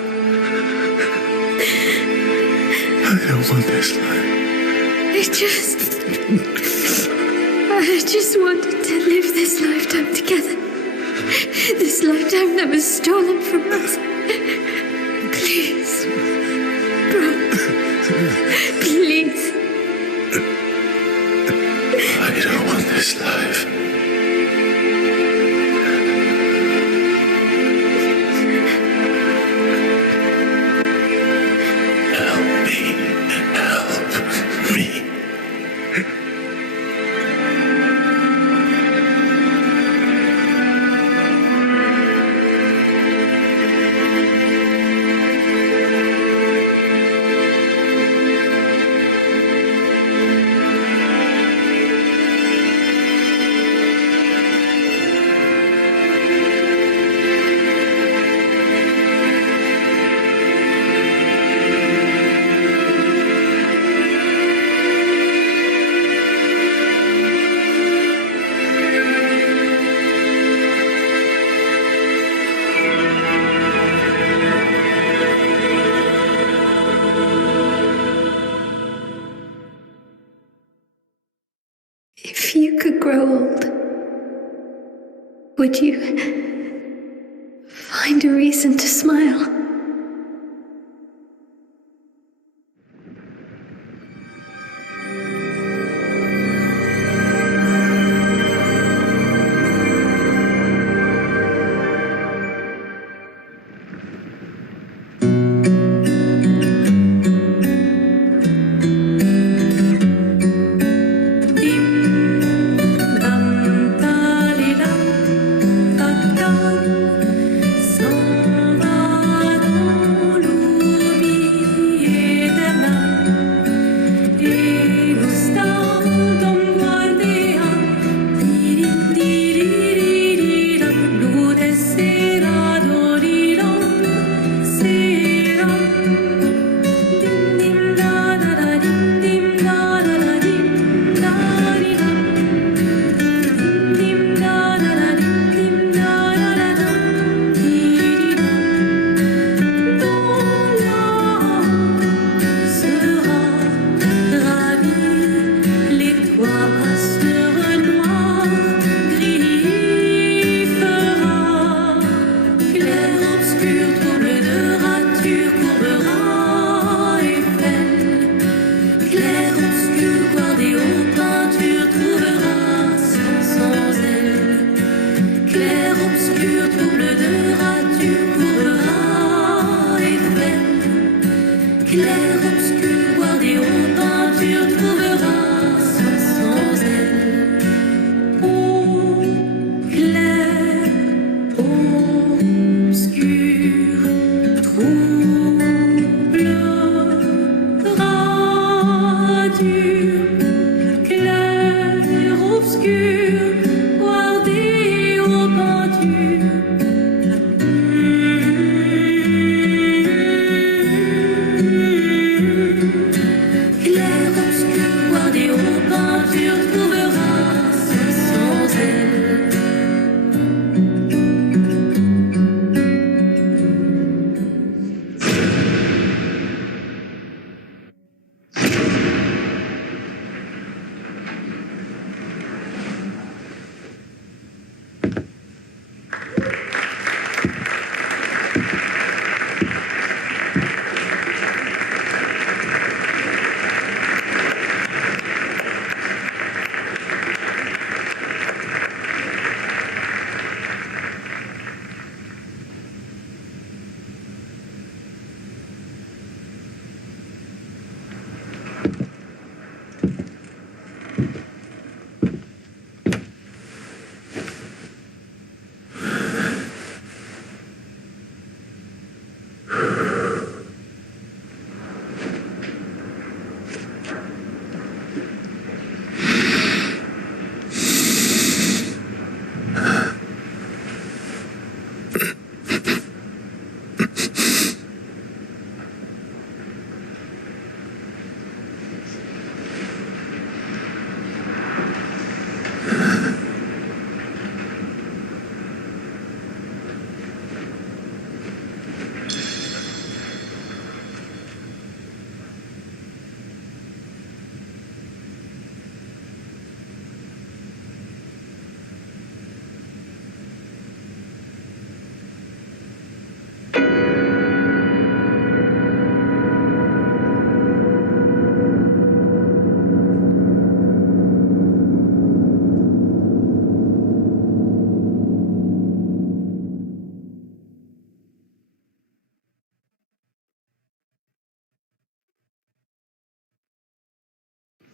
I don't want this life. I just wanted to live this lifetime together. This lifetime that was stolen from us. Please. Bro. Please. I don't want this life. Help me. Help me. If you could grow old, would you find a reason to smile? Son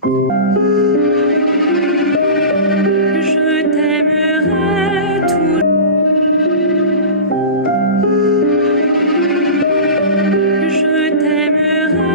you.